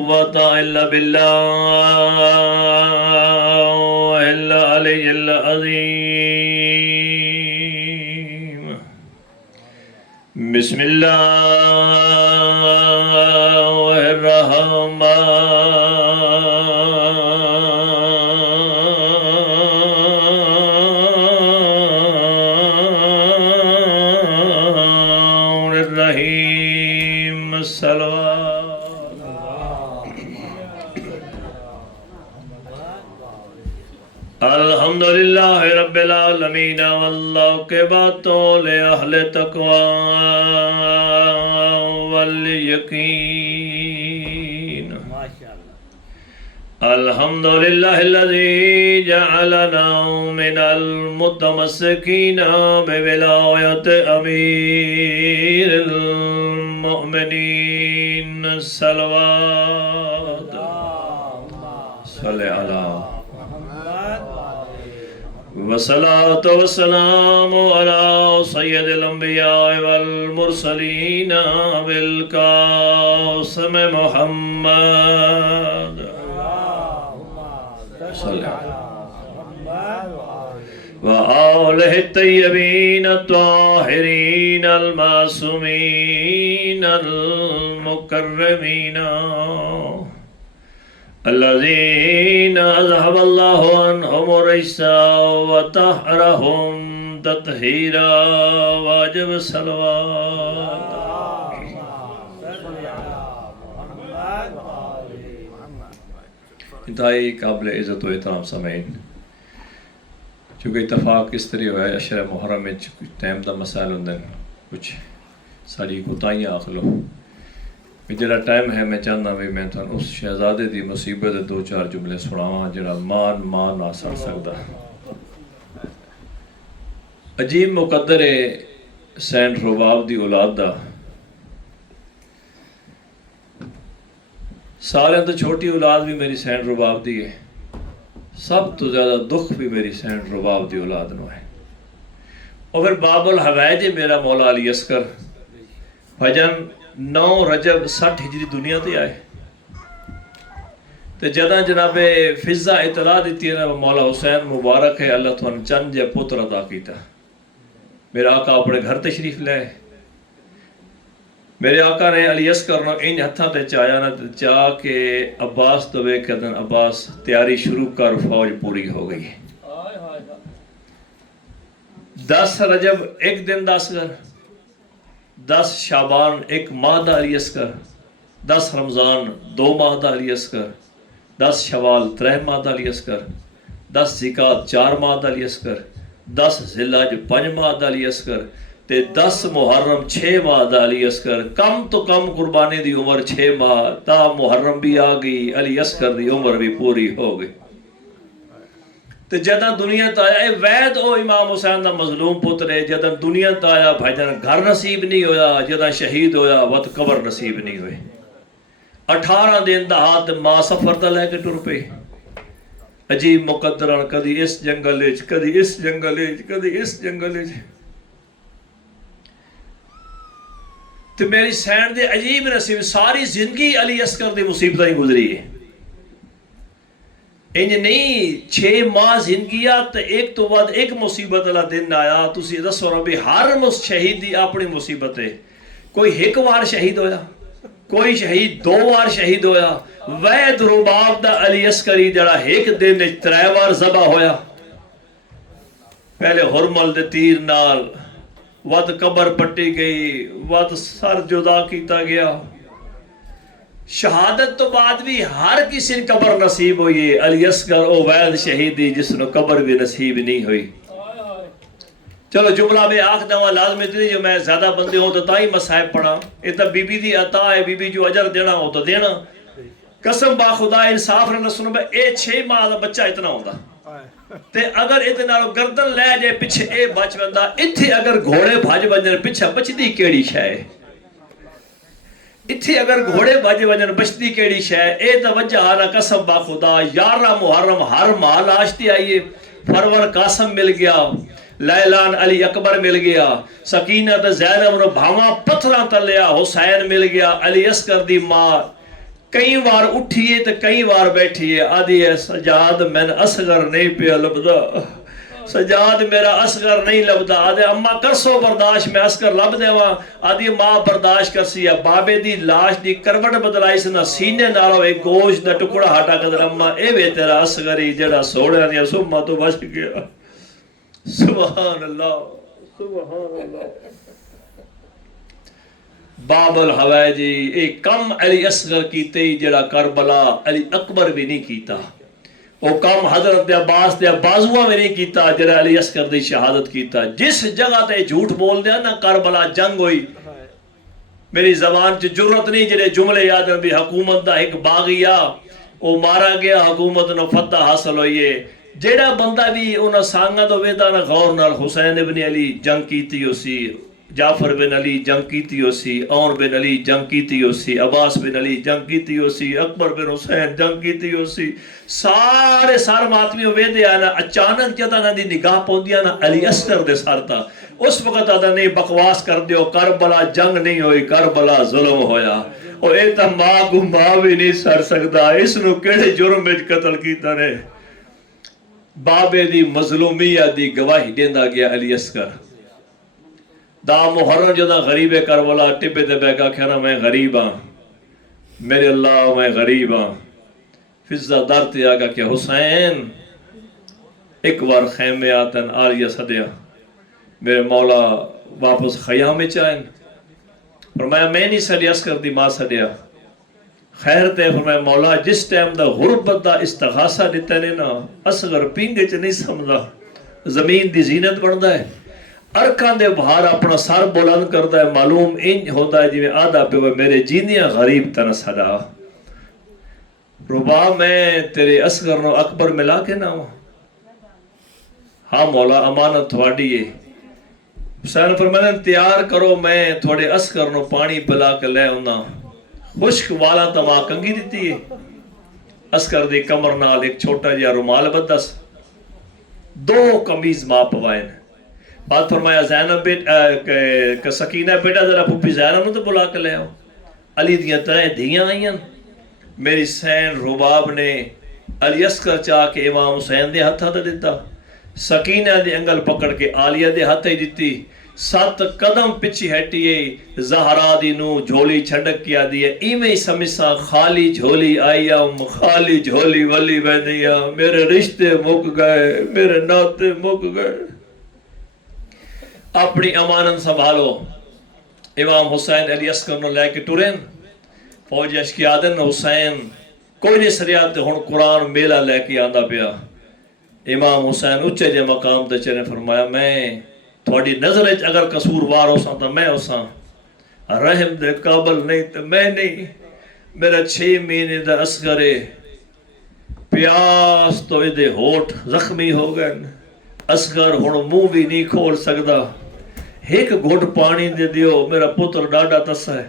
قوة إلا بالله العلي العظيم. بسم الله الرحمن الرحيم. الصلوات. الحمد لله رب العالمين والعاقبة لأهل التقوى واليقين. الحمد لله الذي جعلنا من المتمسكين بولاية أمير المؤمنين. الصلوات. صل على والصلاة والسلام على سيد الأنبياء والمرسلين بالقاسم محمد وآله الطيبين الطاهرين المعصومين المكرمين الذين أذهب الله عنهم الرجس وطهرهم تطهيرا. واجب الصلوات. انتہائی قابل عزت و احترام سامعین، چونکہ اتفاق اس طرح ہوا ہے اشرا محرم میں کچھ ٹائم دا مسائل ہوندے ہیں، کچھ ساری کوتاہیاں آکھ لو. جڑا ٹائم ہے میں چاہنا بھی میں تھان اس شہزادے دی مصیبت دو چار جملے سناواں جڑا مان نہ سڑ سکدا. عجیب مقدر ہے سینٹ رباب دی اولاد دا. سارے تو چھوٹی اولاد بھی میری سینٹ رباب دی ہے، سب تو زیادہ دکھ بھی میری سینٹ رباب دی اولاد نو ہے. اور پھر باب الحوائج میرا مولا علی اصغر بھجن 9 رجب 60 ہجری دنیا تے آئے تے جدہ جناب فضا اطلاع دیتی ہے نا مولا حسین مبارک ہے اللہ تو چند جے پتر عطا کیتا. میرا آقا اپنے گھر تشریف لائے. میرے آقا نے علی اصغر نو ان ہتھاں تے چایا نہ چاہ کے عباس تو وے کدن عباس تیاری شروع کر فوج پوری ہو گئی. 10 رجب ایک دن دا اصغر، 10 شعبان ایک ماہ دا علی اصغر، 10 رمضان 2 ماہ دا علی اصغر، 10 شوال 3 ماہ دا علی اصغر، 10 زکات 4 ماہ دا علی اصغر، 10 ذی-الحج 5 ماہ دا علی اصغر تے 10 محرم 6 ماہ دا علی اصغر. کم تو کم قربانی دی عمر 6 ماہ تا محرم بھی آ گئی، علی اصغر دی عمر بھی پوری ہو گئی. تے جدہ دنیا تایا اے وید او امام حسین دا مظلوم پتر ہے. جدہ دنیا تایا بھائی گھر نصیب نہیں ہویا، جدہ شہید ہویا وقت قبر نصیب نہیں ہوئے. 18 دن دا ہاتھ ماں سفر دا لے کے ٹر پے. عجیب مقدران کدی اس جنگل اچ کدی اس جنگل اچ کدی اس جنگل اچ. تے میری سینٹ دے عجیب نصیب ساری زندگی علی اصغر دی مصیبتیں ہی گزری ہے. انج نہیں 6 ماہ زندگی آت ایک تو بعد ایک مصیبت اللہ دن آیا. تسی دسو ربی ہر شہید دی اپنی مصیبت ہے. کوئی 1 وار شہید ہویا، کوئی شہید 2 وار شہید ہویا. وید رباب دا علی اصغری جڑا 1 دن 3 وار ذبح ہویا. پہلے ہرمل دے تیر نال ود قبر پٹی گئی، ود سر جدا کیتا گیا. شہادت تو بعد بھی ہر کسی نے قبر نصیب ہوئی ہے. علی اصغر او وید شہیدی جس نے قبر بھی نصیب نہیں ہوئی. چلو جملہ میں آخ دوا لازم اتنی جو میں زیادہ بندے ہوں تو تاہی مسائب پڑھا. یہ تو بی بی دی عطا ہے، بی بی جو اجر دینا ہو تو دینا. قسم با خدا انصاف رہنا سنو میں 6 ماہ دا بچہ اتنا ہوندہ تے اگر اتنا گردن لے جائے پچھے اے بچ بندہ اتھے اگر گھوڑے بھاج بنجن پچھا بچدی کیڑی شائے. اتھے اگر گھوڑے بھاج بنجن بچدی کیڑی شائے. اے دا وجہ آنا قسم با خدا 11 محرم ہر ماہ لاشتی آئیے. فرور قاسم مل گیا، لیلان علی اکبر مل گیا، سکینہ زینب نو بھاواں پتھراں تلیا حسین مل گیا. علی اصغر دی ماں کئی وار اٹھیے تو کئی وار بیٹھیے آدھی ہے سجاد میں اصغر نہیں پیا لبدا سجاد میرا اصغر نہیں لبدا آدھے اماں کرسو برداشت میں اصغر لب دے وہاں آدھی ماں برداشت کرسی ہے بابے دی لاش دی کروٹ بدلائی سنا سینے نالو ایک گوشت دا ٹکڑا ہٹا کر اماں اے وے تیرا اصغری جڑا سوڑا دیا سمہ تو بچ گیا سبحان اللہ سبحان اللہ باب الحوائجی ایک کم علی اصغر کیتے جڑا کربلا علی اکبر بھی نہیں کیتا وہ کم حضرت عباس دے بازوہ میں نہیں کیتا جڑا علی اصغر دی شہادت کیتا جس جگہ تے جھوٹ بول دیا نا کربلا جنگ ہوئی میری زبان چ جرت نہیں جڑے جملے یاد ہیں بھی حکومت دا ایک باغیا وہ مارا گیا حکومت نو فتح حاصل ہوئیے جیڑا بندہ بھی انہاں سانگا تو ویدہ نا غور نال حسین ابن علی جنگ کیتی ہو سی جعفر بن علی جنگ کیتی ہو سی عمر بن علی جنگ کیتی ہو سی عباس بن علی جنگ کیتی ہو سی اکبر بن حسین جنگ کیتی ہو سی سارے سار ماتمی ویدے آنا اچانک جدا نا دی نگاہ پوندیا نا علی اصغر دے سارتا اس وقت آدھا نہیں بکواس کر دیو کربلا جنگ نہیں ہوئی کربلا ظلم ہویا اور اے تا ماں کو ماں بھی نہیں سر سکتا اس نو کیڑے جرم میں قتل کیتا نے بابے دی مظلومیہ دی گواہی دیندہ گیا علی اصغر دا محرم جدا غریب کربلا ٹپے تے بیگا کہنا میں غریب ہاں میرے اللہ میں غریب ہاں فضہ دارتے آگا کہ حسین ایک بار خیمے آتن آلیہ صدیہ میرے مولا واپس خیام میں چاہیں فرمایا میں نہیں سڑی اصغر دی ماں صدیہ خیر تے فرمایا مولا جس ٹائم دا غربت دا استغاثہ دیتے نے نا اصغر پینگے چ نہیں سمجھا زمین دی زینت بڑھتا ہے ارکان دے بہار اپنا سر بلند کرتا ہے معلوم انج ہوتا ہے جی میں آدھا پہ وہ میرے جینیاں غریب تن صدا ربا میں تیرے اصغر نو اکبر ملا کے نہ ہوں ہاں مولا امانت تھوڑی ہے حسین فرمایا تیار کرو میں تھوڑے اصغر نو پانی پلا کے لے ہونا خشک والا تما کنگی دیتی ہے اصغر دی کمر نال ایک چھوٹا جیا رومال بدس 2 قمیض ماں پوائن بات فرمایا زینب سکینہ بیٹا ذرا پھوپھی زینب نو تو بلا کے لے آؤ علی دیاں طرح دھیاں آئیں میری سین رباب نے علی اصغر چاہ کے امام حسین دے ہتھا تے دیتا سکینہ دے انگل پکڑ کے عالیہ دے ہتھے دیتی 7 قدم پچھی ہٹیے زہرا دی نو جھولی چھڑک کیا دیئے ایمیں سمسا خالی جھولی آئیا خالی جھولی ولی بینیا میرے رشتے مک گئے میرے ناتے مک گئے اپنی امانت سنبھالو امام حسین علی اصغر نو لے کے ٹورین فوج اشکی آدن حسین کوئی نہیں سریعت ہون قرآن میلہ لے کے آندہ پیا امام حسین اچھے جے مقام تے چلے فرمایا میں تھوڑی نظر اگر قصوروار ہو سا تو میں ہو سا رحم دے قابل نہیں تو میں نہیں میرا 6 مہینے دا اصغرے پیاس تو ادھے ہوٹ زخمی ہو گئے اصغر ہون منہ بھی نہیں کھول سکدا ایک گھٹ پانی دے دیو میرا پتر ڈاڈا تسا ہے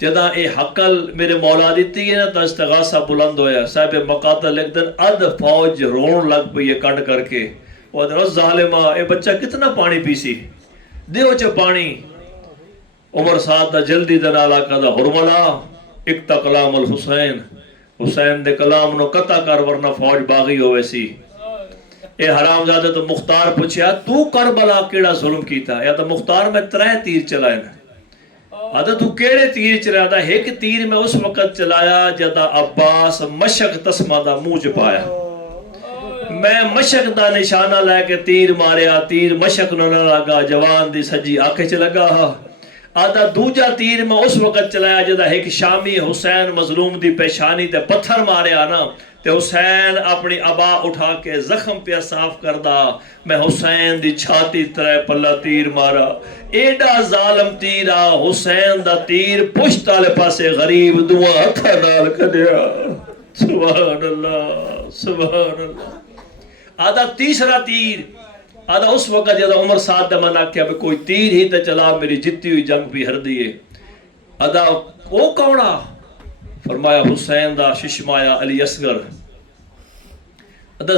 جدا اے حقل میرے مولا دیتی ہے نا تا استغاثہ بلند ہویا صاحب مقاتل ایک دن اد فوج رون لگ پئی یہ کٹ کر کے وہ دن ظالمہ اے بچہ کتنا پانی پیسی دیو چے پانی عمر ساتھ دا جلدی دن علاقہ دا حرملا اکتا کلام الحسین حسین دے کلام نو قطع کر ورنہ فوج باغی ہوئے سی اے حرام زادہ تو مختار پوچھیا تو کربلا کیڑا ظلم کیتا یا تو مختار میں 3 تیر چلائے نا آدھا تو کیڑے تیر چلایا تھا ایک تیر میں اس وقت چلایا جدا عباس مشک تسمہ دا موج پایا میں مشک دا نشانہ لے کے تیر ماریا تیر مشک نہ لگا جوان دی سجی آنکھیں چ لگا آدھا دوجا تیر میں اس وقت چلایا جدا ایک شامی حسین مظلوم دی پیشانی تے پتھر ماریا نا تے حسین اپنی عبا اٹھا کے زخم پہ صاف کردہ میں حسین دی چھاتی 3 پلہ تیر مارا ایڈا ظالم تیرا حسین دا تیر پشت آلے پاسے غریب دعا ہتھا نال کدیا سبحان اللہ سبحان اللہ آدھا تیسرا تیر آدھا اس وقت جدا عمر ساتھ دا منا کیا کوئی تیر ہی تے چلا میری جتی ہوئی جنگ بھی ہر دیئے آدھا وہ کونا فرمایا حسین دا ششمایا علی اصغر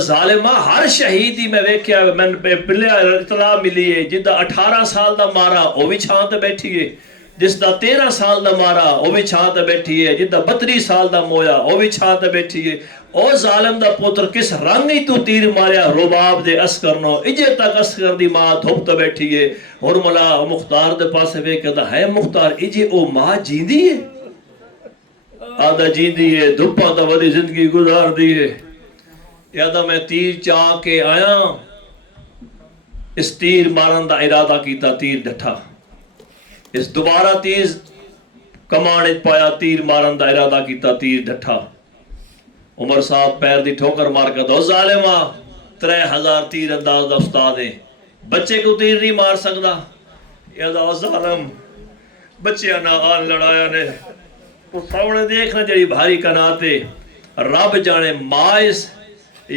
ظالمہ ہر شہیدی میں ویکھیا میں پلے اطلاع ملی ہے جدہ 18 سال دا مارا وہ بھی چھانتے بیٹھی ہے جس دا 13 سال دا مارا وہ بھی چھاں تے بیٹھی ہے، جس دا 32 سال دا مویا وہ بھی چھاں تے بیٹھی ہے۔ او ظالم دا پتر کس رنگ ہی تو تیر ماریا رباب دے اسکر نو، اجے تک اسکر دی ماں دھوپ تے بیٹھی ہے۔ اور ملا مختار دے پاسے وے کہتا ہے مختار اجے او ماں جیندی ہے؟ آدھا جیندی ہے، دھوپاں تا ودی زندگی گزار دی ہے۔ یادا میں تیر چاہ کے آیا، اس تیر مارن دا ارادہ کیتا، تیر ڈٹھا۔ اس دوبارہ تیر کمانت پایا، تیر مارن دا ارادہ کیتا، تیر ڈٹھا۔ عمر صاحب پیر دی ٹھوکر مار کے دو ظالمہ 3000 تیر انداز دا استاد ہے، بچے کو تیر نہیں مار سکتا۔ یادا ظالم بچے نہ آن لڑایا نے، اس سامنے دیکھنا جڑی بھاری کناتے رب جانے مائس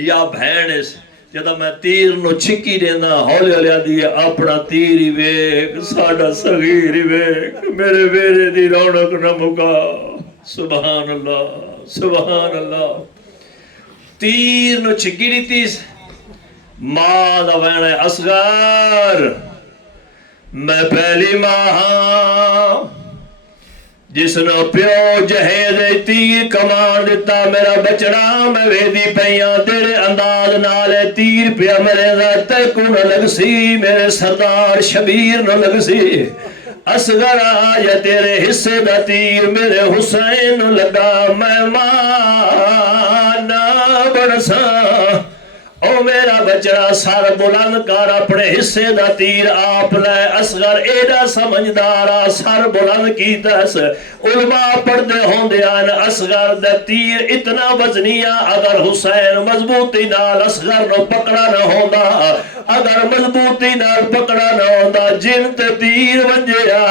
یا بھینس۔ جدہ میں تیر نو چھکی دینا ہولے ہولے دیئے اپنا تیر ہی ویک، ساڑھا صغیر ہی ویک، میرے بیرے دی رونق نہ مکا۔ سبحان اللہ سبحان اللہ۔ تیر نو چھکی دیتیس، ماں دا وینے اصغر میں پہلی ماں ہاں جس نو پیو جہیز تیر کمان دیتا، میرا بچڑا میں ویدی پیاں تیرے انداز نالے تیر پیا میرے ذاتے کو نہ لگ سی، میرے سردار شبیر نہ لگ سی۔ اصغر آیا تیرے حصے دا تیر میرے حسین نہ لگا، میں ماں نہ بڑسا۔ او میرا بچڑا سار بلند کر اپنے حصے دا تیر آپ لے۔ اصغر ایڈا سمجھدارا سار بلند کی تس، علماء پڑھتے ہوں دیان اصغر دا تیر اتنا وزنیا، اگر حسین مضبوطی نال اصغر نو پکڑا نہ ہوندہ، اگر مضبوطی نال پکڑا نہ ہوندہ، جن تے تیر ونجیا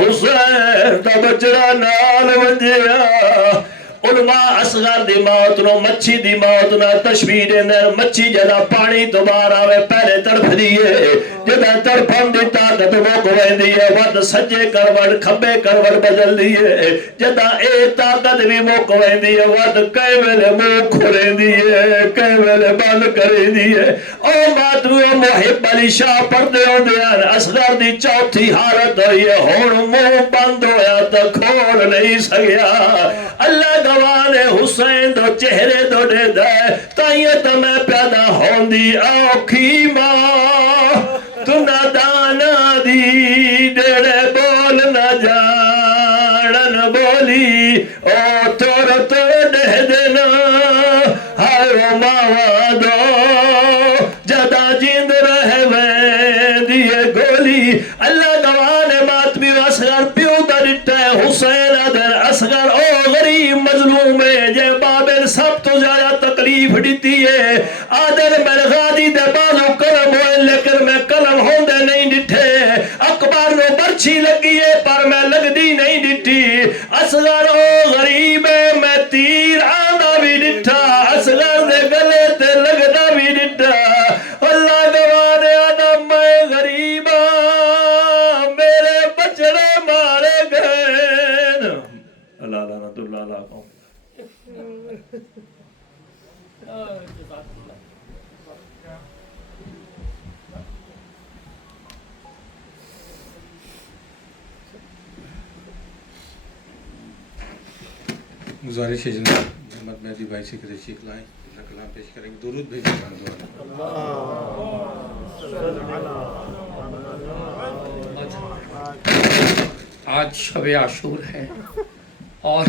حسین دا بچڑا نال ونجیا۔ علماء اصغر دی موت نو مچھی دی موت نو تشبیہ دیندے، مچھی جدا پانی تو باہر آوے پہلے تڑپ دیئے، جدا تڑپن دی طاقت موک ویندی ہے، ود سجے کروڑ کھبے کروڑ بدل دیئے، جدا اے طاقت بھی موک ویندی ہے، ود کئی ویلے موک کھولیں دیئے، کئی ویلے بند کریں دیئے۔ او ماتو محب علی شاہ پردے ہوں دیان اصغر دی چوتھی حالت ہوئی ہے، ہون منہ بند ہویا تو کھول نہیں سکیا۔ اللہ گوانے حسین دو چہرے دو دے دے، تائیت میں پیدا ہوندی اوکھی ماں، تو نادانا دی دیڑے بول نہ جاڑن بولی، او تور تو دے دینا ہائے ماں دو جدا جیند رہے وین دیئے گولی۔ اللہ گوانے ماتمی اصغر پیو دا ڈٹا ہے حسین ادھر اصغر او غریب مظلوم ہے، جے بابر سب تو زیادہ تکلیف دیتی ہے۔ آدھر میں غادی دے بازو قلم ہوئے لیکن میں قلم ہوندے نہیں ڈٹھے، اکبر نو برچھی لگی ہے پر میں لگ دی نہیں ڈٹھی۔ اصغر او غریب ہے میں تیر آنا بھی ڈٹھا، اصغر دے گلے تے لگنا بھی ڈٹھا۔ اللہ گوانے آنا میں غریب میرے بچڑے مارے گئے۔ اللہ لعنت اللہ علیہ قوم۔ گزارش ہے جناب محمد مہدی بھائی سے کہ تشریف لائیں، اپنا کلام پیش کریں گے، درود بھیجیں گے۔ آج شب عاشور ہے اور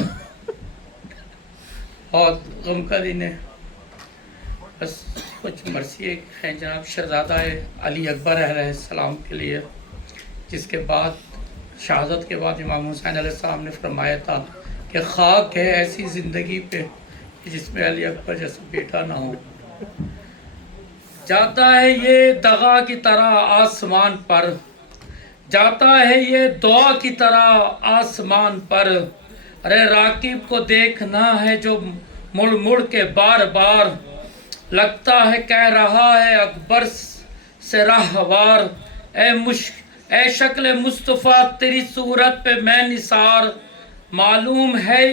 بہت غم کا دن ہے، بس کچھ مرثیے ہیں جناب شہزادہ علی اکبر علیہ السلام کے لیے، جس کے بعد شہادت کے بعد امام حسین علیہ السلام نے فرمایا تھا کہ خاک ہے ایسی زندگی پہ جس میں علی اکبر جیسا بیٹا نہ ہو۔ جاتا ہے یہ دغا کی طرح آسمان پر، جاتا ہے یہ دعا کی طرح آسمان پر، ارے راکب کو دیکھنا ہے جو مڑ مڑ کے بار بار، لگتا ہے کہہ رہا ہے اکبر سے راہوار، اے شکل مصطفیٰ تیری صورت پہ میں نثار، معلوم ہے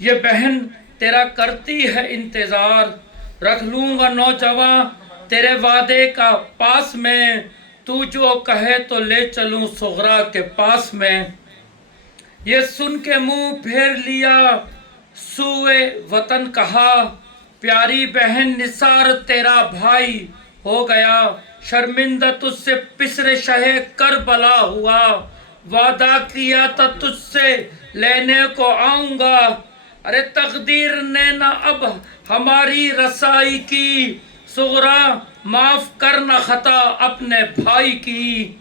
یہ بہن تیرا کرتی ہے انتظار، رکھ لوں گا نوجوان تیرے وعدے کا پاس میں، تو جو کہے تو لے چلوں صغرا کے پاس میں۔ یہ سن کے منہ پھیر لیا سوئے وطن کہا پیاری بہن نثار تیرا بھائی ہو گیا شرمندہ تجھ سے پسر شہ کربلا ہوا وعدہ کیا تھا تجھ سے لینے کو آؤں گا ارے تقدیر نے نہ اب ہماری رسائی کی صغرا معاف کرنا خطا اپنے بھائی کی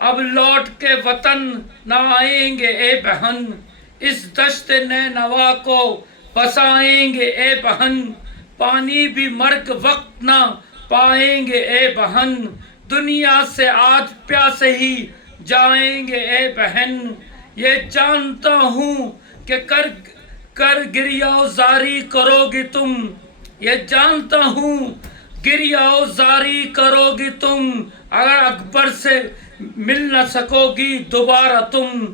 اب لوٹ کے وطن نہ آئیں گے اے بہن اس دشت نینوا کو بسائیں گے اے بہن پانی بھی مرگ وقت نہ پائیں گے اے بہن دنیا سے آج پیاسے ہی جائیں گے اے بہن یہ جانتا ہوں کہ کر گریہ زاری کرو گی تم یہ جانتا ہوں گریہ زاری کرو گی تم اگر اکبر سے مل نہ سکو گی دوبارہ تم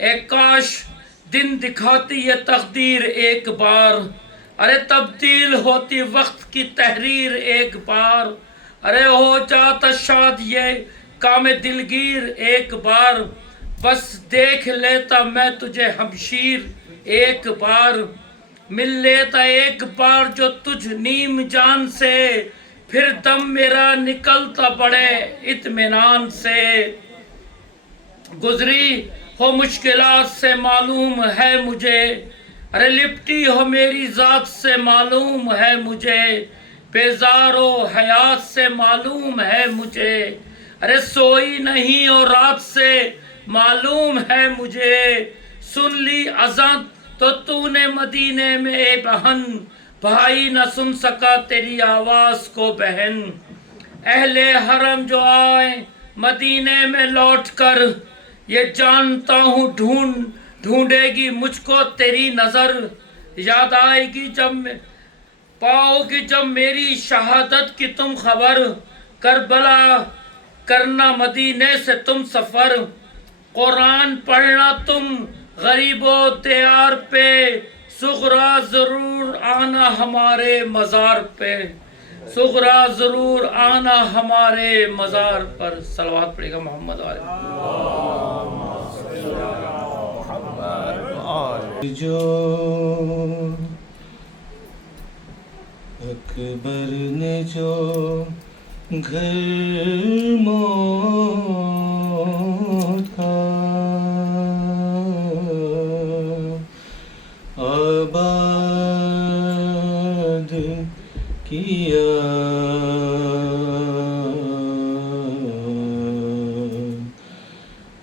اے کاش دن دکھاتی یہ تقدیر ایک بار ارے تبدیل ہوتی وقت کی تحریر ایک بار ارے ہو جاتا شاد یہ کام دلگیر ایک بار بس دیکھ لیتا میں تجھے ہمشیر ایک بار مل لیتا ایک بار جو تجھ نیم جان سے پھر دم میرا نکلتا بڑے اطمینان سے گزری ہو مشکلات سے معلوم ہے مجھے ارے لپٹی ہو میری ذات سے معلوم ہے مجھے بیزار و حیات سے معلوم ہے مجھے ارے سوئی نہیں اور رات سے معلوم ہے مجھے سن لی اذان تو نے مدینے میں اے بہن بھائی نہ سن سکا تیری آواز کو بہن اہل حرم جو آئے مدینے میں لوٹ کر یہ جانتا ہوں ڈھونڈے گی مجھ کو تیری نظر یاد آئے گی جب پاؤ گی جب میری شہادت کی تم خبر کربلا کرنا مدینے سے تم سفر قرآن پڑھنا تم غریب و دیار پہ صغرا ضرور آنا ہمارے مزار پہ صغرا ضرور آنا ہمارے مزار پر صلوات پڑھے گا محمد علیہ جو اکبر نے جو گھر موت کا آباد کیا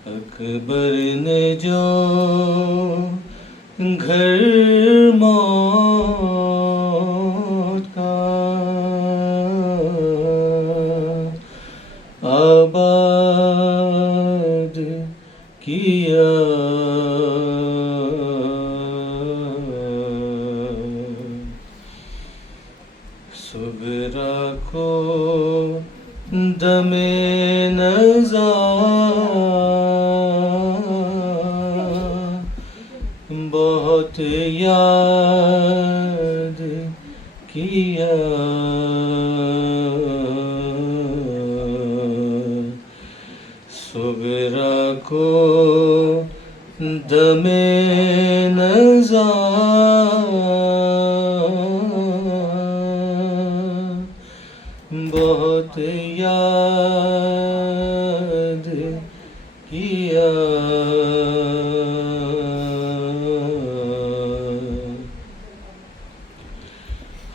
اکبر نے جو گھر موت کا آباد کیا صغرا کو دم نزا بہت یاد کیا صغرا کو دم نزا بہت یاد کیا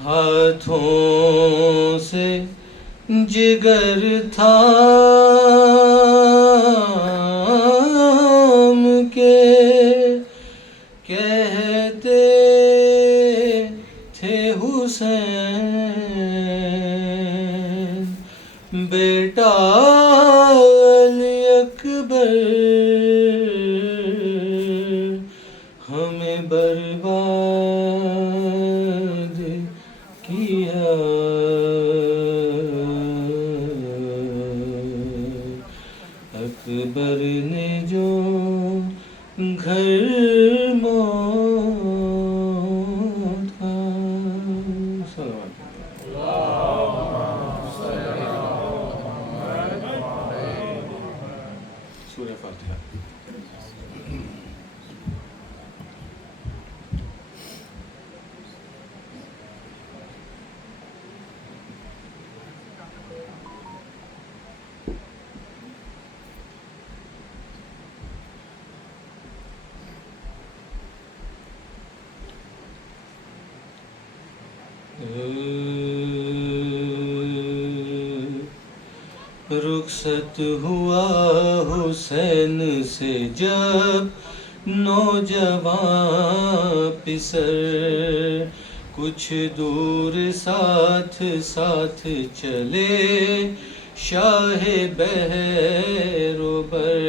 ہاتھوں سے جگر تھام کے کہتے تھے حسین بیٹا علی اکبر ہمیں برباد کیا اکبر نے جو گھر موت کا سورہ فاتحہ رخصت ہوا حسین سے جب نوجوان پسر، کچھ دور ساتھ ساتھ چلے شاہ بہروبر،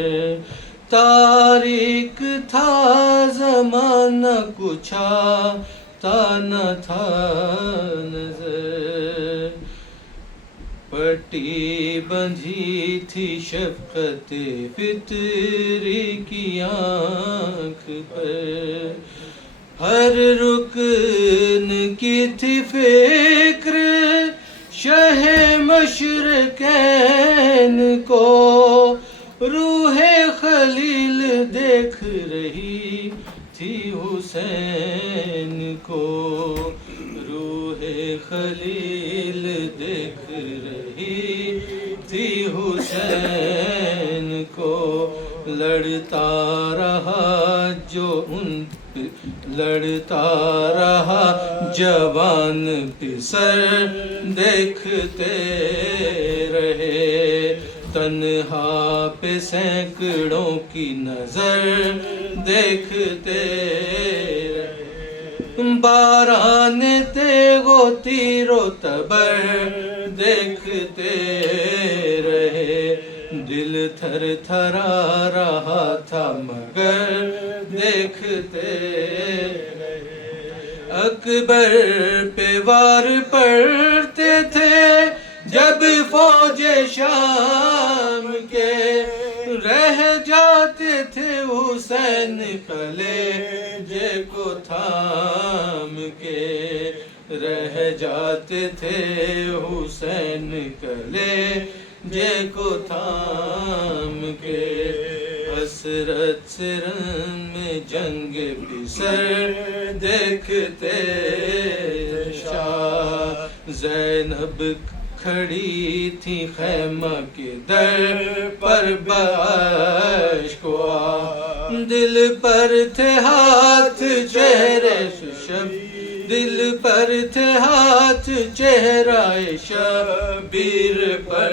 تاریک تھا زمانہ کچھ آتا نہ تھا نظر، پٹی بندھی تھی شفقت فطری کی آنکھ پر، ہر رکن کی تھی فکر شہ مشرقین کو، روح خلیل دیکھ رہی تھی حسین کو، روح خلیل دیکھ رہی تھی حسین کو، لڑتا رہا جو لڑتا رہا جوان پسر، دیکھتے رہے تنہا پہ سینکڑوں کی نظر، دیکھتے رہے باران تیغ و تیر و تبر، دیکھتے رہے دل تھر تھرا رہا تھا مگر دیکھتے رہے، اکبر پہ وار پڑتے تھے جب فوج شام کے، رہ جاتے تھے حسین کلیجے کو تھام کے، رہ جاتے تھے حسین کلیجے کو تھام کے، حسرت سے رن میں جنگ پسر، دیکھتے شاہ زینب کھڑی تھی خیمہ کے در پر باشک دل پر تھے ہاتھ چہرے شب، دل پر تھے ہاتھ چہرہ شبیر پر،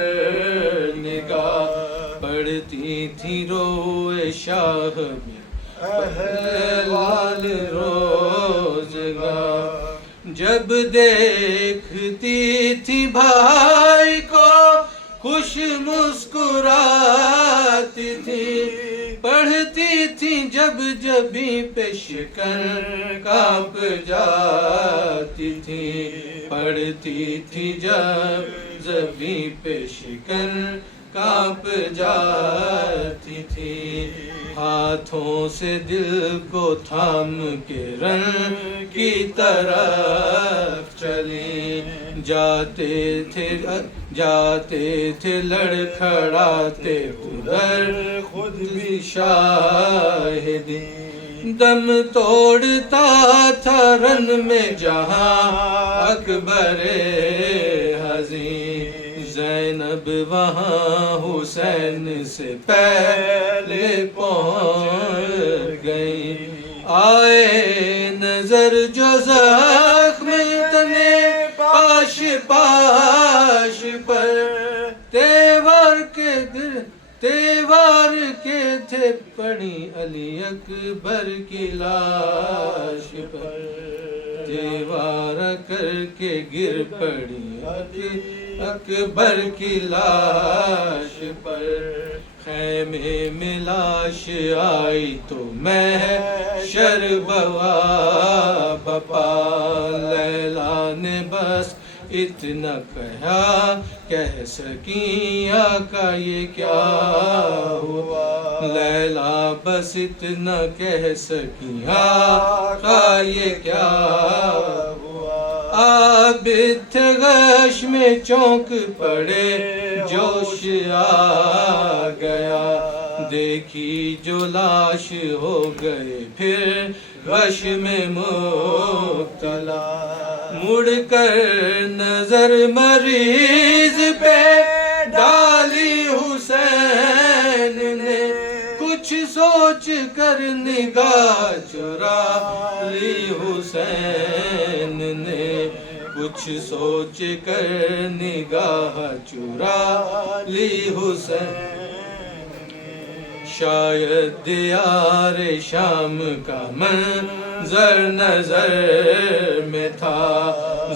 نگاہ پڑتی تھی روئے شاہ میں احوال روزگار، جب دیکھتی تھی بھائی کو خوش مسکراتی تھی، پڑھتی تھی جب جبیں پہ شکن کانپ جاتی تھی، پڑھتی تھی جب جبیں پہ شکن کانپ جاتی تھی، ہاتھوں سے دل کو تھام کے رن کی طرف چلی، جاتے تھے لڑکھڑاتے ادھر خود بھی شاہدی، دم توڑتا تھا رن میں جہاں اکبر حزین، زینب وہاں حسین سے پہلے پہنچ گئی، آئے نظر جو زخم تنے پاش پاش پر، تیوار کے تھے پڑی علی اکبر کی لاش پر، تیوار کر کے گر پڑی علی اکبر کی لاش پر، خیمے میں لاش آئی تو محشر بپا، لیلا نے بس اتنا کہا کہہ سکیں آقا یہ کیا ہوا، لیلا بس اتنا کہہ سکیں آقا یہ کیا ہوا، آپ غش میں چونک پڑے جوش آ گیا، دیکھی جو لاش ہو گئے پھر غش میں مبتلا، مڑ کر نظر مریض پہ ڈالی حسین نے، کچھ سوچ کر نگاہ چرا لی حسین نے، کچھ سوچ کر نگاہ چرا لی حسین، شاید دیار شام کا منظر نظر میں تھا،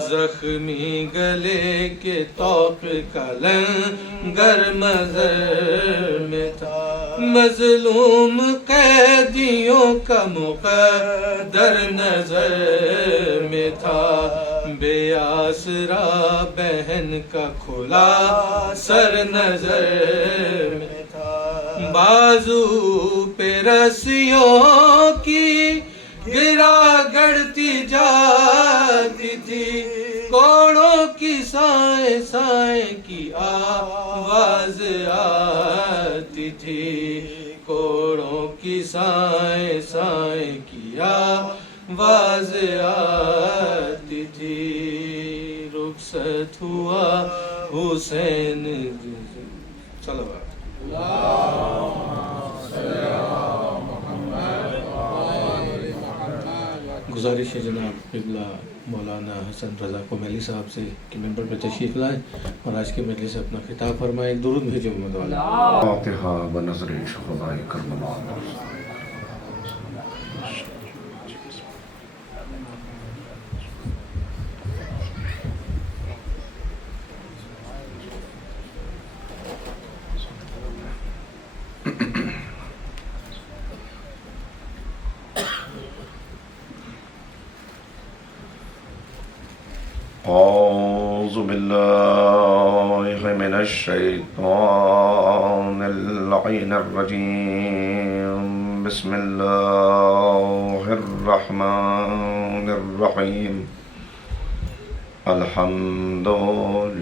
زخمی گلے کے طوق کا لنگر نظر میں تھا، مظلوم قیدیوں کا مقدر نظر میں تھا، بے آسرا بہن کا کھلا سر نظر میں تھا، بازو پہ رسیوں کی گرا گڑتی جاتی تھی، کوڑوں کی سائیں سائیں کی آواز آتی تھی، کوڑوں کی سائیں سائیں کی آواز آتی تھی، رخصت ہوا حسین صلوات گزارش ہے جناب قبلہ مولانا حسن رضا کومیلی صاحب سے کہ ممبر پہ تشریف لائیں اور آج کے مجلس سے اپنا خطاب فرمائیں، ایک درود بھیجیں محمد والا۔ فاتحہ بنظر شہدائے کربلا۔ اعوذ باللہ من الشیطان اللعین الرجیم، بسم اللہ الرحمن الرحیم، الحمد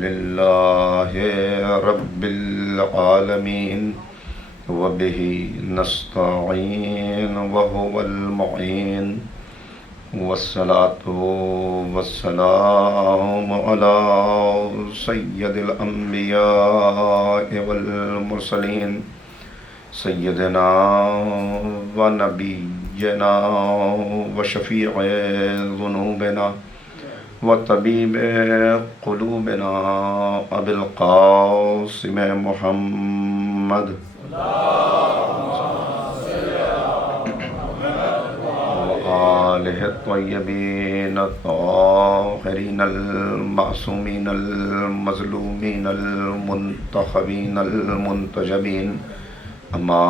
للہ رب العالمین وبہ نستعین وہو المعین، والصلاة والسلام على سید الانبیاء والمرسلین، سیدنا و نبینا و شفیع ذنوبنا و طبیب قلوبنا ابی القاسم محمد آلہ الطیبین الطاہرین المعصومین المظلومین المنتخبین المنتجبین، اما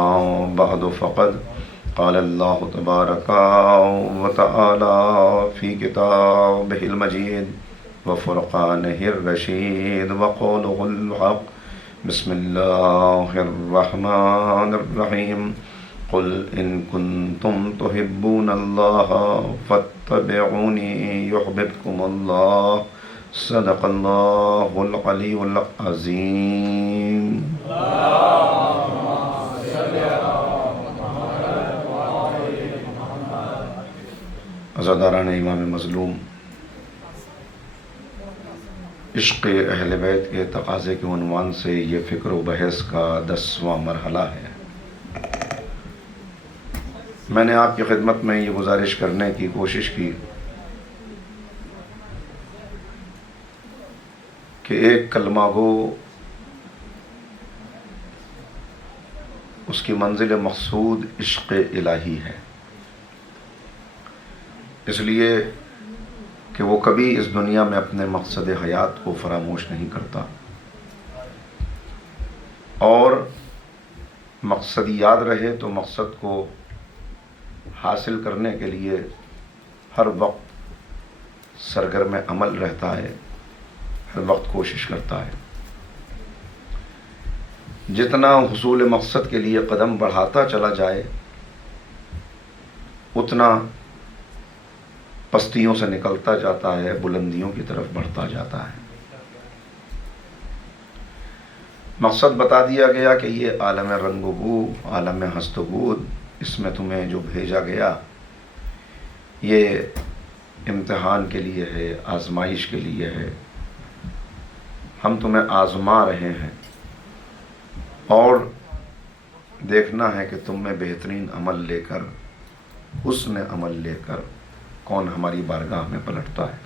بعد فقد قال اللہ تبارک و تعالی فی کتابہ المجید وفرقانہ الرشید وقولہ الحق، بسم اللہ الرحمن الرحیم، قل ان کنتم تحبون اللہ فاتبعونی یحببکم اللہ، صدق اللہ العلی العظیم۔ عزاداران امام مظلوم، عشق اہل بیت کے تقاضے کے عنوان سے یہ فکر و بحث کا 10واں مرحلہ ہے۔ میں نے آپ کی خدمت میں یہ گزارش کرنے کی کوشش کی کہ ایک کلمہ گو اس کی منزل مقصود عشق الہی ہے، اس لیے کہ وہ کبھی اس دنیا میں اپنے مقصد حیات کو فراموش نہیں کرتا، اور مقصد یاد رہے تو مقصد کو حاصل کرنے کے لیے ہر وقت سرگرم عمل رہتا ہے، ہر وقت کوشش کرتا ہے۔ جتنا حصول مقصد کے لیے قدم بڑھاتا چلا جائے اتنا پستیوں سے نکلتا جاتا ہے، بلندیوں کی طرف بڑھتا جاتا ہے۔ مقصد بتا دیا گیا کہ یہ عالم رنگ و بو، عالم ہست و بود، اس میں تمہیں جو بھیجا گیا یہ امتحان کے لیے ہے، آزمائش کے لیے ہے، ہم تمہیں آزما رہے ہیں اور دیکھنا ہے کہ تم میں بہترین عمل لے کر، حسن عمل لے کر کون ہماری بارگاہ میں پلٹتا ہے۔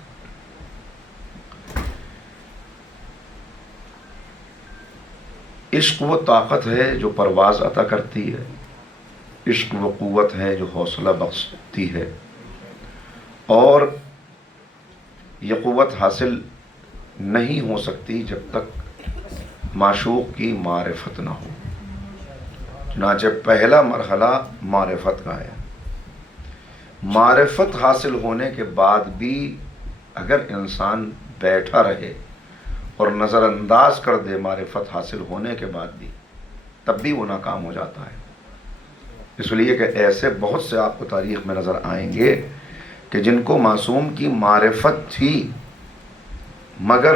عشق وہ طاقت ہے جو پرواز عطا کرتی ہے، عشق وہ قوت ہے جو حوصلہ بخشتی ہے، اور یہ قوت حاصل نہیں ہو سکتی جب تک معشوق کی معرفت نہ ہو۔ چنانچہ پہلا مرحلہ معرفت کا ہے۔ معرفت حاصل ہونے کے بعد بھی اگر انسان بیٹھا رہے اور نظر انداز کر دے معرفت حاصل ہونے کے بعد بھی، تب بھی وہ ناکام ہو جاتا ہے۔ اس لیے کہ ایسے بہت سے آپ کو تاریخ میں نظر آئیں گے کہ جن کو معصوم کی معرفت تھی، مگر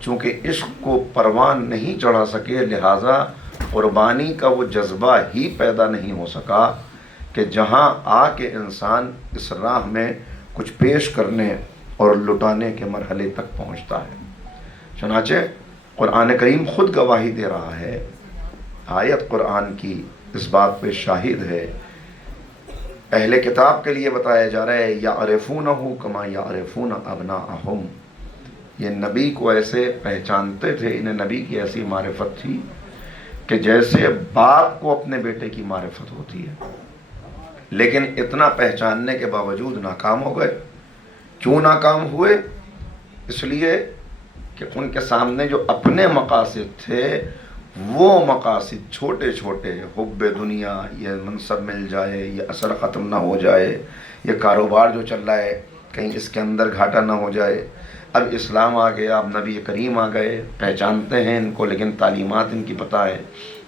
چونکہ عشق کو پروان نہیں چڑھا سکے، لہٰذا قربانی کا وہ جذبہ ہی پیدا نہیں ہو سکا کہ جہاں آ کے انسان اس راہ میں کچھ پیش کرنے اور لٹانے کے مرحلے تک پہنچتا ہے۔ چنانچہ قرآن کریم خود گواہی دے رہا ہے، آیت قرآن کی اس بات پہ شاہد ہے۔ اہل کتاب کے لیے بتایا جا رہا ہے یعرفونہ کما یعرفون ابناءہم، یہ نبی کو ایسے پہچانتے تھے، انہیں نبی کی ایسی معرفت تھی کہ جیسے باپ کو اپنے بیٹے کی معرفت ہوتی ہے، لیکن اتنا پہچاننے کے باوجود ناکام ہو گئے۔ کیوں ناکام ہوئے؟ اس لیے کہ ان کے سامنے جو اپنے مقاصد تھے وہ مقاصد چھوٹے چھوٹے، حب دنیا، یہ منصب مل جائے، یہ اثر ختم نہ ہو جائے، یہ کاروبار جو چل رہا ہے کہیں اس کے اندر گھاٹا نہ ہو جائے۔ اب اسلام آ گیا، اب نبی کریم آ گئے، پہچانتے ہیں ان کو لیکن تعلیمات ان کی پتہ ہے۔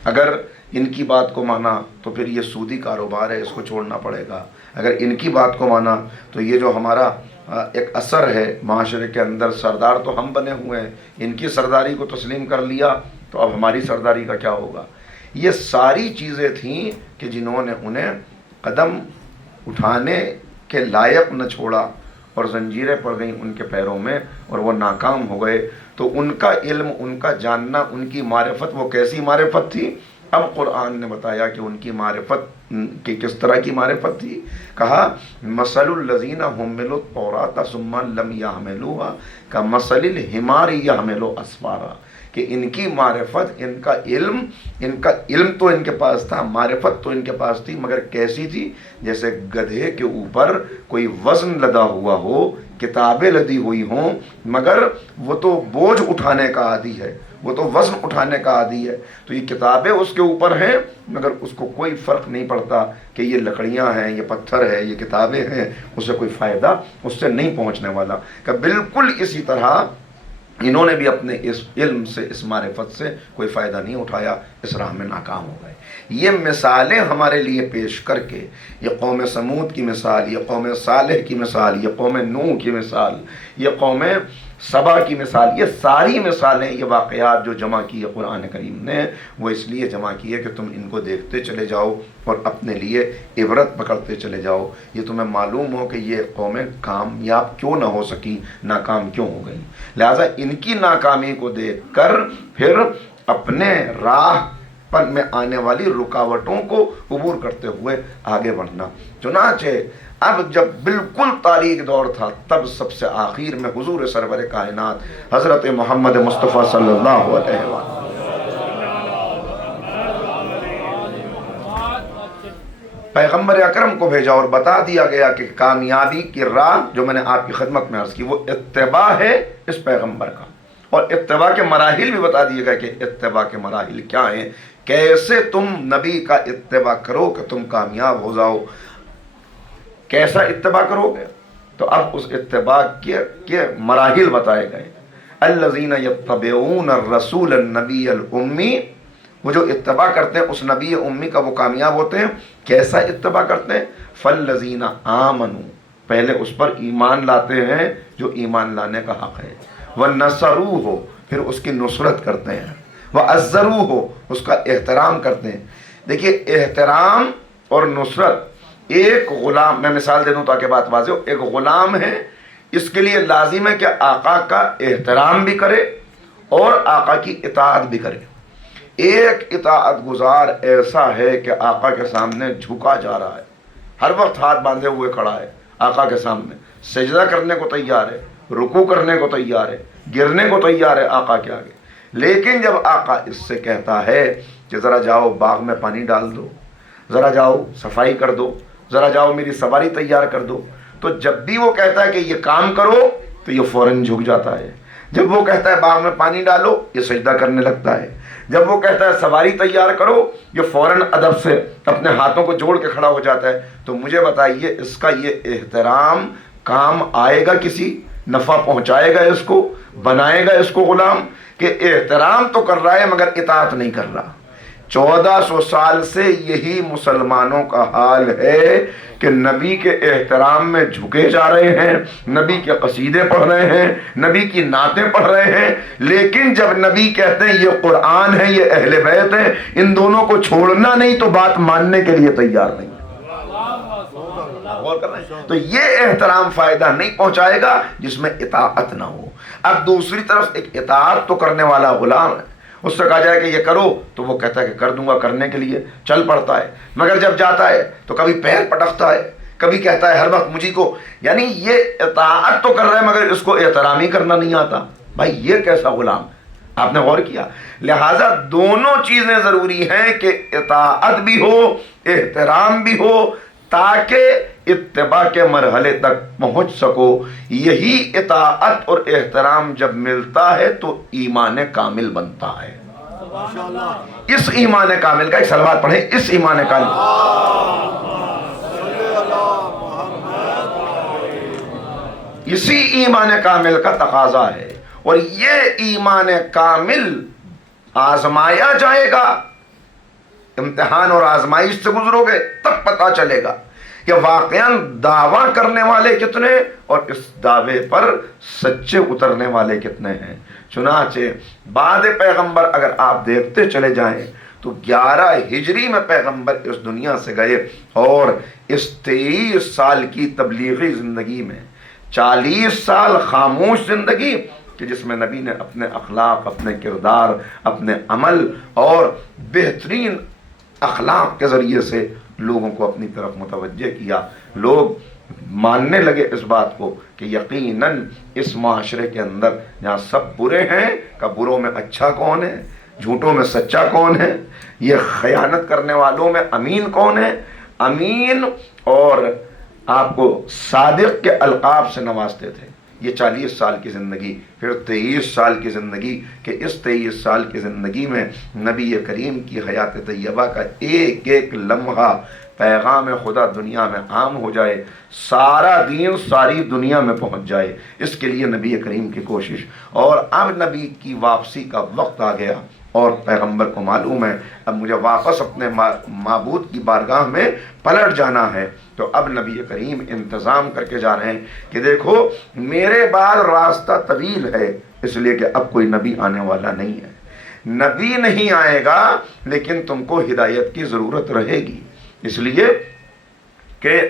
اگر ان کی بات کو مانا تو پھر یہ سودی کاروبار ہے، اس کو چھوڑنا پڑے گا۔ اگر ان کی بات کو مانا تو یہ جو ہمارا ایک اثر ہے معاشرے کے اندر، سردار تو ہم بنے ہوئے ہیں، ان کی سرداری کو تسلیم کر لیا تو اب ہماری سرداری کا کیا ہوگا؟ یہ ساری چیزیں تھیں کہ جنہوں نے انہیں قدم اٹھانے کے لائق نہ چھوڑا اور زنجیریں پڑ گئیں ان کے پیروں میں اور وہ ناکام ہو گئے۔ تو ان کا علم، ان کا جاننا، ان کی معرفت وہ کیسی معرفت تھی؟ اب قرآن نے بتایا کہ ان کی معرفت کی کس طرح کی معرفت تھی۔ کہا مثل الذین حملوا التوراۃ ثم لم یحملوها کمثل الحمار یحمل اسفارا، کہ ان کی معرفت، ان کا علم تو ان کے پاس تھا، معرفت تو ان کے پاس تھی، مگر کیسی تھی؟ جیسے گدھے کے اوپر کوئی وزن لدا ہوا ہو، کتابیں لدی ہوئی ہوں، مگر وہ تو بوجھ اٹھانے کا عادی ہے، وہ تو وزن اٹھانے کا عادی ہے، تو یہ کتابیں اس کے اوپر ہیں مگر اس کو کوئی فرق نہیں پڑتا کہ یہ لکڑیاں ہیں، یہ پتھر ہے، یہ کتابیں ہیں، اسے کوئی فائدہ اس سے نہیں پہنچنے والا۔ کہ بالکل اسی طرح انہوں نے بھی اپنے اس علم سے، اس معرفت سے کوئی فائدہ نہیں اٹھایا، اس راہ میں ناکام ہو گئے۔ یہ مثالیں ہمارے لیے پیش کر کے، یہ قوم سمود کی مثال، یہ قوم صالح کی مثال، یہ قوم نوح کی مثال، یہ قوم سبا کی مثال، یہ ساری مثالیں، یہ واقعات جو جمع کی ہے قرآن کریم نے، وہ اس لیے جمع کی ہے کہ تم ان کو دیکھتے چلے جاؤ اور اپنے لیے عبرت پکڑتے چلے جاؤ، یہ تمہیں معلوم ہو کہ یہ قومیں کامیاب کیوں نہ ہو سکی، ناکام کیوں ہو گئی۔ لہٰذا ان کی ناکامی کو دیکھ کر پھر اپنے راہ پر میں آنے والی رکاوٹوں کو عبور کرتے ہوئے آگے بڑھنا۔ چنانچہ اب جب بالکل تاریک دور تھا، تب سب سے آخر میں حضور سرور کائنات حضرت محمد مصطفیٰ صلی اللہ علیہ وسلم پیغمبر اکرم کو بھیجا اور بتا دیا گیا کہ کامیابی کی راہ جو میں نے آپ کی خدمت میں عرض کی وہ اتباع ہے اس پیغمبر کا، اور اتباع کے مراحل بھی بتا دیے گئے کہ اتباع کے مراحل کیا ہیں، کیسے تم نبی کا اتباع کرو کہ تم کامیاب ہو جاؤ، کیسا اتباع کرو گے۔ تو اب اس اتباع کے مراحل بتائے گئے۔ الذین یتبعون الرسول النبی الامی، وہ جو اتباع کرتے ہیں اس نبی امی کا وہ کامیاب ہوتے ہیں۔ کیسا اتباع کرتے ہیں؟ فالذین آمنوا، پہلے اس پر ایمان لاتے ہیں جو ایمان لانے کا حق ہے، ونصروہ، پھر اس کی نصرت کرتے ہیں، وعزروہ، اس کا احترام کرتے ہیں۔ دیکھیے احترام اور نصرت، ایک غلام، میں مثال دے دوں تاکہ بات واضح ہو، ایک غلام ہے، اس کے لیے لازم ہے کہ آقا کا احترام بھی کرے اور آقا کی اطاعت بھی کرے۔ ایک اطاعت گزار ایسا ہے کہ آقا کے سامنے جھکا جا رہا ہے، ہر وقت ہاتھ باندھے ہوئے کھڑا ہے آقا کے سامنے، سجدہ کرنے کو تیار ہے، رکوع کرنے کو تیار ہے، گرنے کو تیار ہے آقا کے آگے، لیکن جب آقا اس سے کہتا ہے کہ ذرا جاؤ باغ میں پانی ڈال دو، ذرا جاؤ صفائی کر دو، ذرا جاؤ میری سواری تیار کر دو، تو جب بھی وہ کہتا ہے کہ یہ کام کرو تو یہ فوراً جھک جاتا ہے. جب وہ کہتا ہے باغ میں پانی ڈالو یہ سجدہ کرنے لگتا ہے. جب وہ کہتا ہے سواری تیار کرو یہ فوراً ادب سے اپنے ہاتھوں کو جوڑ کے کھڑا ہو جاتا ہے. تو مجھے بتائیے اس کا یہ احترام کام آئے گا؟ کسی نفع پہنچائے گا؟ اس کو بنائے گا اس کو غلام؟ کہ احترام تو کر رہا ہے مگر اطاعت نہیں کر رہا. 1400 سال سے یہی مسلمانوں کا حال ہے کہ نبی کے احترام میں جھکے جا رہے ہیں، نبی کے قصیدے پڑھ رہے ہیں، نبی کی نعتیں پڑھ رہے ہیں، لیکن جب نبی کہتے ہیں یہ قرآن ہے، یہ اہل بیت ہے، ان دونوں کو چھوڑنا نہیں تو بات ماننے کے لیے تیار نہیں. تو یہ احترام فائدہ نہیں پہنچائے گا جس میں اطاعت نہ ہو. اب دوسری طرف ایک اطاعت تو کرنے والا غلام ہے، اس سے کہا جائے کہ یہ کرو تو وہ کہتا ہے کہ کر دوں گا، کرنے کے لیے چل پڑتا ہے، مگر جب جاتا ہے تو کبھی پیر پٹکتا ہے، کبھی کہتا ہے ہر وقت مجھے کو، یعنی یہ اطاعت تو کر رہا ہے مگر اس کو احترام ہی کرنا نہیں آتا. بھائی یہ کیسا غلام؟ آپ نے غور کیا؟ لہٰذا دونوں چیزیں ضروری ہیں کہ اطاعت بھی ہو، احترام بھی ہو، تاکہ اتباع کے مرحلے تک پہنچ سکو. یہی اطاعت اور احترام جب ملتا ہے تو ایمان کامل بنتا ہے. اس ایمان کامل کا ایک صلوات پڑھیں، اس ایمان کامل، اسی ایمان کامل کا تقاضا ہے. اور یہ ایمان کامل آزمایا جائے گا، امتحان اور آزمائش سے گزرو گے تب پتہ چلے گا کہ واقعاً دعویٰ کرنے والے کتنے اور اس دعوے پر سچے اترنے والے کتنے ہیں. چنانچہ بعد پیغمبر اگر آپ دیکھتے چلے جائیں تو 11 ہجری میں پیغمبر اس دنیا سے گئے، اور اس 23 سال کی تبلیغی زندگی میں 40 سال خاموش زندگی کہ جس میں نبی نے اپنے اخلاق، اپنے کردار، اپنے عمل اور بہترین اخلاق کے ذریعے سے لوگوں کو اپنی طرف متوجہ کیا. لوگ ماننے لگے اس بات کو کہ یقیناً اس معاشرے کے اندر جہاں سب برے ہیں کہ بروں میں اچھا کون ہے، جھوٹوں میں سچا کون ہے، یہ خیانت کرنے والوں میں امین کون ہے. امین اور آپ کو صادق کے القاب سے نوازتے تھے. یہ 40 سال کی زندگی، پھر 23 سال کی زندگی کہ اس 23 سال کی زندگی میں نبی کریم کی حیات طیبہ کا ایک ایک لمحہ پیغام خدا دنیا میں عام ہو جائے، سارا دین ساری دنیا میں پہنچ جائے. اس کے لیے نبی کریم کی کوشش. اور اب نبی کی واپسی کا وقت آ گیا اور پیغمبر کو معلوم ہے اب مجھے واپس اپنے معبود کی بارگاہ میں پلٹ جانا ہے. تو اب نبی کریم انتظام کر کے جا رہے ہیں کہ دیکھو میرے بعد راستہ طویل ہے، اس لیے کہ اب کوئی نبی آنے والا نہیں ہے. نبی نہیں آئے گا لیکن تم کو ہدایت کی ضرورت رہے گی، اس لیے کہ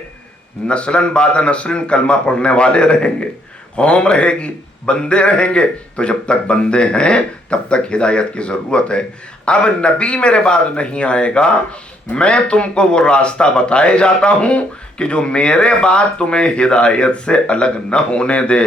نسلاً بعد نسل کلمہ پڑھنے والے رہیں گے، قوم رہے گی، بندے رہیں گے. تو جب تک بندے ہیں تب تک ہدایت کی ضرورت ہے. اب نبی میرے بعد نہیں آئے گا، میں تم کو وہ راستہ بتائے جاتا ہوں کہ جو میرے بعد تمہیں ہدایت سے الگ نہ ہونے دے.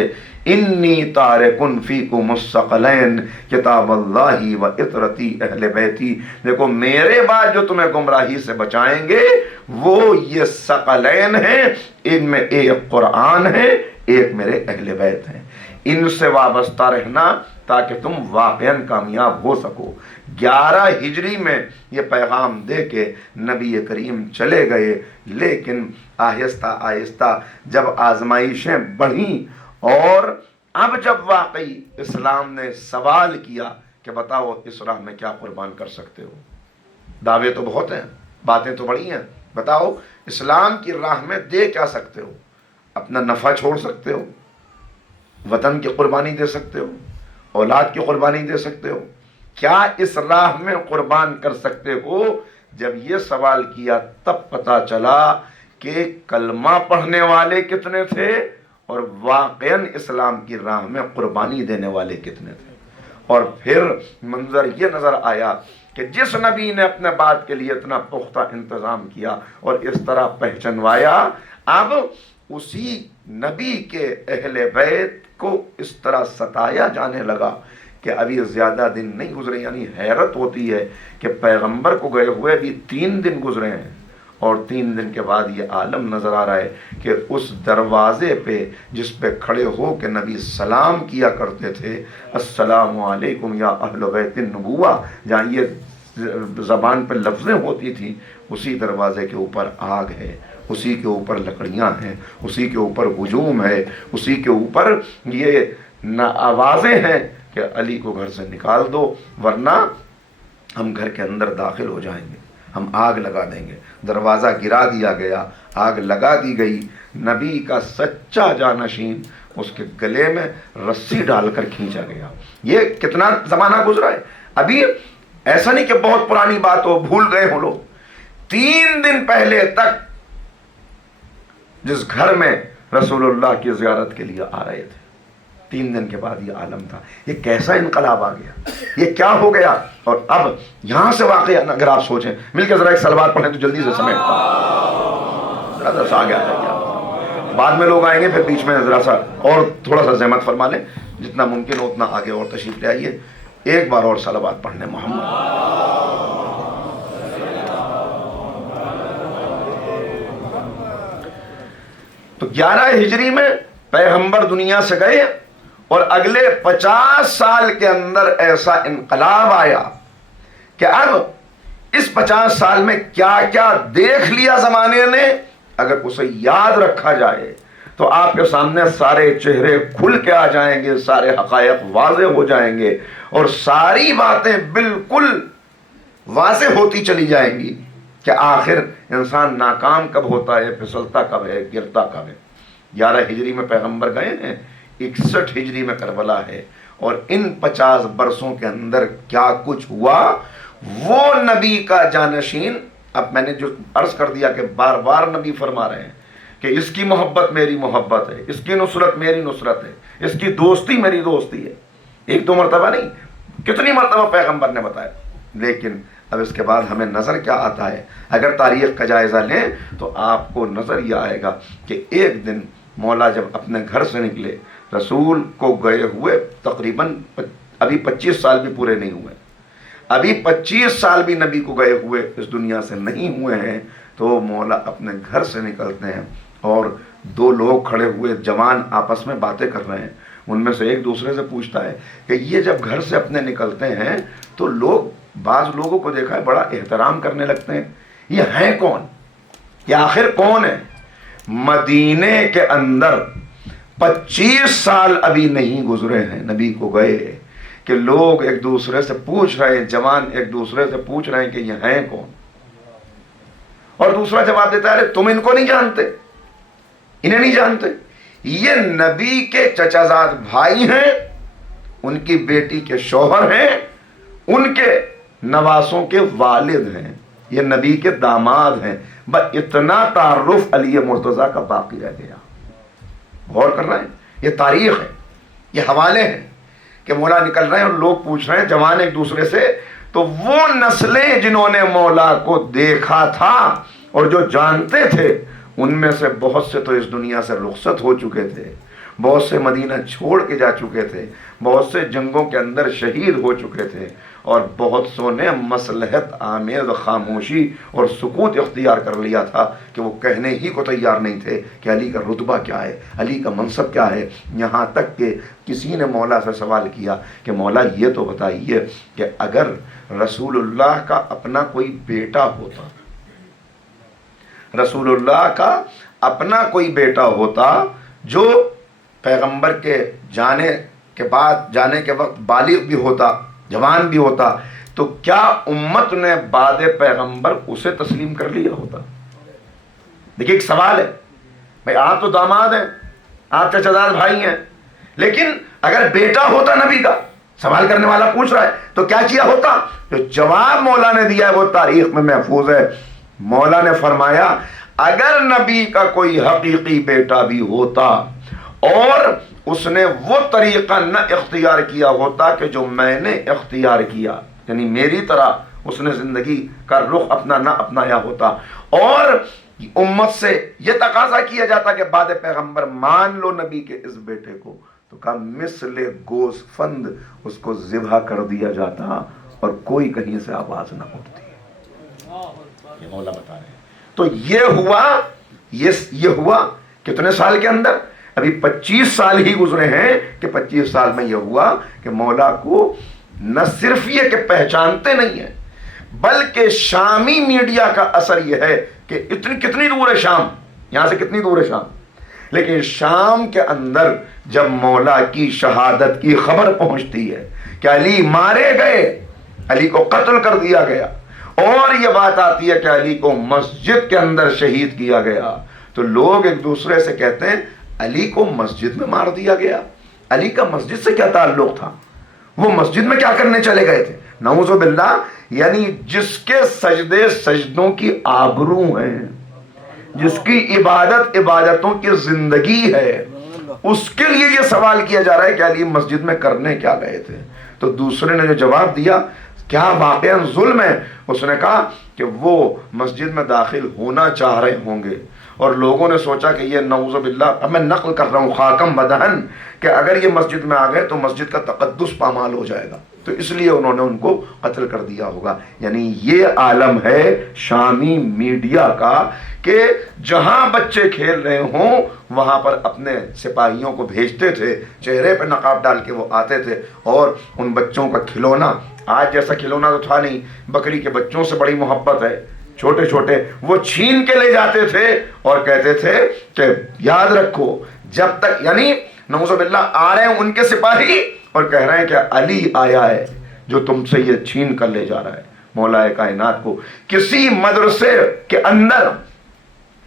انی تارکن فیکم الثقلین کتاب اللہ و اطرتی اہل بیتی. دیکھو میرے بعد جو تمہیں گمراہی سے بچائیں گے وہ یہ ثقلین ہیں، ان میں ایک قرآن ہے، ایک میرے اہل بیت ہیں. ان سے وابستہ رہنا تاکہ تم واقعاً کامیاب ہو سکو. 11 ہجری میں یہ پیغام دے کے نبی کریم چلے گئے. لیکن آہستہ آہستہ جب آزمائشیں بڑھیں اور اب جب واقعی اسلام نے سوال کیا کہ بتاؤ اس راہ میں کیا قربان کر سکتے ہو، دعوے تو بہت ہیں، باتیں تو بڑی ہیں، بتاؤ اسلام کی راہ میں دے کیا سکتے ہو؟ اپنا نفع چھوڑ سکتے ہو، وطن کی قربانی دے سکتے ہو، اولاد کی قربانی دے سکتے ہو، کیا اس راہ میں قربان کر سکتے ہو؟ جب یہ سوال کیا تب پتہ چلا کہ کلمہ پڑھنے والے کتنے تھے اور واقعاً اسلام کی راہ میں قربانی دینے والے کتنے تھے. اور پھر منظر یہ نظر آیا کہ جس نبی نے اپنے بات کے لیے اتنا پختہ انتظام کیا اور اس طرح پہچنوایا، اب اسی نبی کے اہل بیت کو اس طرح ستایا جانے لگا کہ ابھی زیادہ دن نہیں گزرے. یعنی حیرت ہوتی ہے کہ پیغمبر کو گئے ہوئے ابھی 3 دن گزرے ہیں اور 3 دن کے بعد یہ عالم نظر آ رہا ہے کہ اس دروازے پہ جس پہ کھڑے ہو کے نبی سلام کیا کرتے تھے، السلام علیکم یا اہل بیت النبوہ، جہاں یہ زبان پہ لفظیں ہوتی تھیں، اسی دروازے کے اوپر آگ ہے، اسی کے اوپر لکڑیاں ہیں، اسی کے اوپر ہجوم ہے، اسی کے اوپر یہ آوازیں ہیں کہ علی کو گھر سے نکال دو ورنہ ہم گھر کے اندر داخل ہو جائیں گے، ہم آگ لگا دیں گے. دروازہ گرا دیا گیا، آگ لگا دی گئی. نبی کا سچا جانشین اس کے گلے میں رسی ڈال کر کھینچا گیا. یہ کتنا زمانہ گزرا ہے. ابھی ایسا نہیں کہ بہت پرانی بات ہو، بھول گئے ہوں لوگ. 3 دن پہلے تک جس گھر میں رسول اللہ کی زیارت کے لیے آ رہے تھے، 3 دن کے بعد یہ عالم تھا. یہ کیسا انقلاب آ گیا، یہ کیا ہو گیا. اور اب یہاں سے واقعہ اگر آپ سوچیں، مل کے ذرا ایک صلوات پڑھیں تو جلدی سے سمیٹتا ذرا سا آگے آ جائیے. بعد میں لوگ آئیں گے، پھر بیچ میں ذرا سا اور تھوڑا سا زحمت فرما لیں، جتنا ممکن ہو اتنا آگے اور تشریف لے آئیے. ایک بار اور صلوات پڑھنے محمد. تو 11 ہجری میں پیغمبر دنیا سے گئے اور اگلے 50 سال کے اندر ایسا انقلاب آیا کہ اب اس 50 سال میں کیا کیا دیکھ لیا زمانے نے، اگر اسے یاد رکھا جائے تو آپ کے سامنے سارے چہرے کھل کے آ جائیں گے، سارے حقائق واضح ہو جائیں گے اور ساری باتیں بالکل واضح ہوتی چلی جائیں گی کہ آخر انسان ناکام کب ہوتا ہے، پھسلتا کب ہے، گرتا کب ہے. 11 ہجری میں پیغمبر گئے ہیں، 61 ہجری میں کربلا ہے، اور ان 50 برسوں کے اندر کیا کچھ ہوا. وہ نبی کا جانشین، اب میں نے جو عرض کر دیا کہ بار بار نبی فرما رہے ہیں کہ اس کی محبت میری محبت ہے، اس کی نصرت میری نصرت ہے، اس کی دوستی میری دوستی ہے. 1-2 مرتبہ نہیں، کتنی مرتبہ پیغمبر نے بتایا. لیکن اب اس کے بعد ہمیں نظر کیا آتا ہے؟ اگر تاریخ کا جائزہ لیں تو آپ کو نظر یہ آئے گا کہ ایک دن مولا جب اپنے گھر سے نکلے، رسول کو گئے ہوئے تقریباً ابھی 25 سال بھی پورے نہیں ہوئے، ابھی 25 سال بھی نبی کو گئے ہوئے اس دنیا سے نہیں ہوئے ہیں، تو مولا اپنے گھر سے نکلتے ہیں اور 2 لوگ کھڑے ہوئے جوان آپس میں باتیں کر رہے ہیں. ان میں سے ایک دوسرے سے پوچھتا ہے کہ یہ جب گھر سے اپنے نکلتے ہیں تو لوگ، بعض لوگوں کو دیکھا ہے بڑا احترام کرنے لگتے ہیں، یہ ہیں کون، یہ آخر کون ہے؟ مدینے کے اندر 25 سال ابھی نہیں گزرے ہیں نبی کو گئے کہ لوگ ایک دوسرے سے پوچھ رہے ہیں، جوان ایک دوسرے سے پوچھ رہے ہیں کہ یہ ہیں کون. اور دوسرا جواب دیتا ہے ارے تم ان کو نہیں جانتے، انہیں نہیں جانتے، یہ نبی کے چچا زاد بھائی ہیں، ان کی بیٹی کے شوہر ہیں، ان کے نواسوں کے والد ہیں، یہ نبی کے داماد ہیں. بس اتنا تعارف علی مرتضیٰ کا باقی رہ گیا. غور کر رہے ہیں، یہ تاریخ ہے، یہ حوالے ہیں کہ مولا نکل رہے ہیں اور لوگ پوچھ رہے ہیں جوان ایک دوسرے سے. تو وہ نسلیں جنہوں نے مولا کو دیکھا تھا اور جو جانتے تھے، ان میں سے بہت سے تو اس دنیا سے رخصت ہو چکے تھے، بہت سے مدینہ چھوڑ کے جا چکے تھے، بہت سے جنگوں کے اندر شہید ہو چکے تھے، اور بہت سو نے مصلحت آمیز خاموشی اور سکوت اختیار کر لیا تھا کہ وہ کہنے ہی کو تیار نہیں تھے کہ علی کا رتبہ کیا ہے، علی کا منصب کیا ہے. یہاں تک کہ کسی نے مولا سے سوال کیا کہ مولا یہ تو بتائیے کہ اگر رسول اللہ کا اپنا کوئی بیٹا ہوتا، رسول اللہ کا اپنا کوئی بیٹا ہوتا جو پیغمبر کے جانے کے بعد، جانے کے وقت بالغ بھی ہوتا، جوان بھی ہوتا، تو کیا امت نے بعد پیغمبر اسے تسلیم کر لیا ہوتا؟ دیکھیے ایک سوال ہے بھائی، آپ تو داماد ہیں، آپ چچا زاد بھائی ہیں، لیکن اگر بیٹا ہوتا نبی کا، سوال کرنے والا پوچھ رہا ہے، تو کیا کیا ہوتا؟ جو جواب مولا نے دیا ہے وہ تاریخ میں محفوظ ہے. مولا نے فرمایا اگر نبی کا کوئی حقیقی بیٹا بھی ہوتا اور اس نے وہ طریقہ نہ اختیار کیا ہوتا کہ جو میں نے اختیار کیا، یعنی میری طرح اس نے زندگی کا رخ اپنا نہ اپنایا ہوتا، اور امت سے یہ تقاضا کیا جاتا کہ بعد پیغمبر مان لو نبی کے اس بیٹے کو، تو تو کہا مثل گوسفند اس کو ذبح کر دیا جاتا اور کوئی کہیں سے آواز نہ اٹھتی. یہ مولا بتا رہے ہیں. تو یہ ہوا کتنے سال کے اندر؟ ابھی 25 سال ہی گزرے ہیں کہ 25 سال میں یہ ہوا کہ مولا کو نہ صرف یہ کہ پہچانتے نہیں ہیں بلکہ شامی میڈیا کا اثر یہ ہے کہ کتنی دور ہے شام، یہاں سے کتنی دور ہے شام، لیکن شام کے اندر جب مولا کی شہادت کی خبر پہنچتی ہے کہ علی مارے گئے، علی کو قتل کر دیا گیا، اور یہ بات آتی ہے کہ علی کو مسجد کے اندر شہید کیا گیا، تو لوگ ایک دوسرے سے کہتے ہیں علی کو مسجد میں مار دیا گیا. علی کا مسجد سے کیا تعلق تھا؟ وہ مسجد میں کیا کرنے چلے گئے تھے؟ نعوذ باللہ. یعنی جس کے سجدوں کی آبرو ہیں، جس کی عبادتوں کی زندگی ہے، اس کے لیے یہ سوال کیا جا رہا ہے کہ علی مسجد میں کرنے کیا گئے تھے. تو دوسرے نے جو جواب دیا کیا واقعا ظلم ہے، اس نے کہا کہ وہ مسجد میں داخل ہونا چاہ رہے ہوں گے اور لوگوں نے سوچا کہ یہ نعوذ باللہ، اب میں نقل کر رہا ہوں خاکم بدہن، کہ اگر یہ مسجد میں آ گئے تو مسجد کا تقدس پامال ہو جائے گا، تو اس لیے انہوں نے ان کو قتل کر دیا ہوگا. یعنی یہ عالم ہے شامی میڈیا کا کہ جہاں بچے کھیل رہے ہوں وہاں پر اپنے سپاہیوں کو بھیجتے تھے، چہرے پہ نقاب ڈال کے وہ آتے تھے اور ان بچوں کا کھلونا، آج جیسا کھلونا تو تھا نہیں، بکری کے بچوں سے بڑی محبت ہے، چھوٹے چھوٹے، وہ چھین کے لے جاتے تھے اور کہتے تھے کہ یاد رکھو جب تک، یعنی نعوذ باللہ آ رہے ہیں ان کے سپاہی اور کہہ رہے ہیں کہ علی آیا ہے جو تم سے یہ چھین کر لے جا رہا ہے. مولا کائنات کو کسی مدرسے کے اندر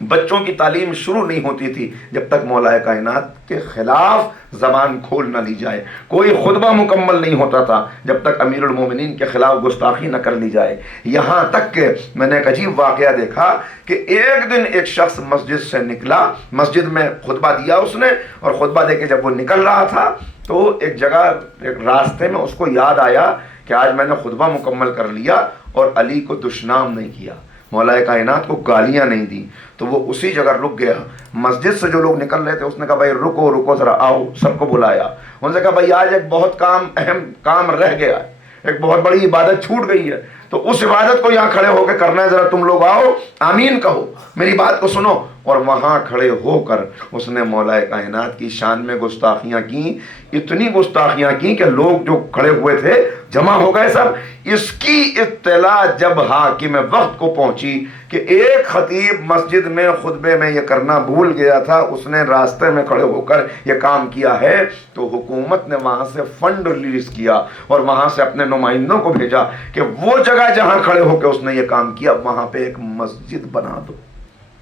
بچوں کی تعلیم شروع نہیں ہوتی تھی جب تک مولا کائنات کے خلاف زبان کھول نہ لی جائے. کوئی خطبہ مکمل نہیں ہوتا تھا جب تک امیر المومنین کے خلاف گستاخی نہ کر لی جائے. یہاں تک کہ میں نے ایک عجیب واقعہ دیکھا کہ ایک دن ایک شخص مسجد سے نکلا، مسجد میں خطبہ دیا اس نے، اور خطبہ دے کے جب وہ نکل رہا تھا تو ایک جگہ ایک راستے میں اس کو یاد آیا کہ آج میں نے خطبہ مکمل کر لیا اور علی کو دشنام نہیں کیا، مولا کائنات کو گالیاں نہیں دی. تو وہ اسی جگہ رک گیا. مسجد سے جو لوگ نکل رہے تھے اس نے کہا بھائی رکو ذرا آؤ، سب کو بلایا. ان سے کہا بھائی آج ایک بہت اہم کام رہ گیا ہے، ایک بہت بڑی عبادت چھوٹ گئی ہے، تو اس عبادت کو یہاں کھڑے ہو کے کرنا ہے، ذرا تم لوگ آؤ، آمین کہو، میری بات کو سنو. اور وہاں کھڑے ہو کر اس نے مولا کائنات کی شان میں گستاخیاں کی، اتنی گستاخیاں کی کہ لوگ جو کھڑے ہوئے تھے جمع ہو گئے سب. اس کی اطلاع جب حاکم وقت کو پہنچی کہ ایک خطیب مسجد میں خطبے میں یہ کرنا بھول گیا تھا، اس نے راستے میں کھڑے ہو کر یہ کام کیا ہے، تو حکومت نے وہاں سے فنڈ ریلیز کیا اور وہاں سے اپنے نمائندوں کو بھیجا کہ وہ جگہ جہاں کھڑے ہو کے اس نے یہ کام کیا وہاں پہ ایک مسجد بنا دو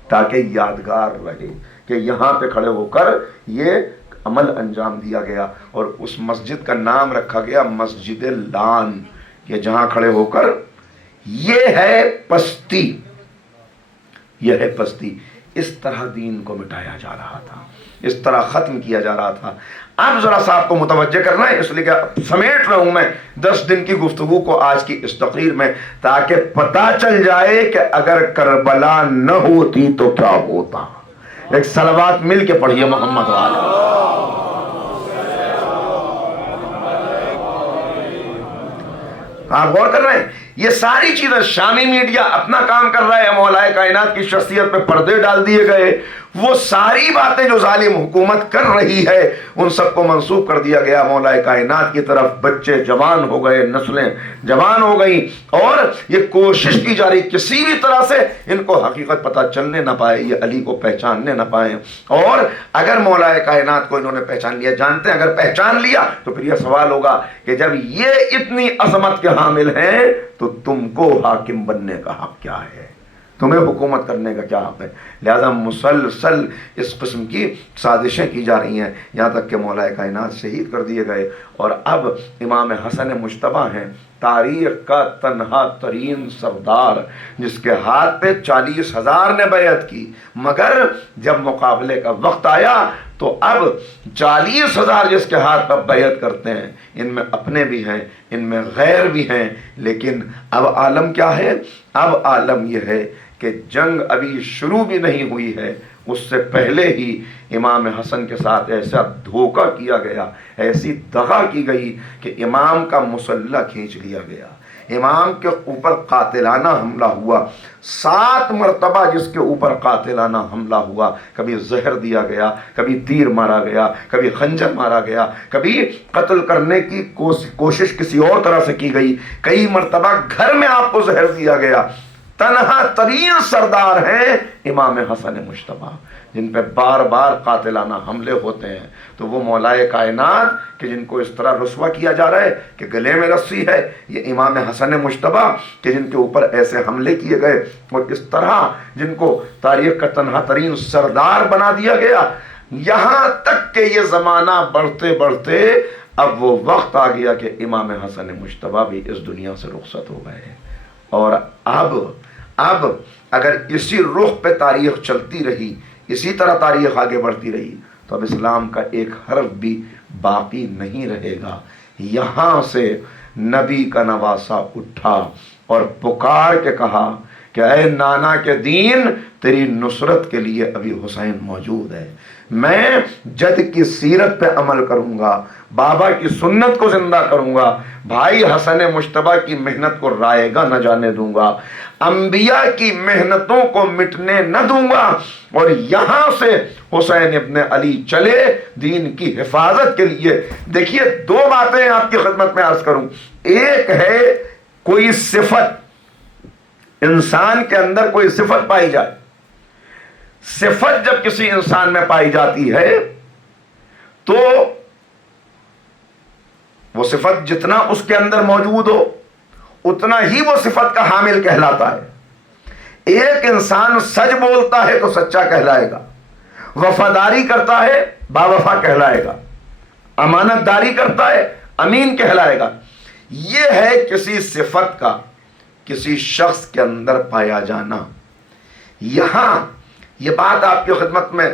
تاکہ یادگار رہے کہ یہاں پہ کھڑے ہو کر یہ عمل انجام دیا گیا. اور اس مسجد کا نام رکھا گیا مسجد لان، کہ جہاں کھڑے ہو کر یہ ہے پستی، یہ ہے پستی. اس طرح دین کو مٹایا جا رہا تھا، اس طرح ختم کیا جا رہا تھا. اب ذرا سا آپ کو متوجہ کرنا ہے، اس لیے کہ سمیٹ رہا ہوں میں 10 دن کی گفتگو کو آج کی اس تقریر میں، تاکہ پتہ چل جائے کہ اگر کربلا نہ ہوتی تو کیا ہوتا. ایک صلوات مل کے پڑھیے محمد والے. آپ غور کر رہے ہیں، یہ ساری چیزیں شامی میڈیا اپنا کام کر رہا ہے، مولا کائنات کی شخصیت پہ پردے ڈال دیے گئے. وہ ساری باتیں جو ظالم حکومت کر رہی ہے ان سب کو منسوب کر دیا گیا مولا کائنات کی طرف. بچے جوان ہو گئے، نسلیں جوان ہو گئیں، اور یہ کوشش کی جا رہی کسی بھی طرح سے ان کو حقیقت پتہ چلنے نہ پائے، یہ علی کو پہچاننے نہ پائیں. اور اگر مولا کائنات کو انہوں نے پہچان لیا، جانتے ہیں اگر پہچان لیا تو پھر یہ سوال ہوگا کہ جب یہ اتنی عظمت کے حامل ہیں تو تم کو حاکم بننے کا حق کیا ہے، تمہیں حکومت کرنے کا کیا حق ہے. لہذا مسلسل اس قسم کی سازشیں کی جا رہی ہیں، یہاں تک کہ مولا کائنات شہید کر دیے گئے. اور اب امام حسن مجتبیٰ ہیں، تاریخ کا تنہا ترین سردار، جس کے ہاتھ پہ 40,000 نے بیعت کی، مگر جب مقابلے کا وقت آیا تو اب 40,000 جس کے ہاتھ پر بیعت کرتے ہیں، ان میں اپنے بھی ہیں، ان میں غیر بھی ہیں. لیکن اب عالم کیا ہے؟ اب عالم یہ ہے کہ کہ جنگ ابھی شروع بھی نہیں ہوئی ہے، اس سے پہلے ہی امام حسن کے ساتھ ایسا دھوکہ کیا گیا، ایسی دغا کی گئی کہ امام کا مسلح کھینچ لیا گیا، امام کے اوپر قاتلانہ حملہ ہوا، 7 مرتبہ جس کے اوپر قاتلانہ حملہ ہوا، کبھی زہر دیا گیا، کبھی تیر مارا گیا، کبھی خنجر مارا گیا، کبھی قتل کرنے کی کوشش کسی اور طرح سے کی گئی، کئی مرتبہ گھر میں آپ کو زہر دیا گیا۔ تنہا ترین سردار ہیں امام حسن مجتبیٰ، جن پہ بار بار قاتلانہ حملے ہوتے ہیں، تو وہ مولائے کائنات کہ جن کو اس طرح رسوا کیا جا رہا ہے کہ گلے میں رسی ہے، یہ امام حسن مجتبیٰ کہ جن کے اوپر ایسے حملے کیے گئے اور اس طرح جن کو تاریخ کا تنہا ترین سردار بنا دیا گیا، یہاں تک کہ یہ زمانہ بڑھتے بڑھتے اب وہ وقت آ گیا کہ امام حسن مجتبیٰ بھی اس دنیا سے رخصت ہو گئے، اور اب اگر اسی رخ پہ تاریخ چلتی رہی، اسی طرح تاریخ آگے بڑھتی رہی، تو اب اسلام کا ایک حرف بھی باقی نہیں رہے گا۔ یہاں سے نبی کا نواسا اٹھا اور پکار کے کہا کہ اے نانا کے دین، تیری نصرت کے لیے ابھی حسین موجود ہے، میں جد کی سیرت پہ عمل کروں گا، بابا کی سنت کو زندہ کروں گا، بھائی حسن مجتبیٰ کی محنت کو رائے گا نہ جانے دوں گا، انبیاء کی محنتوں کو مٹنے نہ دوں گا، اور یہاں سے حسین ابن علی چلے دین کی حفاظت کے لیے۔ دیکھیے 2 باتیں آپ کی خدمت میں عرض کروں، ایک ہے کوئی صفت، انسان کے اندر کوئی صفت پائی جائے، صفت جب کسی انسان میں پائی جاتی ہے تو وہ صفت جتنا اس کے اندر موجود ہو اتنا ہی وہ صفت کا حامل کہلاتا ہے۔ ایک انسان سچ بولتا ہے تو سچا کہلائے گا، وفاداری کرتا ہے باوفا کہلائے گا، امانت داری کرتا ہے امین کہلائے گا۔ یہ ہے کسی صفت کا کسی شخص کے اندر پایا جانا۔ یہاں یہ بات آپ کی خدمت میں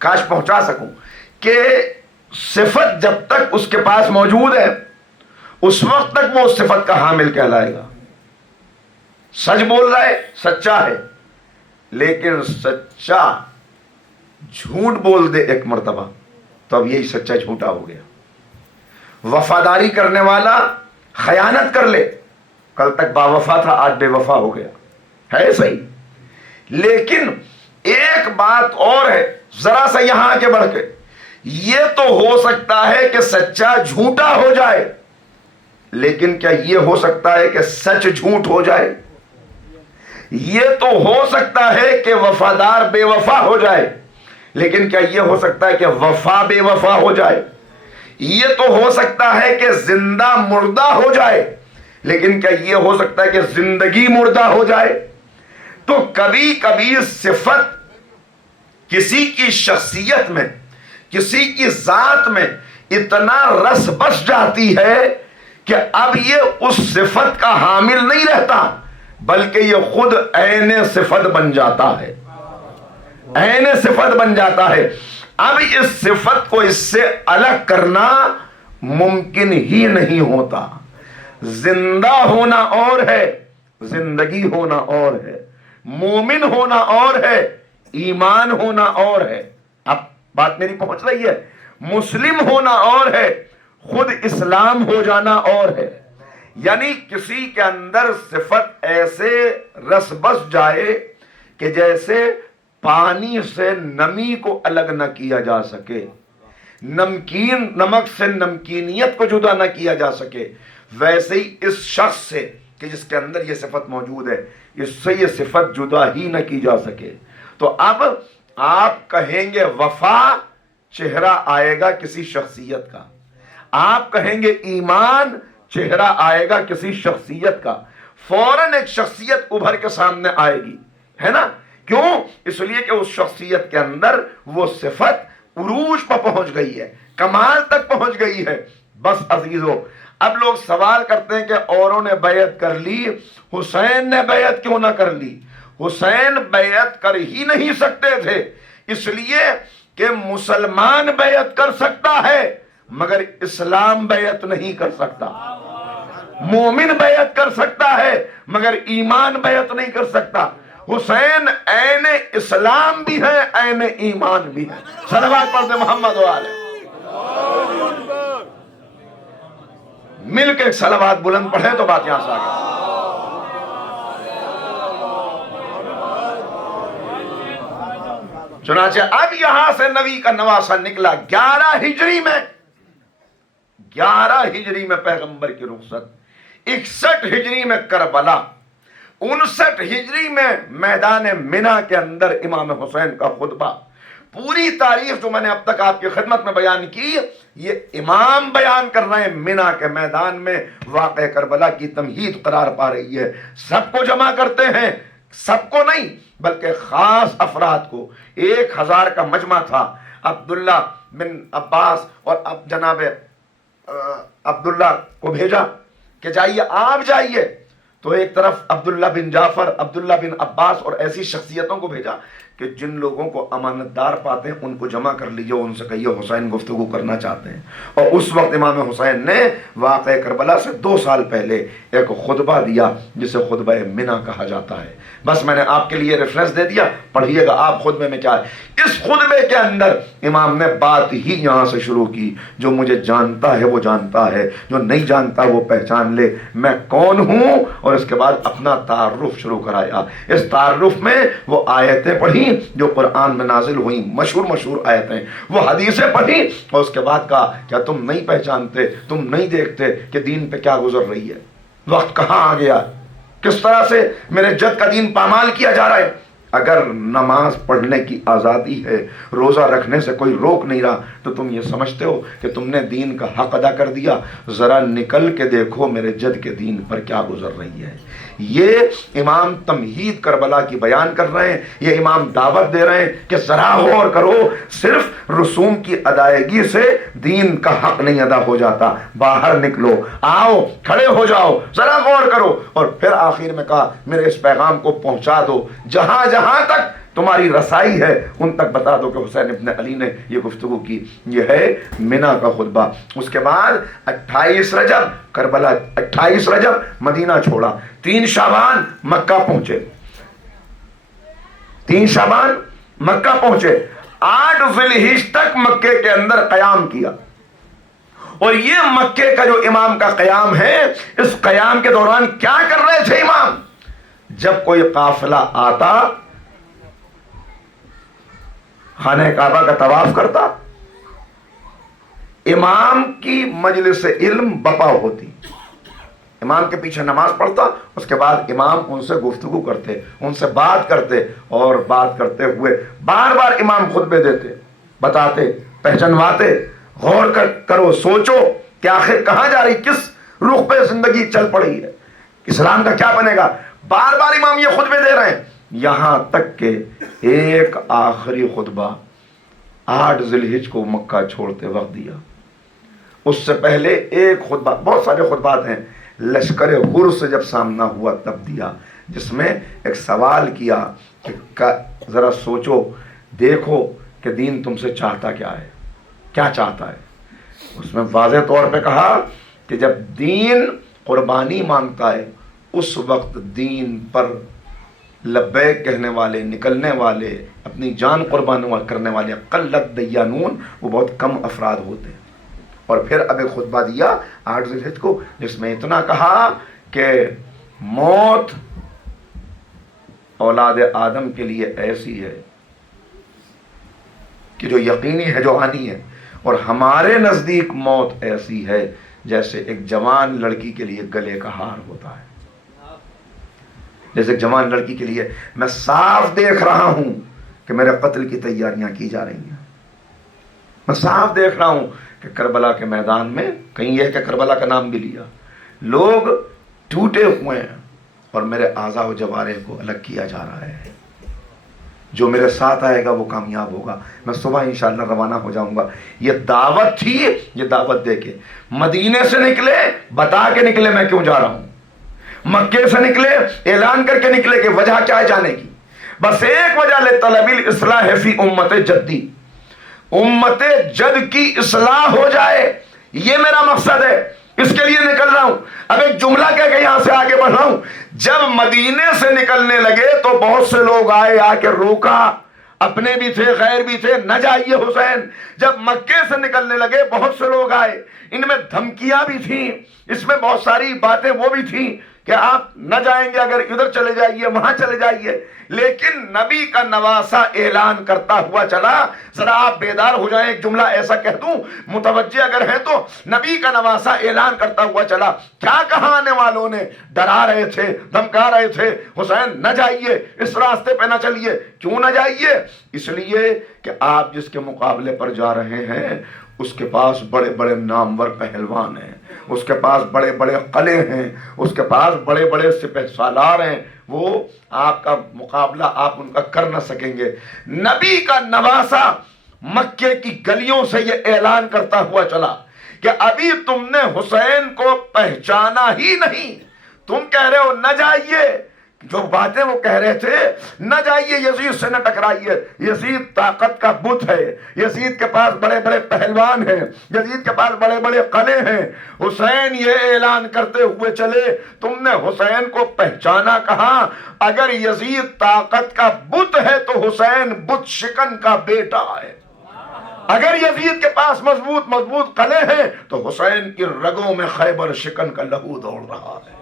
کاش پہنچا سکوں کہ صفت جب تک اس کے پاس موجود ہے اس وقت تک وہ اس صفت کا حامل کہلائے گا۔ سچ بول رہا ہے، سچا ہے، لیکن سچا جھوٹ بول دے ایک مرتبہ تو اب یہی سچا جھوٹا ہو گیا۔ وفاداری کرنے والا خیانت کر لے، کل تک باوفا تھا آج بے وفا ہو گیا، ہے صحیح، لیکن ایک بات اور ہے ذرا سا یہاں آگے بڑھ کے، یہ تو ہو سکتا ہے کہ سچا جھوٹا ہو جائے، لیکن کیا یہ ہو سکتا ہے کہ سچ جھوٹ ہو جائے؟ یہ تو ہو سکتا ہے کہ وفادار بے وفا ہو جائے، لیکن کیا یہ ہو سکتا ہے کہ وفا بے وفا ہو جائے؟ یہ تو ہو سکتا ہے کہ زندہ مردہ ہو جائے، لیکن کیا یہ ہو سکتا ہے کہ زندگی مردہ ہو جائے؟ تو کبھی کبھی صفت کسی کی شخصیت میں، کسی کی ذات میں اتنا رس بس جاتی ہے کہ اب یہ اس صفت کا حامل نہیں رہتا، بلکہ یہ خود عین صفت بن جاتا ہے، عین صفت بن جاتا ہے۔ اب اس صفت کو اس سے الگ کرنا ممکن ہی نہیں ہوتا۔ زندہ ہونا اور ہے، زندگی ہونا اور ہے، مومن ہونا اور ہے، ایمان ہونا اور ہے۔ اب بات میری پہنچ رہی ہے؟ مسلم ہونا اور ہے، خود اسلام ہو جانا اور ہے۔ یعنی کسی کے اندر صفت ایسے رس بس جائے کہ جیسے پانی سے نمی کو الگ نہ کیا جا سکے، نمک سے نمکینیت کو جدا نہ کیا جا سکے، ویسے ہی اس شخص سے کہ جس کے اندر یہ صفت موجود ہے، اس سے یہ صفت جدا ہی نہ کی جا سکے۔ تو اب آپ کہیں گے وفا، چہرہ آئے گا کسی شخصیت کا، آپ کہیں گے ایمان، چہرہ آئے گا کسی شخصیت کا، فوراً ایک شخصیت ابھر کے سامنے آئے گی، ہے نا؟ کیوں؟ اس لیے کہ اس شخصیت کے اندر وہ صفت عروج پر پہنچ گئی ہے، کمال تک پہنچ گئی ہے۔ بس عزیزو، اب لوگ سوال کرتے ہیں کہ اوروں نے بیعت کر لی، حسین نے بیعت کیوں نہ کر لی؟ حسین بیعت کر ہی نہیں سکتے تھے، اس لیے کہ مسلمان بیعت کر سکتا ہے مگر اسلام بیعت نہیں کر سکتا۔ مومن بیعت کر سکتا ہے مگر ایمان بیعت نہیں کر سکتا. حسین عین اسلام بھی ہے، عین ایمان بھی ہے. صلوات پڑھتے محمد والے. مل کے صلوات بلند پڑھے تو بات یہاں سے آگے. چنانچہ اب یہاں سے نبی کا نواسہ نکلا 11 ہجری میں پیغمبر کی رخصت، 61 ہجری میں کربلا، 59 ہجری میں میدان منی کے اندر امام حسین کا خطبہ. پوری تاریخ جو میں نے اب تک آپ کی خدمت میں بیان کی، یہ امام بیان کر رہے ہیں. منی کے میدان میں واقع کربلا کی تمہید قرار پا رہی ہے. سب کو جمع کرتے ہیں، سب کو نہیں بلکہ خاص افراد کو. 1000 کا مجمع تھا. عبداللہ بن عباس اور اب جناب عبداللہ کو بھیجا کہ جائیے، آپ جائیے. تو ایک طرف عبداللہ بن جعفر، عبداللہ بن عباس اور ایسی شخصیتوں کو بھیجا کہ جن لوگوں کو امانت دار پاتے ہیں ان کو جمع کر لیجئے، ان سے کہیے حسین گفتگو کرنا چاہتے ہیں. اور اس وقت امام حسین نے واقع کربلا سے 2 سال پہلے ایک خطبہ دیا جسے خطبہ منی کہا جاتا ہے. بس میں نے آپ کے لیے ریفرنس دے دیا، پڑھیے گا آپ خطبے میں کیا ہے. اس خطبے کے اندر امام نے بات ہی یہاں سے شروع کی. جو مجھے جانتا ہے وہ جانتا ہے، جو نہیں جانتا وہ پہچان لے میں کون ہوں. اور اس کے بعد اپنا تعارف شروع کرایا. اس تعارف میں وہ آیتیں پڑھی جو قرآن میں نازل ہوئی، مشہور آیتیں، وہ حدیثیں پڑھی اور اس کے بعد کہا کیا تم نہیں پہچانتے، تم نہیں دیکھتے کہ دین پہ کیا گزر رہی ہے، وقت کہاں آ گیا، کس طرح سے میرے جد کا دین پامال کیا جا رہا ہے. اگر نماز پڑھنے کی آزادی ہے، روزہ رکھنے سے کوئی روک نہیں رہا، تو تم یہ سمجھتے ہو کہ تم نے دین کا حق ادا کر دیا. ذرا نکل کے دیکھو میرے جد کے دین پر کیا گزر رہی ہے. یہ امام تمہید کربلا کی بیان کر رہے ہیں. یہ امام دعوت دے رہے ہیں کہ ذرا غور کرو، صرف رسوم کی ادائیگی سے دین کا حق نہیں ادا ہو جاتا. باہر نکلو، آؤ، کھڑے ہو جاؤ، ذرا غور کرو. اور پھر آخر میں کہا میرے اس پیغام کو پہنچا دو، جہاں جہاں تک تمہاری رسائی ہے ان تک بتا دو کہ حسین ابن علی نے یہ گفتگو کی. یہ ہے منی کا خطبہ. اس کے بعد 28 رجب کربلا، 28 رجب مدینہ چھوڑا، 3 شعبان مکہ پہنچے، 3 شعبان مکہ پہنچے، 8 ذی الحجہ تک مکے کے اندر قیام کیا. اور یہ مکے کا جو امام کا قیام ہے، اس قیام کے دوران کیا کر رہے تھے امام؟ جب کوئی قافلہ آتا خانہ کعبہ کا طواف کرتا، امام کی مجلس علم بپا ہوتی، امام کے پیچھے نماز پڑھتا، اس کے بعد امام ان سے گفتگو کرتے، ان سے بات کرتے، اور بات کرتے ہوئے بار بار امام خطبے دیتے، بتاتے، پہچنواتے. غور کرو، سوچو کہ آخر کہاں جا رہی، کس رخ پہ زندگی چل پڑی ہے، اسلام کا کیا بنے گا. بار بار امام یہ خطبے دے رہے ہیں، یہاں تک کہ ایک آخری خطبہ 8 ذی الحجہ کو مکہ چھوڑتے وقت دیا. اس سے پہلے ایک خطبہ، بہت سارے خطبات ہیں، لشکر غر سے جب سامنا ہوا تب دیا، جس میں ایک سوال کیا کہ ذرا سوچو، دیکھو کہ دین تم سے چاہتا کیا ہے، کیا چاہتا ہے. اس میں واضح طور پہ کہا کہ جب دین قربانی مانگتا ہے اس وقت دین پر لبیک کہنے والے، نکلنے والے، اپنی جان قربان کرنے والے، قلت دیانون، وہ بہت کم افراد ہوتے ہیں. اور پھر اب ایک خطبہ دیا 8 ذی الحجہ کو، جس میں اتنا کہا کہ موت اولاد آدم کے لیے ایسی ہے کہ جو یقینی ہے، جو آنی ہے، اور ہمارے نزدیک موت ایسی ہے جیسے ایک جوان لڑکی کے لیے گلے کا ہار ہوتا ہے. جیسے ایک جوان لڑکی کے لیے میں صاف دیکھ رہا ہوں کہ میرے قتل کی تیاریاں کی جا رہی ہیں. میں صاف دیکھ رہا ہوں کہ کربلا کے میدان میں، کہیں یہ کہ کربلا کا نام بھی لیا، لوگ ٹوٹے ہوئے ہیں اور میرے اعضاء و جوارح کو الگ کیا جا رہا ہے. جو میرے ساتھ آئے گا وہ کامیاب ہوگا. میں صبح انشاءاللہ روانہ ہو جاؤں گا. یہ دعوت تھی. یہ دعوت دے کے مدینے سے نکلے، بتا کے نکلے میں کیوں جا رہا ہوں. مکے سے نکلے، اعلان کر کے نکلے کہ وجہ کیا ہے جانے کی. بس ایک وجہ، لطلب الاصلاح فی امت جدی، امت جد کی اصلاح ہو جائے، یہ میرا مقصد ہے. اس کے لیے نکل رہا ہوں. اب ایک جملہ کہہ کے یہاں سے آگے بڑھ رہا ہوں. جب مدینے سے نکلنے لگے تو بہت سے لوگ آئے، آ کے روکا، اپنے بھی تھے غیر بھی تھے، نہ جائیے حسین. جب مکے سے نکلنے لگے بہت سے لوگ آئے، ان میں دھمکیاں بھی تھیں، اس میں بہت ساری باتیں وہ بھی تھیں کہ آپ نہ جائیں گے، اگر ادھر چلے جائیے، وہاں چلے جائیے. لیکن نبی کا نواسہ اعلان کرتا ہوا چلا. ذرا آپ بیدار ہو جائیں، ایک جملہ ایسا کہہ دوں، متوجہ اگر ہیں تو. نبی کا نواسہ اعلان کرتا ہوا چلا. کیا کہا آنے والوں نے؟ ڈرا رہے تھے، دھمکا رہے تھے، حسین نہ جائیے، اس راستے پہ نہ چلیے. کیوں نہ جائیے؟ اس لیے کہ آپ جس کے مقابلے پر جا رہے ہیں اس کے پاس بڑے بڑے نامور پہلوان ہیں، اس کے پاس بڑے بڑے قلعے ہیں، اس کے پاس بڑے بڑے سپہ سالار ہیں، وہ آپ کا مقابلہ آپ ان کا کر نہ سکیں گے. نبی کا نواسہ مکے کی گلیوں سے یہ اعلان کرتا ہوا چلا کہ ابھی تم نے حسین کو پہچانا ہی نہیں، تم کہہ رہے ہو نہ جائیے. جو باتیں وہ کہہ رہے تھے، نہ جائیے، یزید سے نہ ٹکرائیے، یزید طاقت کا بت ہے، یزید کے پاس بڑے بڑے پہلوان ہیں، یزید کے پاس بڑے بڑے قلعے ہیں. حسین یہ اعلان کرتے ہوئے چلے تم نے حسین کو پہچانا کہاں؟ اگر یزید طاقت کا بت ہے تو حسین بت شکن کا بیٹا ہے. اگر یزید کے پاس مضبوط قلعے ہیں تو حسین کی رگوں میں خیبر شکن کا لہو دوڑ رہا ہے.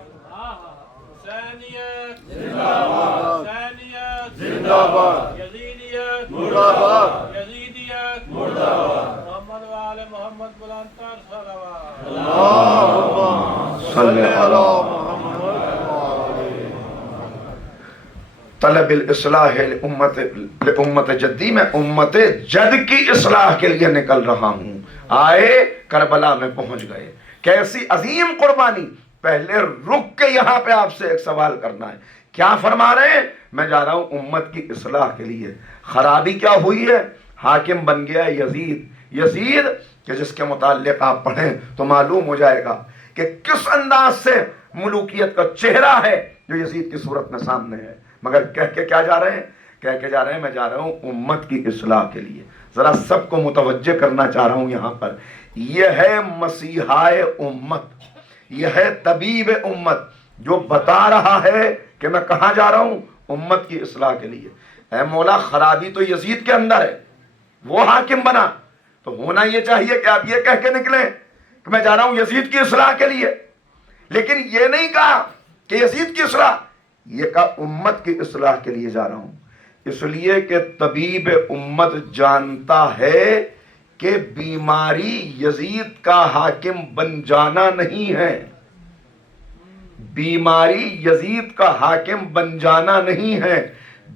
طلب الاصلاح لامت جدی، میں امت جد کی اصلاح کے لیے نکل رہا ہوں. آئے کربلا میں پہنچ گئے. کیسی عظیم قربانی. پہلے رک کے یہاں پہ آپ سے ایک سوال کرنا ہے. کیا فرما رہے ہیں؟ میں جا رہا ہوں امت کی اصلاح کے لیے. خرابی کیا ہوئی ہے؟ حاکم بن گیا یزید کہ جس کے متعلق آپ پڑھیں تو معلوم ہو جائے گا کہ کس انداز سے ملوکیت کا چہرہ ہے جو یزید کی صورت میں سامنے ہے. مگر کہہ کے کیا جا رہے ہیں؟ کہہ کے جا رہے ہیں میں جا رہا ہوں امت کی اصلاح کے لیے. ذرا سب کو متوجہ کرنا چاہ رہا ہوں یہاں پر. یہ ہے مسیحائے امت، یہ ہے طبیب امت جو بتا رہا ہے کہ میں کہاں جا رہا ہوں؟ امت کی اصلاح کے لیے. اے مولا، خرابی تو یزید کے اندر ہے، وہ حاکم بنا تو ہونا یہ چاہیے کہ آپ یہ کہہ کے نکلیں کہ میں جا رہا ہوں یزید کی اصلاح کے لیے. لیکن یہ نہیں کہا کہ یزید کی اصلاح، یہ کہا امت کی اصلاح کے لیے جا رہا ہوں. اس لیے کہ طبیب امت جانتا ہے کہ بیماری یزید کا حاکم بن جانا نہیں ہے، بیماری یزید کا حاکم بن جانا نہیں ہے،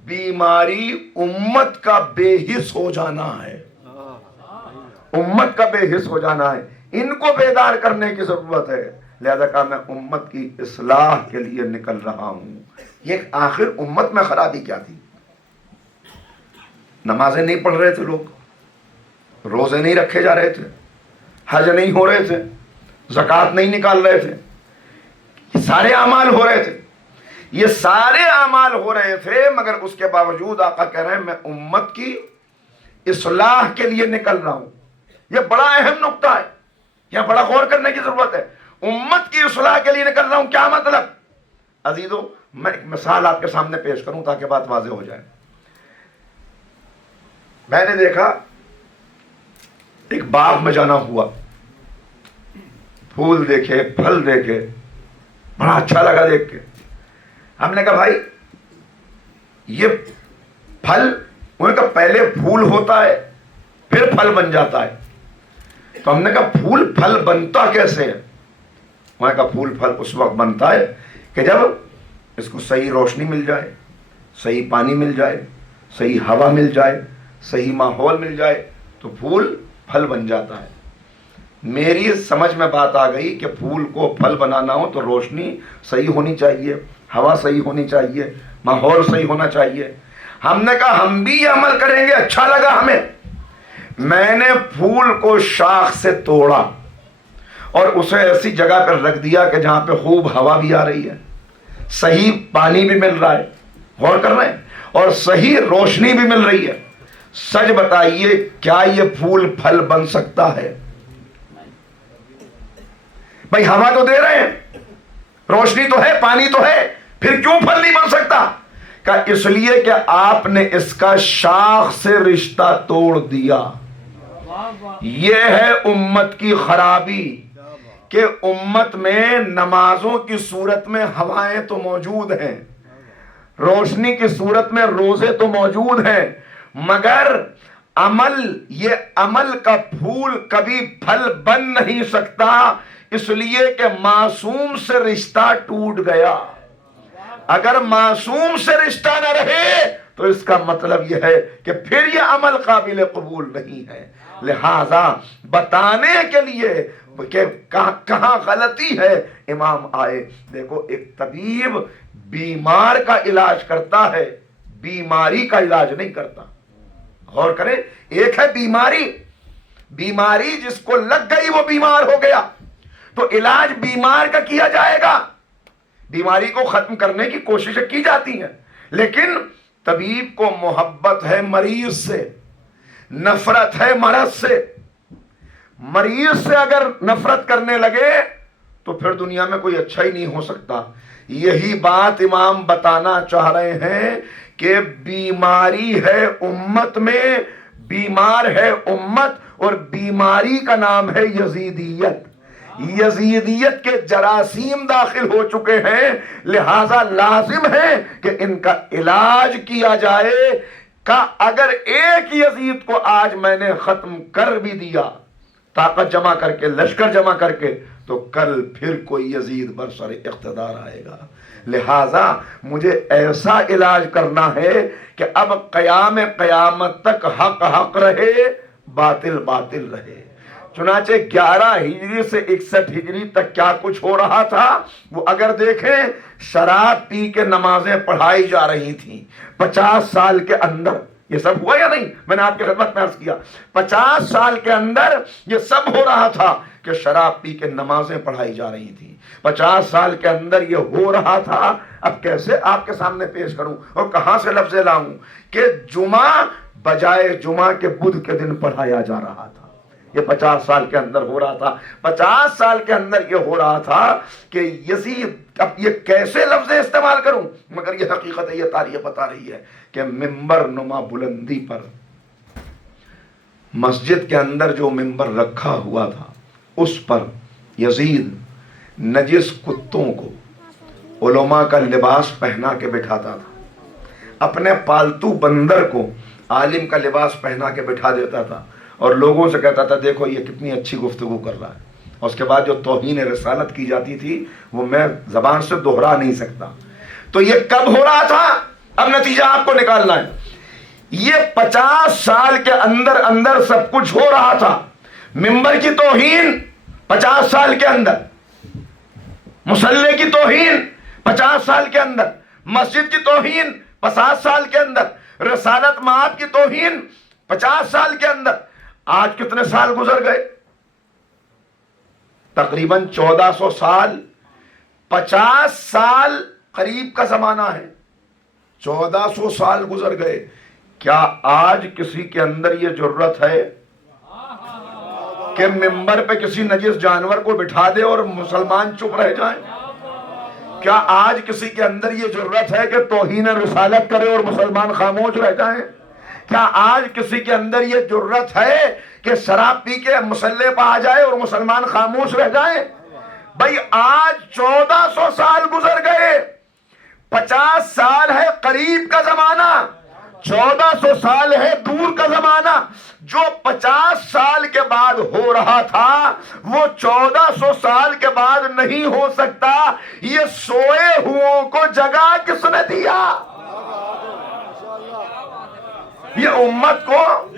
بیماری امت کا بے حس ہو جانا ہے. امت کا بے حس ہو جانا ہے. ان کو بیدار کرنے کی ضرورت ہے. لہذا کہا میں امت کی اصلاح کے لیے نکل رہا ہوں. یہ آخر امت میں خرابی کیا تھی؟ نمازیں نہیں پڑھ رہے تھے لوگ، روزے نہیں رکھے جا رہے تھے، حج نہیں ہو رہے تھے، زکوٰۃ نہیں نکال رہے تھے. یہ سارے اعمال ہو رہے تھے، یہ سارے اعمال ہو رہے تھے، مگر اس کے باوجود آقا کہہ رہے ہیں میں امت کی اصلاح کے لیے نکل رہا ہوں. یہ بڑا اہم نقطہ ہے، یہ بڑا غور کرنے کی ضرورت ہے. امت کی اصلاح کے لیے نکل رہا ہوں، کیا مطلب؟ عزیزو، میں ایک مثال آپ کے سامنے پیش کروں تاکہ بات واضح ہو جائے. میں نے دیکھا ایک باغ میں جانا ہوا، پھول دیکھے، پھل دیکھے، بڑا اچھا لگا دیکھ کے. ہم نے کہا بھائی یہ پھل، انہوں نے کہا پہلے پھول ہوتا ہے پھر پھل بن جاتا ہے. تو ہم نے کہا پھول پھل بنتا کیسے ہے؟ انہوں نے کہا پھول پھل اس وقت بنتا ہے کہ جب اس کو صحیح روشنی مل جائے، صحیح پانی مل جائے، صحیح ہوا مل جائے، صحیح ماحول مل جائے تو پھول پھل بن جاتا ہے. میری سمجھ میں بات آ گئی کہ پھول کو پھل بنانا ہو تو روشنی صحیح ہونی چاہیے، ہوا صحیح ہونی چاہیے، ماحول صحیح ہونا چاہیے. ہم نے کہا ہم بھی یہ عمل کریں گے. اچھا لگا ہمیں. میں نے پھول کو شاخ سے توڑا اور اسے ایسی جگہ پر رکھ دیا کہ جہاں پہ خوب ہوا بھی آ رہی ہے، صحیح پانی بھی مل رہا ہے، غور کر رہے ہیں، اور صحیح روشنی بھی مل رہی ہے. سچ بتائیے کیا یہ پھول پھل بن سکتا ہے؟ بھائی ہوا تو دے رہے ہیں، روشنی تو ہے، پانی تو ہے، پھر کیوں پھل نہیں بن سکتا؟ کہ اس لیے کہ آپ نے اس کا شاخ سے رشتہ توڑ دیا۔ یہ ہے امت کی خرابی کہ امت میں نمازوں کی صورت میں ہوائیں تو موجود ہیں، روشنی کی صورت میں روزے تو موجود ہیں، مگر عمل، یہ عمل کا پھول کبھی پھل بن نہیں سکتا، اس لیے کہ معصوم سے رشتہ ٹوٹ گیا۔ اگر معصوم سے رشتہ نہ رہے تو اس کا مطلب یہ ہے کہ پھر یہ عمل قابل قبول نہیں ہے۔ لہذا بتانے کے لیے کہ کہاں غلطی ہے امام آئے۔ دیکھو ایک طبیب بیمار کا علاج کرتا ہے، بیماری کا علاج نہیں کرتا۔ غور کریں، ایک ہے بیماری جس کو لگ گئی وہ بیمار ہو گیا، تو علاج بیمار کا کیا جائے گا، بیماری کو ختم کرنے کی کوششیں کی جاتی ہیں، لیکن طبیب کو محبت ہے مریض سے، نفرت ہے مرض سے۔ مریض سے اگر نفرت کرنے لگے تو پھر دنیا میں کوئی اچھا ہی نہیں ہو سکتا۔ یہی بات امام بتانا چاہ رہے ہیں کہ بیماری ہے امت میں، بیمار ہے امت، اور بیماری کا نام ہے یزیدیت۔ یزیدیت کے جراثیم داخل ہو چکے ہیں، لہذا لازم ہے کہ ان کا علاج کیا جائے۔ کہ اگر ایک یزید کو آج میں نے ختم کر بھی دیا، طاقت جمع کر کے، لشکر جمع کر کے، تو کل پھر کوئی یزید برسر اقتدار آئے گا۔ لہذا مجھے ایسا علاج کرنا ہے کہ اب قیام قیامت تک حق حق رہے، باطل باطل رہے۔ چنانچہ 11 ہجری سے 61 ہجری تک کیا کچھ ہو رہا تھا وہ اگر دیکھیں، شراب پی کے نمازیں پڑھائی جا رہی تھیں 50 سال کے اندر۔ یہ سب ہوا یا نہیں؟ میں نے آپ کی خدمت میں عرض کیا 50 سال کے اندر یہ سب ہو رہا تھا کہ شراب پی کے نمازیں پڑھائی جا رہی تھیں۔ 50 سال کے اندر یہ ہو رہا تھا۔ اب کیسے آپ کے سامنے پیش کروں اور کہاں سے لفظ لاؤں کہ جمعہ بجائے جمعہ کے بدھ کے دن پڑھایا جا رہا تھا۔ یہ 50 سال کے اندر ہو رہا تھا۔ 50 سال کے اندر یہ ہو رہا تھا کہ یزید، اب یہ کیسے لفظ استعمال کروں، مگر یہ حقیقت ہے، یہ تاریخ بتا رہی ہے کہ ممبر نما بلندی پر، مسجد کے اندر جو ممبر رکھا ہوا تھا اس پر یزید نجس کتوں کو علماء کا لباس پہنا کے بٹھاتا تھا، اپنے پالتو بندر کو عالم کا لباس پہنا کے بٹھا دیتا تھا، اور لوگوں سے کہتا تھا دیکھو یہ کتنی اچھی گفتگو کر رہا ہے۔ اور اس کے بعد جو توہین رسالت کی جاتی تھی وہ میں زبان سے دہرا نہیں سکتا۔ تو یہ کب ہو رہا تھا؟ اب نتیجہ آپ کو نکالنا ہے۔ یہ 50 سال کے اندر اندر سب کچھ ہو رہا تھا۔ ممبر کی توہین 50 سال کے اندر، مصلی کی توہین 50 سال کے اندر، مسجد کی توہین 50 سال کے اندر، رسالت مآب کی توہین 50 سال کے اندر۔ آج کتنے سال گزر گئے؟ تقریباً 1400 سال، 50 سال قریب کا زمانہ ہے، 1400 سال گزر گئے۔ کیا آج کسی کے اندر یہ جرت ہے کہ ممبر پہ کسی نجس جانور کو بٹھا دے اور مسلمان چپ رہ جائیں؟ کیا آج کسی کے اندر یہ جرت ہے کہ توہین رسالت کرے اور مسلمان خاموش رہ جائیں؟ کیا آج کسی کے اندر یہ جرت ہے کہ شراب پی کے مسلح پہ آ جائے اور مسلمان خاموش رہ جائیں؟ بھائی آج 1400 سال گزر گئے، 50 سال ہے قریب کا زمانہ، 1400 سال ہے دور کا زمانہ۔ جو 50 سال کے بعد ہو رہا تھا وہ 1400 سال کے بعد نہیں ہو سکتا۔ یہ سوئے ہوں کو جگا کس نے دیا؟ یہ امت کو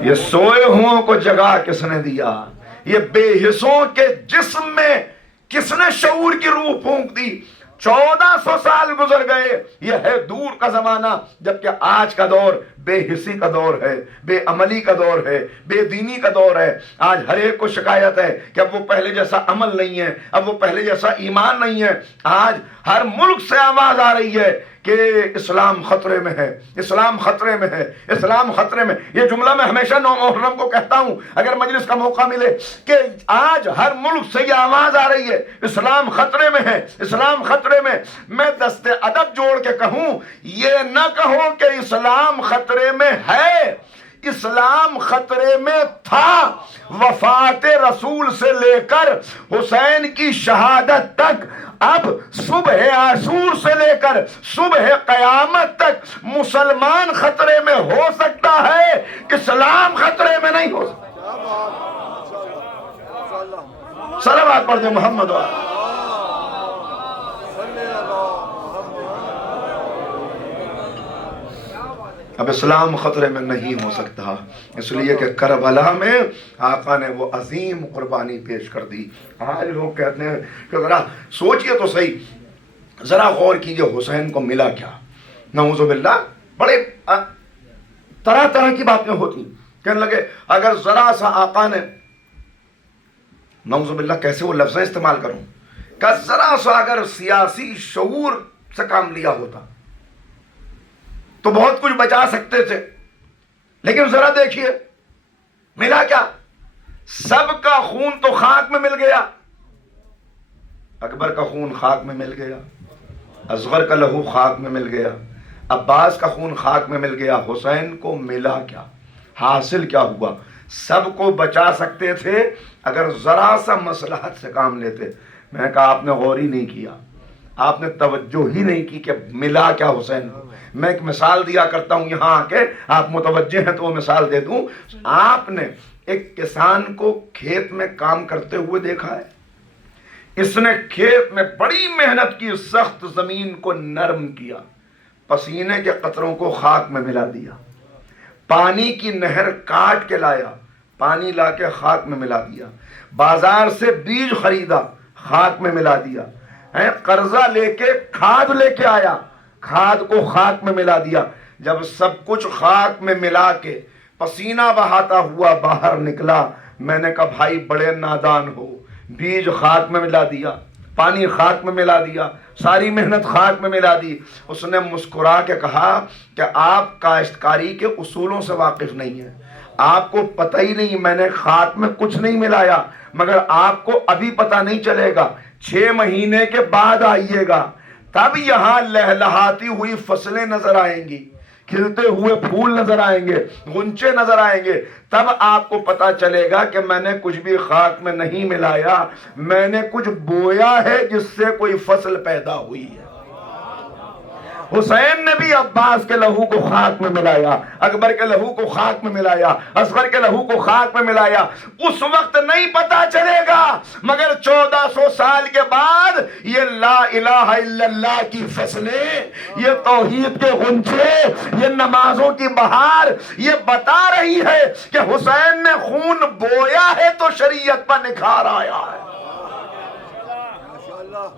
یہ سوئے ہوں کو جگا کس نے دیا؟ یہ بے حسوں کے جسم میں کس نے شعور کی روح پھونک دی؟ 1400 سال گزر گئے، یہ ہے دور کا زمانہ، جبکہ آج کا دور بے حسی کا دور ہے، بے عملی کا دور ہے، بے دینی کا دور ہے۔ آج ہر ایک کو شکایت ہے کہ اب وہ پہلے جیسا عمل نہیں ہے، اب وہ پہلے جیسا ایمان نہیں ہے۔ آج ہر ملک سے آواز آ رہی ہے کہ اسلام خطرے میں ہے، اسلام خطرے میں ہے، اسلام خطرے میں۔ یہ جملہ میں ہمیشہ 9 محرم کو کہتا ہوں اگر مجلس کا موقع ملے، کہ آج ہر ملک سے یہ آواز آ رہی ہے اسلام خطرے میں ہے، اسلام خطرے میں۔ میں دست ادب جوڑ کے کہوں، یہ نہ کہو کہ اسلام خطرے میں ہے، اسلام خطرے میں تھا۔ وفات رسول سے لے کر حسین کی شہادت تک، اب صبح عاشور سے لے کر صبح قیامت تک مسلمان خطرے میں ہو سکتا ہے، اسلام خطرے میں نہیں ہو سکتا۔ صلوات پڑھ دیں محمد وآلہ۔ اب اسلام خطرے میں نہیں ہو سکتا، اس لیے کہ کربلا میں آقا نے وہ عظیم قربانی پیش کر دی۔ آج لوگ کہتے ہیں کہ ذرا سوچئے تو صحیح، ذرا غور کیجئے حسین کو ملا کیا۔ نعوذ باللہ، بڑے طرح طرح کی باتیں ہوتی، کہنے لگے اگر ذرا سا آقا نے، نعوذ باللہ کیسے وہ لفظیں استعمال کروں، کہ ذرا سا اگر سیاسی شعور سے کام لیا ہوتا تو بہت کچھ بچا سکتے تھے، لیکن ذرا دیکھیے ملا کیا۔ سب کا خون تو خاک میں مل گیا، اکبر کا خون خاک میں مل گیا، اصغر کا لہو خاک میں مل گیا، عباس کا خون خاک میں مل گیا، حسین کو ملا کیا، حاصل کیا ہوا؟ سب کو بچا سکتے تھے اگر ذرا سا مصلحت سے کام لیتے۔ میں نے کہا آپ نے غور ہی نہیں کیا، آپ نے توجہ ہی نہیں کی کہ ملا کیا حسین کو۔ میں ایک مثال دیا کرتا ہوں یہاں آ کے، آپ متوجہ ہیں تو وہ مثال دے دوں۔ آپ نے ایک کسان کو کھیت میں کام کرتے ہوئے دیکھا ہے؟ اس نے کھیت میں بڑی محنت کی، سخت زمین کو نرم کیا، پسینے کے قطروں کو خاک میں ملا دیا، پانی کی نہر کاٹ کے لایا، پانی لا کے خاک میں ملا دیا، بازار سے بیج خریدا، خاک میں ملا دیا، قرضہ لے کے کھاد لے کے آیا، کھاد کو خاک میں ملا دیا۔ جب سب کچھ خاک میں ملا کے پسینہ بہاتا ہوا باہر نکلا، میں نے کہا بھائی بڑے نادان ہو، بیج خاک میں ملا دیا، پانی خاک میں ملا دیا، ساری محنت خاک میں ملا دی۔ اس نے مسکرا کے کہا کہ آپ کاشتکاری کے اصولوں سے واقف نہیں ہیں، آپ کو پتہ ہی نہیں، میں نے خاک میں کچھ نہیں ملایا، مگر آپ کو ابھی پتہ نہیں چلے گا، 6 مہینے کے بعد آئیے گا، تب یہاں لہلہاتی ہوئی فصلیں نظر آئیں گی، کھلتے ہوئے پھول نظر آئیں گے، غنچے نظر آئیں گے، تب آپ کو پتا چلے گا کہ میں نے کچھ بھی خاک میں نہیں ملایا، میں نے کچھ بویا ہے جس سے کوئی فصل پیدا ہوئی ہے۔ حسین نے بھی عباس کے لہو کو خاک میں ملایا، اکبر کے لہو کو خاک میں ملایا، اصغر کے لہو کو خاک میں ملایا۔ اس وقت نہیں پتا چلے گا، مگر 1400 سال کے بعد یہ لا الہ الا اللہ کی فصلیں، یہ توحید کے غنچے، یہ نمازوں کی بہار، یہ بتا رہی ہے کہ حسین نے خون بویا ہے تو شریعت پر نکھار آیا ہے۔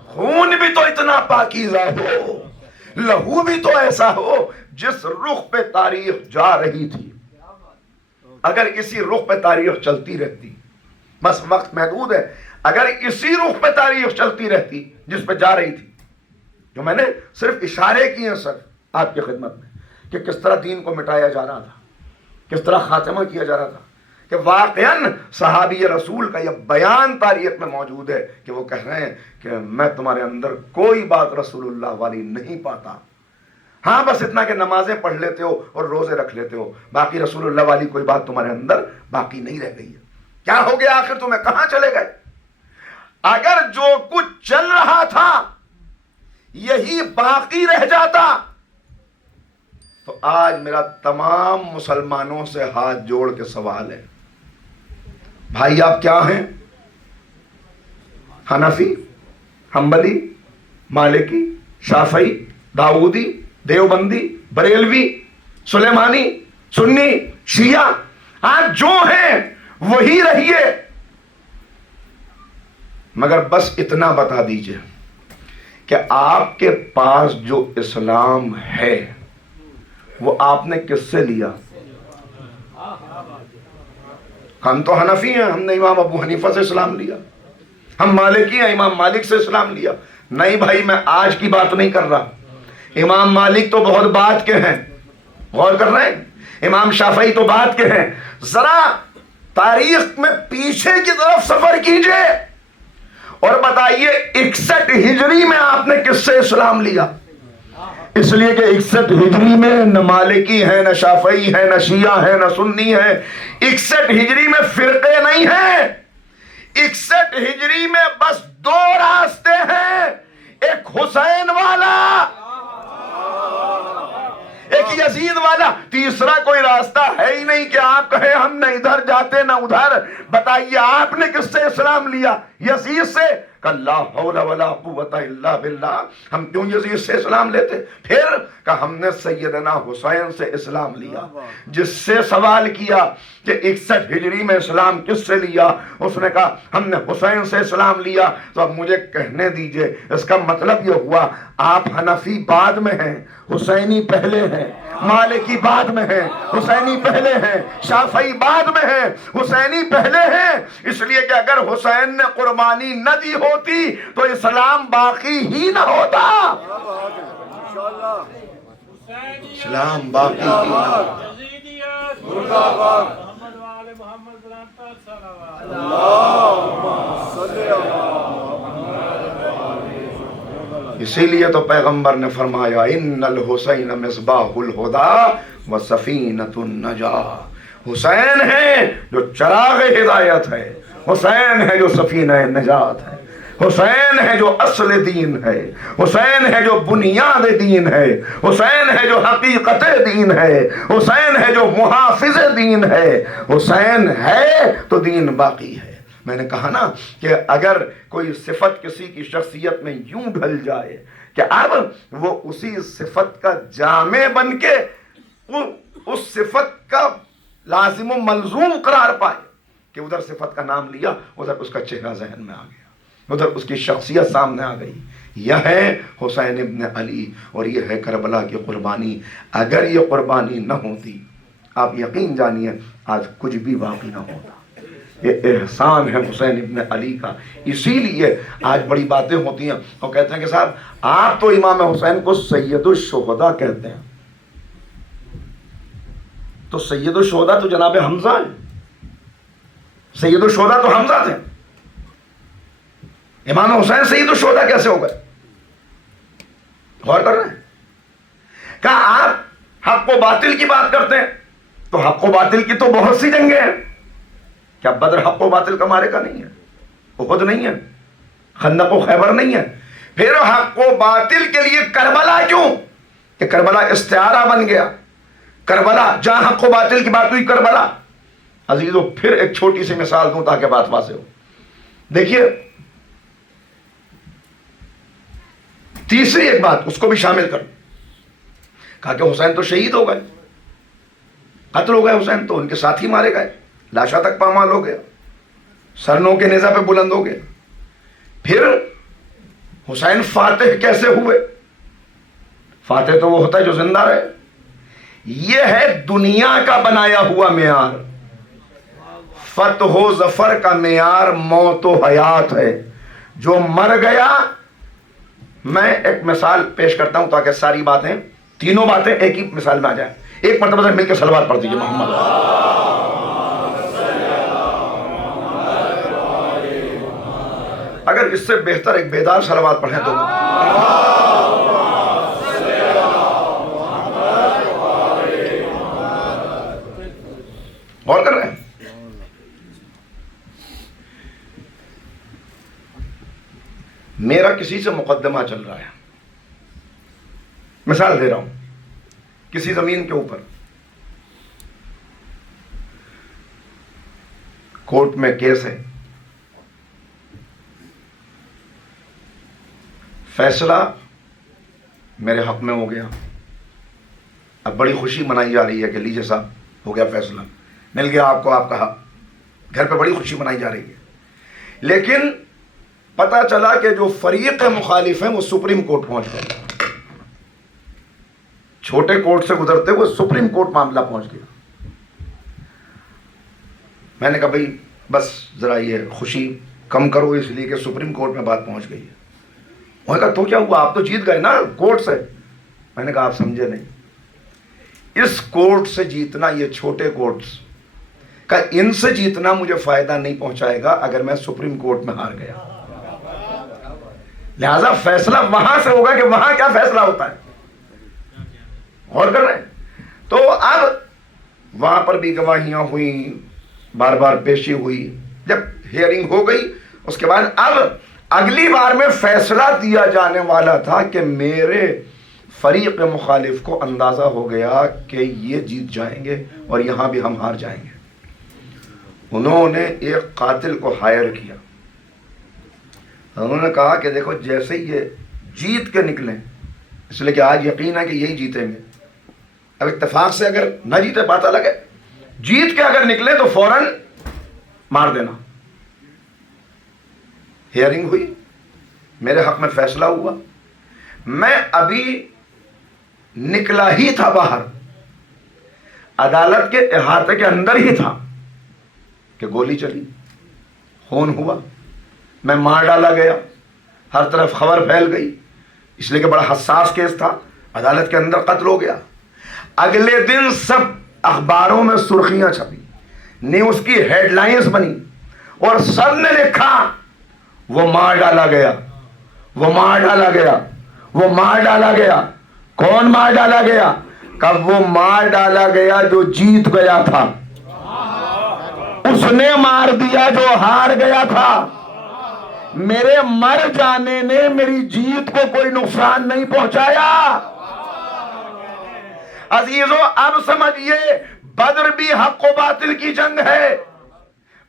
خون بھی تو اتنا پاکیزہ ہو، لہو بھی تو ایسا ہو جس رخ پہ تاریخ جا رہی تھی۔ اگر اسی رخ پہ تاریخ چلتی رہتی، بس وقت محدود ہے، اگر اسی رخ پہ تاریخ چلتی رہتی جس پہ جا رہی تھی، جو میں نے صرف اشارے کیے ہیں سر آپ کی خدمت میں کہ کس طرح دین کو مٹایا جا رہا تھا، کس طرح خاتمہ کیا جا رہا تھا، کہ واقعاً صحابی رسول کا یہ بیان تاریخ میں موجود ہے کہ وہ کہہ رہے ہیں کہ میں تمہارے اندر کوئی بات رسول اللہ والی نہیں پاتا، ہاں بس اتنا کہ نمازیں پڑھ لیتے ہو اور روزے رکھ لیتے ہو، باقی رسول اللہ والی کوئی بات تمہارے اندر باقی نہیں رہ گئی ہے۔ کیا ہو گیا آخر تمہیں، کہاں چلے گئے؟ اگر جو کچھ چل رہا تھا یہی باقی رہ جاتا تو آج میرا تمام مسلمانوں سے ہاتھ جوڑ کے سوال ہے، بھائی آپ کیا ہیں؟ حنفی، حنبلی، مالکی، شافعی، داؤدی، دیوبندی، بریلوی، سلیمانی، سنی، شیعہ، آپ جو ہیں وہی رہیے، مگر بس اتنا بتا دیجئے کہ آپ کے پاس جو اسلام ہے وہ آپ نے کس سے لیا؟ ہم تو حنفی ہیں، ہم نے امام ابو حنیفہ سے اسلام لیا. ہم مالکی ہیں، امام مالک سے اسلام لیا. نہیں بھائی، میں آج کی بات نہیں کر رہا. امام مالک تو بہت بعد کے ہیں، غور کر رہے ہیں. امام شافعی تو بعد کے ہیں. ذرا تاریخ میں پیچھے کی طرف سفر کیجئے اور بتائیے 61 ہجری میں آپ نے کس سے اسلام لیا؟ اس لیے کہ 61 ہجری میں نہ مالکی ہے، نہ شافعی ہے، نہ شیعہ ہے، نہ سنی ہے. 61 ہجری میں فرقے نہیں ہیں. 61 ہجری میں بس 2 راستے ہیں، ایک حسین والا، ایک یزید والا. تیسرا کوئی راستہ ہے ہی نہیں کہ آپ کہیں ہم نہ ادھر جاتے نہ ادھر. بتائیے آپ نے کس سے اسلام لیا؟ یزید سے؟ کہ لا حول ولا قوت الا باللہ. ہم کیوں یزید سے اسلام لیتے؟ پھر کہ ہم نے سیدنا حسین سے اسلام لیا. جس سے سوال کیا کہ 61 ہجری میں اسلام کس سے لیا، اس نے کہا ہم نے حسین سے اسلام لیا. تو اب مجھے کہنے دیجئے، اس کا مطلب یہ ہوا آپ حنفی بعد میں ہیں، حسینی پہلے ہیں. مالکی بعد میں ہیں، حسینی پہلے ہیں. شافعی بعد میں ہیں، حسینی پہلے ہیں. اس لیے کہ اگر حسین نے قربانی نہ دی ہوتی تو اسلام باقی ہی نہ ہوتا. اسلام باقی ہی نہ ہوتا. اسی لیے تو پیغمبر نے فرمایا ان الحسین مصباح الہدی و سفینۃ النجاہ. حسین ہے جو چراغ ہدایت ہے، حسین ہے جو سفینہ نجات ہے، حسین ہے جو اصل دین ہے، حسین ہے جو بنیاد دین ہے، حسین ہے جو حقیقت دین ہے، حسین ہے جو محافظ دین ہے. حسین ہے تو دین باقی ہے. میں نے کہا نا کہ اگر کوئی صفت کسی کی شخصیت میں یوں ڈھل جائے کہ اب وہ اسی صفت کا جامع بن کے اس صفت کا لازم و ملزوم قرار پائے کہ ادھر صفت کا نام لیا، ادھر اس کا چہرہ ذہن میں آ گیا، ادھر اس کی شخصیت سامنے آ گئی. یہ ہے حسین ابن علی اور یہ ہے کربلا کی قربانی. اگر یہ قربانی نہ ہوتی آپ یقین جانیے آج کچھ بھی باقی نہ ہوتا. یہ احسان ہے حسین ابن علی کا. اسی لیے آج بڑی باتیں ہوتی ہیں اور کہتے ہیں کہ صاحب آپ تو امام حسین کو سید الشہداء کہتے ہیں. تو سید الشہداء تو جناب حمزہ ہیں. سید الشہداء تو حمزہ تھے. امام حسین سید الشہداء کیسے ہو گئے؟ غور کر رہے ہیں کہ آپ حق و باطل کی بات کرتے ہیں تو حق و باطل کی تو بہت سی جنگیں ہیں. کیا بدر حق و باطل کا مارے کا نہیں ہے؟ احد نہیں ہے؟ خندق و خیبر نہیں ہے؟ پھر حق و باطل کے لیے کربلا کیوں؟ کہ کربلا استعارہ بن گیا. کربلا جہاں حق و باطل کی بات ہوئی کربلا. عزیزو پھر ایک چھوٹی سی مثال دوں تاکہ بات واضح ہو. دیکھیے تیسری ایک بات اس کو بھی شامل کر. کہا کہ حسین تو شہید ہو گئے، قتل ہو گئے. حسین تو ان کے ساتھی مارے گئے، لاشا تک پامال ہو گیا، سرنوں کے نیزہ پہ بلند ہو گیا. پھر حسین فاتح کیسے ہوئے؟ فاتح تو وہ ہوتا ہے جو زندہ رہے. یہ ہے دنیا کا بنایا ہوا معیار. فتح و ظفر کا معیار موت و حیات ہے. جو مر گیا، میں ایک مثال پیش کرتا ہوں تاکہ ساری باتیں، تینوں باتیں ایک ہی مثال میں آ جائیں. ایک مرتبہ سے مل کے صلوات پڑھ دیجیے محمد. اگر اس سے بہتر ایک بیدار صلوات پڑھیں تو غور کر رہے ہیں. میرا کسی سے مقدمہ چل رہا ہے، مثال دے رہا ہوں. کسی زمین کے اوپر کورٹ میں کیس ہے، فیصلہ میرے حق میں ہو گیا. اب بڑی خوشی منائی جا رہی ہے کہ لیجیے صاحب ہو گیا فیصلہ، مل گیا آپ کو آپ کا حق. گھر پہ بڑی خوشی منائی جا رہی ہے. لیکن پتہ چلا کہ جو فریق مخالف ہیں وہ سپریم کورٹ پہنچ گئے. چھوٹے کورٹ سے گزرتے ہوئے سپریم کورٹ معاملہ پہنچ گیا. میں نے کہا بھائی بس ذرا یہ خوشی کم کرو اس لیے کہ سپریم کورٹ میں بات پہنچ گئی ہے. انہوں نے کہا تو کیا ہوا, آپ تو جیت گئے نا کورٹ سے. میں نے کہا آپ سمجھے نہیں, اس کورٹ سے جیتنا, یہ چھوٹے کورٹس کا ان سے جیتنا مجھے فائدہ نہیں پہنچائے گا اگر میں سپریم کورٹ میں ہار گیا. لہذا فیصلہ وہاں سے ہوگا کہ وہاں کیا فیصلہ ہوتا ہے. غور کر رہے ہیں. تو اب وہاں پر بھی گواہیاں ہوئیں, بار بار پیشی ہوئی. جب ہیئرنگ ہو گئی اس کے بعد اب اگلی بار میں فیصلہ دیا جانے والا تھا کہ میرے فریق مخالف کو اندازہ ہو گیا کہ یہ جیت جائیں گے اور یہاں بھی ہم ہار جائیں گے. انہوں نے ایک قاتل کو ہائر کیا. انہوں نے کہا کہ دیکھو جیسے ہی یہ جیت کے نکلیں, اس لیے کہ آج یقین ہے کہ یہی جیتیں گے, اب اتفاق سے اگر نہ جیتے بات الگ ہے, جیت کے اگر نکلے تو فوراً مار دینا. ہیئرنگ ہوئی, میرے حق میں فیصلہ ہوا. میں ابھی نکلا ہی تھا باہر, عدالت کے احاطے کے اندر ہی تھا کہ گولی چلی, خون ہوا, میں مار ڈالا گیا, ہر طرف خبر پھیل گئی, اس لیے کہ بڑا حساس کیس تھا, عدالت کے اندر قتل ہو گیا. اگلے دن سب اخباروں میں سرخیاں چھپی, نیوز کی ہیڈ لائنز بنی اور سب نے لکھا وہ مار ڈالا گیا, وہ مار ڈالا گیا, وہ مار ڈالا گیا. کون مار ڈالا گیا؟ کب وہ مار ڈالا گیا جو جیت گیا تھا, اس نے مار دیا جو ہار گیا تھا. میرے مر جانے نے میری جیت کو کوئی نقصان نہیں پہنچایا. عزیزو اب سمجھئے بدر بھی حق و باطل کی جنگ ہے,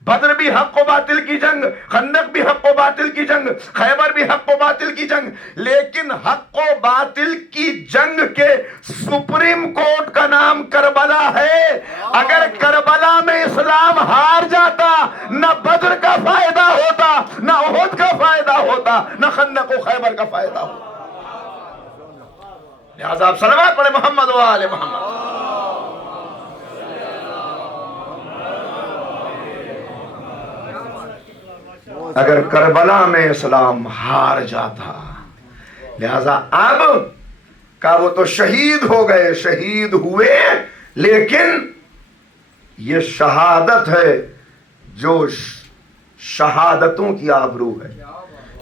بدر بھی حق و باطل کی جنگ, خندق بھی حق و باطل کی جنگ, خیبر بھی حق و باطل کی جنگ. لیکن حق و باطل کی جنگ کے سپریم کورٹ کا نام کربلا ہے. اگر کربلا میں اسلام ہار جاتا, نہ بدر کا فائدہ ہوتا, نہ احد کا فائدہ ہوتا, نہ خندق و خیبر کا فائدہ ہوتا. لہذا آپ صلوات پڑھیں محمد و آل محمد. اگر کربلا میں اسلام ہار جاتا, لہذا اب کا وہ تو شہید ہو گئے, شہید ہوئے, لیکن یہ شہادت ہے جو شہادتوں کی آبرو ہے,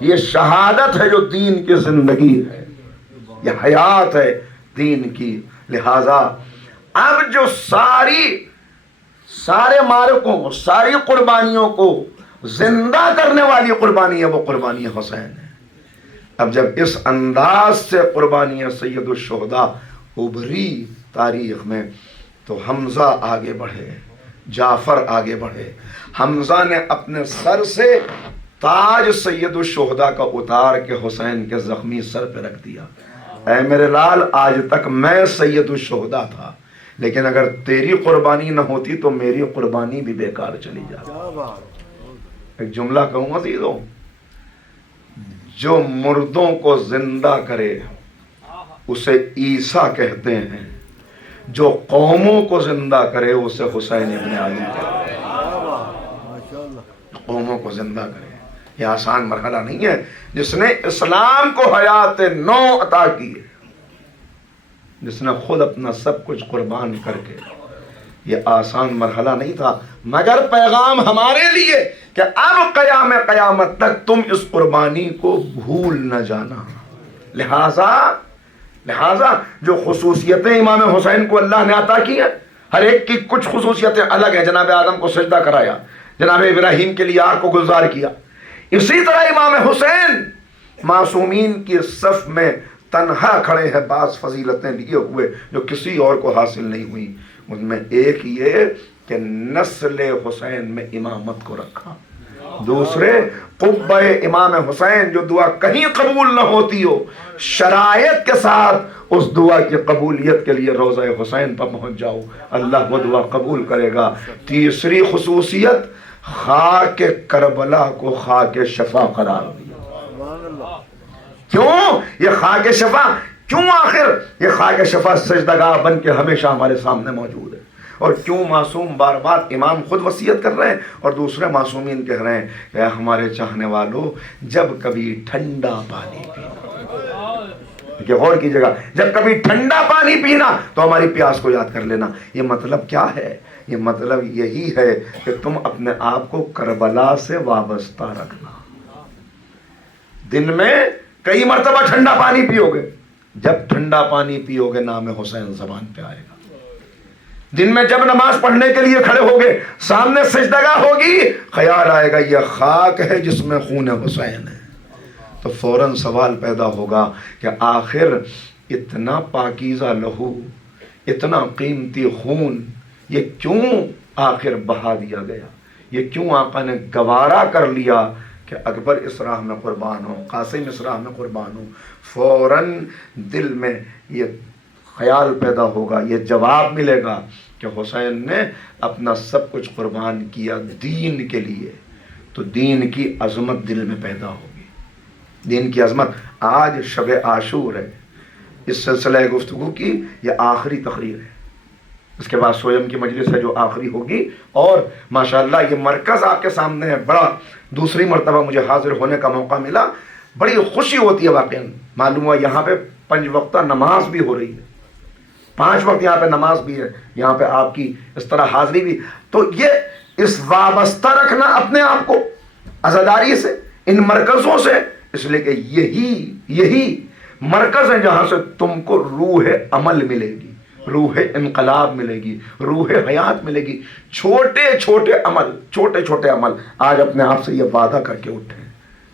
یہ شہادت ہے جو دین کی زندگی ہے, یہ حیات ہے دین کی. لہذا اب جو سارے مارکوں, ساری قربانیوں کو زندہ کرنے والی قربانی ہے, وہ قربانی حسین ہے. اب جب اس انداز سے قربانی سید الشہداء ابھری تاریخ میں, تو حمزہ آگے بڑھے, جعفر آگے بڑھے. حمزہ نے اپنے سر سے تاج سید الشہداء کا اتار کے حسین کے زخمی سر پہ رکھ دیا. اے میرے لال, آج تک میں سید الشہداء تھا, لیکن اگر تیری قربانی نہ ہوتی تو میری قربانی بھی بیکار چلی جاتی. ایک جملہ کہوں عزیزوں, جو مردوں کو زندہ کرے اسے عیسیٰ کہتے ہیں, جو قوموں کو زندہ کرے اسے حسین ابن علی کہتے ہیں. قوموں کو زندہ کرے, یہ آسان مرحلہ نہیں ہے. جس نے اسلام کو حیات نو عطا کی ہے, جس نے خود اپنا سب کچھ قربان کر کے, یہ آسان مرحلہ نہیں تھا. مگر پیغام ہمارے لیے کہ اب قیامت تک تم اس قربانی کو بھول نہ جانا. لہذا جو خصوصیتیں امام حسین کو اللہ نے عطا کی ہیں, ہر ایک کی کچھ خصوصیتیں الگ ہیں. جناب آدم کو سجدہ کرایا, جناب ابراہیم کے لیے آگ کو گلزار کیا. اسی طرح امام حسین معصومین کی صف میں تنہا کھڑے ہیں, بعض فضیلتیں لیے ہوئے جو کسی اور کو حاصل نہیں ہوئی. ان میں ایک یہ کہ نسل حسین میں امامت کو رکھا. دوسرے قبہ امام حسین, جو دعا کہیں قبول نہ ہوتی ہو, شرائط کے ساتھ اس دعا کی قبولیت کے لیے روضہ حسین پر پہنچ جاؤ, اللہ وہ دعا قبول کرے گا. تیسری خصوصیت, خاک کربلا کو خاک شفا قرار دیا. کیوں یہ خاک شفا؟ کیوں آخر یہ خاک شفا سجدگاہ بن کے ہمیشہ ہمارے سامنے موجود ہے؟ اور کیوں معصوم بار بار امام خود وصیت کر رہے ہیں اور دوسرے معصومین کہہ رہے ہیں کہ ہمارے چاہنے والوں جب کبھی ٹھنڈا پانی پینا، کہ غور کیجیے گا، جب کبھی ٹھنڈا پانی پینا تو ہماری پیاس کو یاد کر لینا۔ یہ مطلب کیا ہے؟ یہ مطلب یہی ہے کہ تم اپنے آپ کو کربلا سے وابستہ رکھنا۔ دن میں کئی مرتبہ ٹھنڈا پانی پیو گے، جب ٹھنڈا پانی پیو گے نام حسین زبان پہ آئے گا۔ دن میں جب نماز پڑھنے کے لیے کھڑے ہوگے، سامنے سجدگاہ ہوگی، خیال آئے گا یہ خاک ہے جس میں خون حسین ہے، تو فوراً سوال پیدا ہوگا کہ آخر اتنا پاکیزہ لہو، اتنا قیمتی خون یہ کیوں آخر بہا دیا گیا؟ یہ کیوں آقا نے گوارا کر لیا کہ اکبر اس راہ میں قربان ہو، قاسم اس راہ میں قربان ہو؟ فوراً دل میں یہ خیال پیدا ہوگا، یہ جواب ملے گا کہ حسین نے اپنا سب کچھ قربان کیا دین کے لیے، تو دین کی عظمت دل میں پیدا ہوگی، دین کی عظمت۔ آج شب عاشور ہے، اس سلسلہ گفتگو کی یہ آخری تقریر ہے، اس کے بعد سویم کی مجلس ہے جو آخری ہوگی، اور ماشاءاللہ یہ مرکز آپ کے سامنے ہے۔ بڑا دوسری مرتبہ مجھے حاضر ہونے کا موقع ملا، بڑی خوشی ہوتی ہے واقعا۔ معلوم ہوا یہاں پہ 5 وقتہ نماز بھی ہو رہی ہے، 5 وقت یہاں پہ نماز بھی ہے، یہاں پہ آپ کی اس طرح حاضری بھی، تو یہ اس وابستہ رکھنا اپنے آپ کو عزاداری سے، ان مرکزوں سے، اس لیے کہ یہی مرکز ہے جہاں سے تم کو روح عمل ملے گی، روح انقلاب ملے گی، روح حیات ملے گی۔ چھوٹے چھوٹے عمل آج اپنے آپ سے یہ وعدہ کر کے اٹھیں،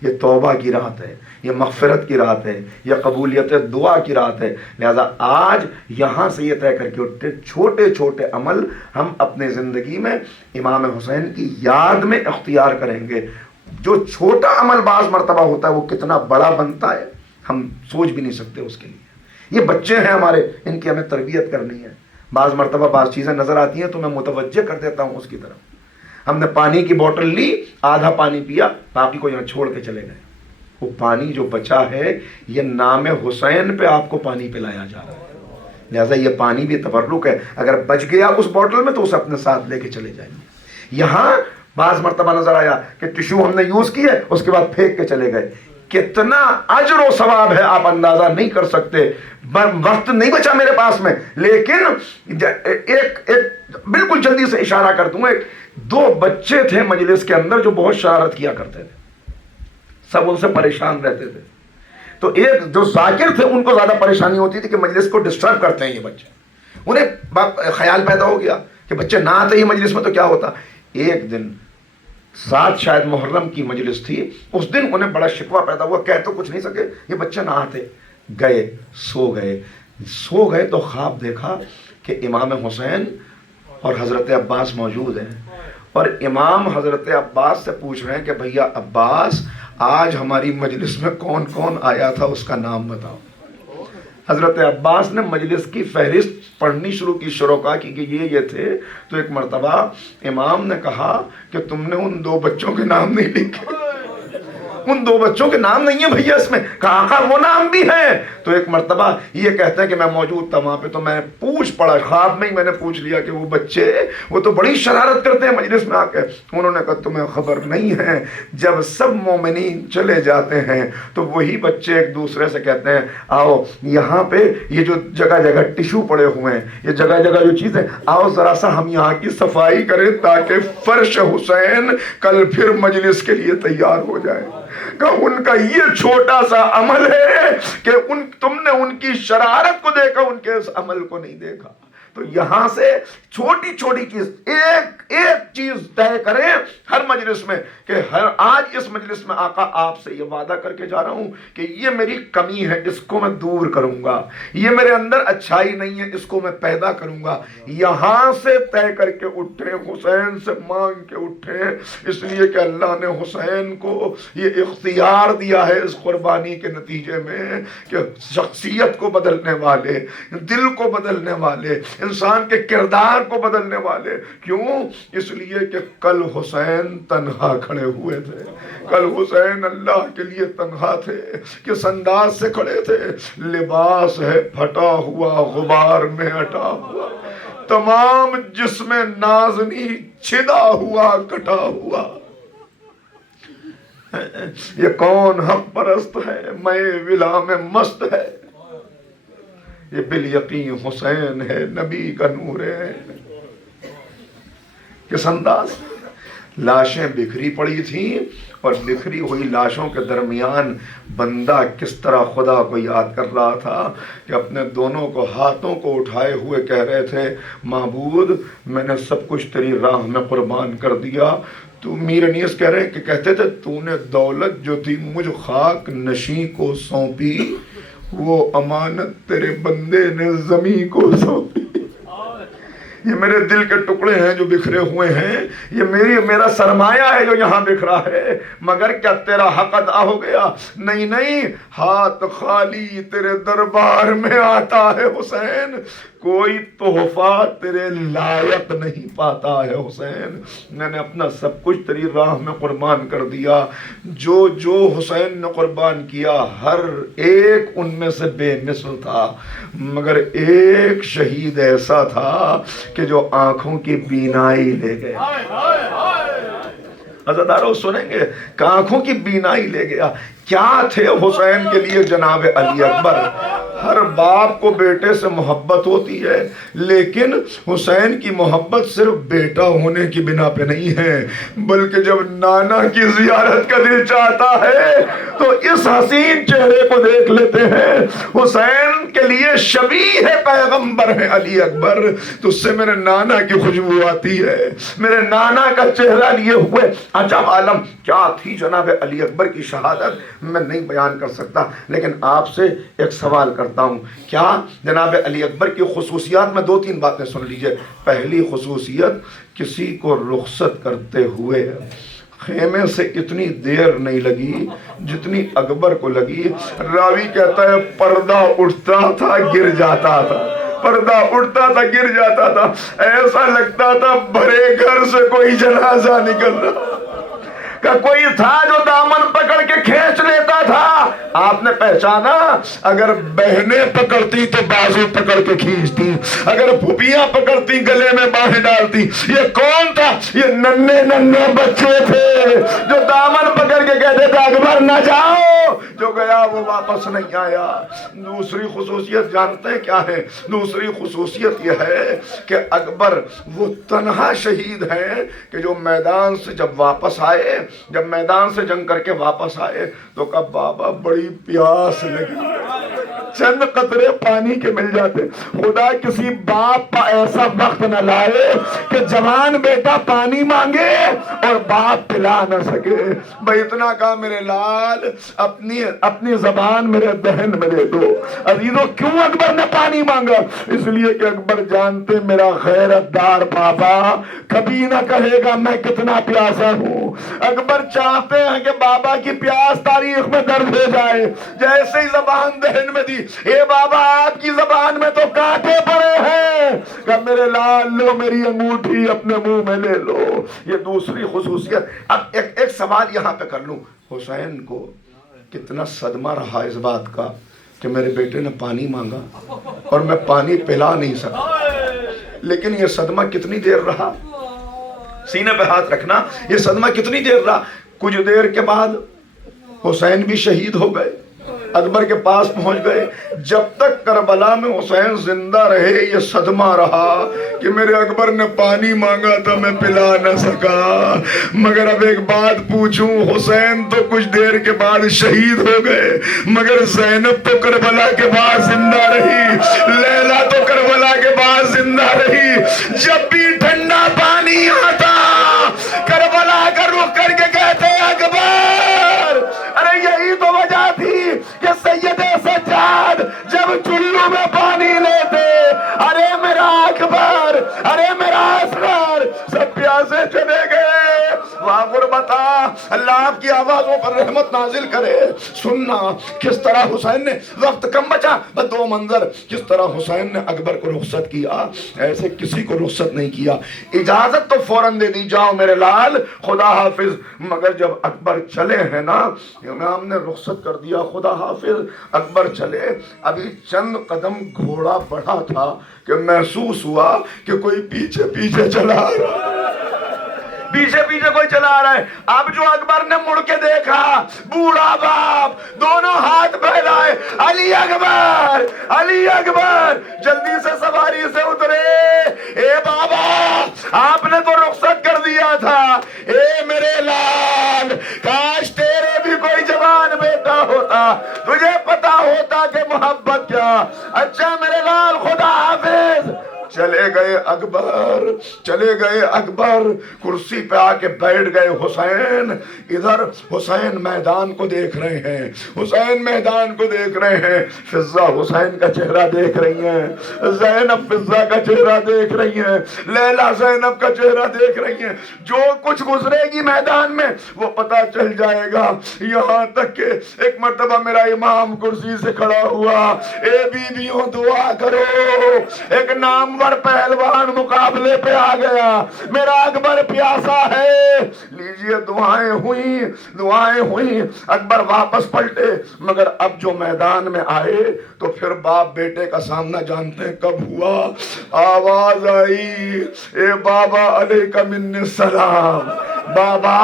یہ توبہ کی رات ہے، یہ مغفرت کی رات ہے، یہ قبولیت دعا کی رات ہے۔ لہذا آج یہاں سے یہ طے کر کے اٹھتے، چھوٹے چھوٹے عمل ہم اپنے زندگی میں امام حسین کی یاد میں اختیار کریں گے۔ جو چھوٹا عمل بعض مرتبہ ہوتا ہے وہ کتنا بڑا بنتا ہے ہم سوچ بھی نہیں سکتے اس کے لیے۔ یہ بچے ہیں ہمارے، ان کی ہمیں تربیت کرنی ہے۔ بعض مرتبہ بعض چیزیں نظر آتی ہیں تو میں متوجہ کر دیتا ہوں اس کی طرف۔ ہم نے پانی کی بوتل لی، آدھا پانی پیا، باقی کو یہاں چھوڑ کے چلے گئے۔ وہ پانی جو بچا ہے یہ نام حسین پہ آپ کو پانی پلایا جا رہا ہے، لہذا یہ پانی بھی تبرک ہے۔ اگر بچ گیا اس بوتل میں تو اسے اپنے ساتھ لے کے چلے جائیں گے۔ یہاں بعض مرتبہ نظر آیا کہ ٹشو ہم نے یوز کی ہے، اس کے بعد پھینک کے چلے گئے، کتنا اجر و ثواب ہے آپ اندازہ نہیں کر سکتے۔ وقت نہیں بچا میرے پاس میں، لیکن ایک بالکل جلدی سے اشارہ کر دوں۔ 2 بچے تھے مجلس کے اندر جو بہت شرارت کیا کرتے تھے، سب ان سے پریشان رہتے تھے۔ تو ایک جو ذاکر تھے ان کو زیادہ پریشانی ہوتی تھی کہ مجلس کو ڈسٹرب کرتے ہیں یہ بچے۔ انہیں خیال پیدا ہو گیا کہ بچے نہ آتے ہی مجلس میں تو کیا ہوتا۔ ایک دن 7 شاید محرم کی مجلس تھی، اس دن انہیں بڑا شکوہ پیدا ہوا، کہہ تو کچھ نہیں سکے، یہ بچے نہ آتے، سو گئے تو خواب دیکھا کہ امام حسین اور حضرت عباس موجود ہیں، اور امام حضرت عباس سے پوچھ رہے ہیں کہ بھیا عباس، آج ہماری مجلس میں کون کون آیا تھا اس کا نام بتاؤ۔ حضرت عباس نے مجلس کی فہرست پڑھنی شروع کی، شروکا کی کہ یہ تھے۔ تو ایک مرتبہ امام نے کہا کہ تم نے ان 2 بچوں کے نام نہیں لکھے، ان 2 بچوں کے نام نہیں ہیں بھیا اس میں۔ کہا آقا وہ نام بھی ہیں۔ تو ایک مرتبہ یہ کہتے ہیں کہ میں موجود تھا وہاں پہ، تو میں پوچھ پڑا، خواب میں ہی میں نے پوچھ لیا کہ وہ بچے وہ تو بڑی شرارت کرتے ہیں مجلس میں آ کے۔ انہوں نے کہا تمہیں خبر نہیں ہے، جب سب مومنین چلے جاتے ہیں تو وہی بچے ایک دوسرے سے کہتے ہیں آؤ یہاں پہ یہ جو جگہ جگہ ٹشو پڑے ہوئے ہیں، یہ جگہ جگہ جو چیزیں، آؤ ذرا سا ہم یہاں کی صفائی کریں تاکہ فرش حسین کل پھر مجلس کے لیے تیار ہو جائے۔ کہ ان کا یہ چھوٹا سا عمل ہے کہ تم نے ان کی شرارت کو دیکھا، ان کے اس عمل کو نہیں دیکھا۔ تو یہاں سے چھوٹی چھوٹی چیز، ایک چیز طے کریں ہر مجلس میں کہ آج اس مجلس میں آقا آپ سے یہ وعدہ کر کے جا رہا ہوں کہ یہ میری کمی ہے، اس کو میں دور کروں گا، یہ میرے اندر اچھائی نہیں ہے، اس کو میں پیدا کروں گا۔ یہاں سے طے کر کے اٹھیں، حسین سے مانگ کے اٹھیں، اس لیے کہ اللہ نے حسین کو یہ اختیار دیا ہے اس قربانی کے نتیجے میں کہ شخصیت کو بدلنے والے، دل کو بدلنے والے، انسان کے کردار کو بدلنے والے. کیوں؟ اس لیے کہ کل حسین تنہا کھڑے ہوئے تھے. کل حسین اللہ کے لیے تنہا تھے. کس انداز سے کھڑے تھے؟ لباس ہے پھٹا ہوا، غبار میں اٹا ہوا، تمام جسم نازنی چھدا ہوا، کٹا ہوا. یہ کون حق پرست ہے؟ میں ولا میں مست ہے. یہ بالیقین حسین ہے، نبی کا نور ہے. کس انداز؟ لاشیں بکھری پڑی تھیں، اور بکھری ہوئی لاشوں کے درمیان بندہ کس طرح خدا کو یاد کر رہا تھا کہ اپنے دونوں کو ہاتھوں کو اٹھائے ہوئے کہہ رہے تھے معبود میں نے سب کچھ تیری راہ میں قربان کر دیا. تو میر انیس کہہ رہے کہ کہتے تھے تو نے دولت جو تھی مجھ خاک نشیں کو سونپی، وہ امانت تیرے بندے نے زمین کو سونپی. یہ میرے دل کے ٹکڑے ہیں جو بکھرے ہوئے ہیں، یہ میرا سرمایہ ہے جو یہاں بکھرا ہے. مگر کیا تیرا حق ادا ہو گیا؟ نہیں نہیں، ہاتھ خالی تیرے دربار میں آتا ہے حسین. کوئی تحفہ تیرے لائق نہیں پاتا ہے حسین. میں نے اپنا سب کچھ تیری راہ میں قربان کر دیا. جو جو حسین نے قربان کیا ہر ایک ان میں سے بے مثل تھا، مگر ایک شہید ایسا تھا کہ جو آنکھوں کی بینائی لے گیا. عزادارو سنیں گے کہ آنکھوں کی بینائی لے گیا. کیا تھے حسین کے لیے جناب علی اکبر؟ ہر باپ کو بیٹے سے محبت ہوتی ہے، لیکن حسین کی محبت صرف بیٹا ہونے کی بنا پہ نہیں ہے، بلکہ جب نانا کی زیارت کا دل چاہتا ہے تو اس حسین چہرے کو دیکھ لیتے ہیں. حسین کے لیے شبیہ ہے، پیغمبر ہے علی اکبر. تو اس سے میرے نانا کی خوشبو آتی ہے، میرے نانا کا چہرہ لیے ہوئے. عجب عالم کیا تھی جناب علی اکبر کی شہادت، میں نہیں بیان کر سکتا، لیکن آپ سے ایک سوال کرتا ہوں. کیا جناب علی اکبر کی خصوصیات میں 2-3 باتیں سن لیجئے. پہلی خصوصیت، کسی کو رخصت کرتے ہوئے خیمے سے اتنی دیر نہیں لگی جتنی اکبر کو لگی. راوی کہتا ہے پردہ اٹھتا تھا گر جاتا تھا، پردہ اٹھتا تھا گر جاتا تھا، ایسا لگتا تھا بھرے گھر سے کوئی جنازہ نکل رہا، کہ کوئی تھا جو دامن پکڑ کے کھینچ لیتا تھا. آپ نے پہچانا، اگر بہنیں پکڑتی تو بازو پکڑ کے کھینچتی، اگر پھوپیاں پکڑتی گلے میں باہیں ڈالتی. یہ کون تھا؟ یہ ننھے ننھے بچے تھے جو دامن پکڑ کے کہتے تھے اکبر نہ جاؤ. جو گیا وہ واپس نہیں آیا. دوسری خصوصیت جانتے ہیں کیا ہے؟ دوسری خصوصیت یہ ہے کہ اکبر وہ تنہا شہید ہے کہ جو میدان سے جب واپس آئے، جب میدان سے جنگ کر کے واپس آئے تو کہا بابا بڑی پیاس لگی، چند قطرے پانی کے مل جاتے. خدا کسی باپ کا ایسا وقت نہ لائے کہ جوان بیٹا پانی مانگے اور باپ پلا نہ سکے. بھائی اتنا کہا میرے لال اپنی زبان میرے دہن میں دے دو. عزیزو کیوں اکبر نے پانی مانگا؟ اس لیے کہ اکبر جانتے میرا غیرت دار بابا کبھی نہ کہے گا میں کتنا پیاسا ہوں. اکبر چاہتے ہیں کہ بابا کی پیاس تاریخ میں درج ہو جائے. جیسے ہی زبان دہن میں دی، اے بابا آپ کی زبان میں تو کانٹے پڑے ہیں، کہ میرے لال لو میری انگوٹھی اپنے منہ میں لے لو. یہ دوسری خصوصیت. اب ایک سوال یہاں پہ کر لوں. حسین کو کتنا صدمہ رہا اس بات کا کہ میرے بیٹے نے پانی مانگا اور میں پانی پلا نہیں سکا. لیکن یہ صدمہ کتنی دیر رہا؟ سینے پہ ہاتھ رکھنا. یہ صدمہ کتنی دیر رہا؟ کچھ دیر کے بعد حسین بھی شہید ہو گئے، اکبر کے پاس پہنچ گئے. جب تک کربلا میں حسین زندہ رہے یہ صدمہ رہا کہ میرے اکبر نے پانی مانگا تھا میں پلا نہ سکا. مگر اب ایک بات پوچھوں، حسین تو کچھ دیر کے بعد شہید ہو گئے، مگر زینب تو کربلا کے بعد زندہ رہی، لیلا تو کربلا کے بعد زندہ رہی. جب بھی ٹھنڈا پانی آتا کربلا کا رخ کر کے کہتے اکبر. ارے یہی تو وجہ تھی کہ سید سجاد جب چلو میں پانی لیتے، ارے میرا اکبر، ارے میرا اصغر، سب پیاسے چلے گئے. وہاں غربت بتا اللہ آپ کی آوازوں پر رحمت نازل کرے. سننا کس طرح حسین نے, وقت کم بچا, بس 2 منظر, کس طرح حسین نے اکبر کو رخصت کیا, ایسے کسی کو رخصت نہیں کیا. اجازت تو فوراً دے دی, جاؤ میرے لال خدا حافظ. مگر جب اکبر چلے ہیں نا, امام نے رخصت کر دیا خدا حافظ, اکبر چلے, ابھی چند قدم گھوڑا بڑھا تھا کہ محسوس ہوا کہ کوئی پیچھے پیچھے چلا رہا, پیچھے پیچھے کوئی چلا رہا ہے. اب جو اکبر نے مڑ کے دیکھا, بوڑھا باپ دونوں ہاتھ پھیلائے, علی اکبر علی اکبر, جلدی سے سواری سے اترے. اے بابا آپ نے تو رخصت کر دیا تھا, اے میرے لال کاش تیرے بھی کوئی جوان بیٹا ہوتا, تجھے پتا ہوتا کہ محبت کیا. اچھا میرے لال خدا حافظ. چلے گئے اکبر, چلے گئے اکبر, کرسی پہ آ کے بیٹھ گئے حسین. ادھر حسین میدان کو دیکھ رہے ہیں, حسین میدان کو دیکھ رہے ہیں. فضہ حسین کا چہرہ دیکھ رہی ہیں, زینب فضہ کا چہرہ دیکھ رہی ہیں, لیلا زینب کا چہرہ دیکھ رہی ہیں. جو کچھ گزرے گی میدان میں وہ پتا چل جائے گا. یہاں تک کہ ایک مرتبہ میرا امام کرسی سے کھڑا ہوا, اے بیویوں دعا کرو, ایک نام پہلوان مقابلے پہ آ گیا, میرا اکبر پیاسا ہے. لیجئے دعائیں ہوئیں, دعائیں ہوئیں. اکبر واپس پلٹے, مگر اب جو میدان میں آئے تو پھر باپ بیٹے کا سامنا جانتے ہیں کب ہوا. آواز آئی, اے بابا علیک منی السلام, بابا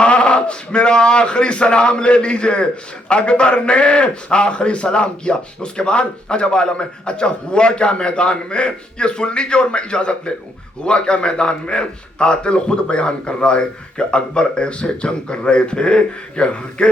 میرا آخری سلام لے لیجئے. اکبر نے آخری سلام کیا. اس کے بعد عجب عالم ہے. اچھا ہوا کیا میدان میں, یہ سن لیجئے اور میں اجازت لے لوں. ہوا کیا میدان میں, قاتل خود بیان کر رہا ہے کہ اکبر ایسے جنگ کر رہے تھے کہ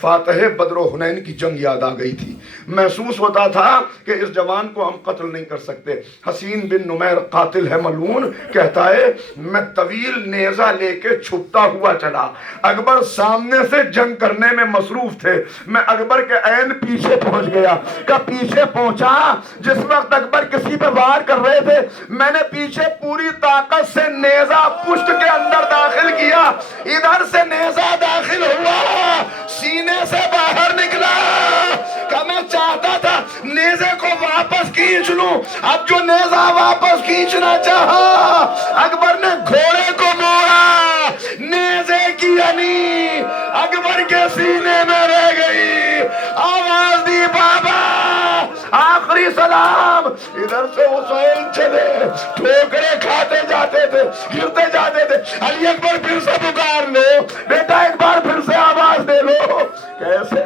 فاتح بدر و حنین کی جنگ یاد آ گئی تھی. محسوس ہوتا تھا کہ اس جوان کو ہم قتل نہیں کر سکتے. حسین بن نمیر قاتل ہے ملعون, کہتا ہے میں طویل نیزہ لے کے چھپتا ہوا چلا. اکبر سامنے سے جنگ کرنے میں مصروف تھے, میں اکبر کے عین پیچھے پہنچ گیا. کب پیچھے پہنچا, جس وقت اکبر کسی پہ وار کر رہے تھے, میں نے پیچھے پوری طاقت سے نیزہ پشت کے اندر داخل کیا. ادھر سے نیزہ داخل ہوا, سینے سے باہر نکلا. کہ میں چاہتا تھا نیزے کو واپس کھینچ لوں, اب جو نیزہ واپس کھینچنا چاہا, اکبر نے گھوڑے کو موڑا, نیزے کی انی اکبر کے سینے میں رہ گئی. آواز دی بابا آخری سلام. ادھر سے حسین چلے, ٹھوکرے کھاتے جاتے تھے, گرتے جاتے تھے. علی اکبر پھر سے پکار لو, بیٹا ایک بار پھر سے آواز دے لو. کیسے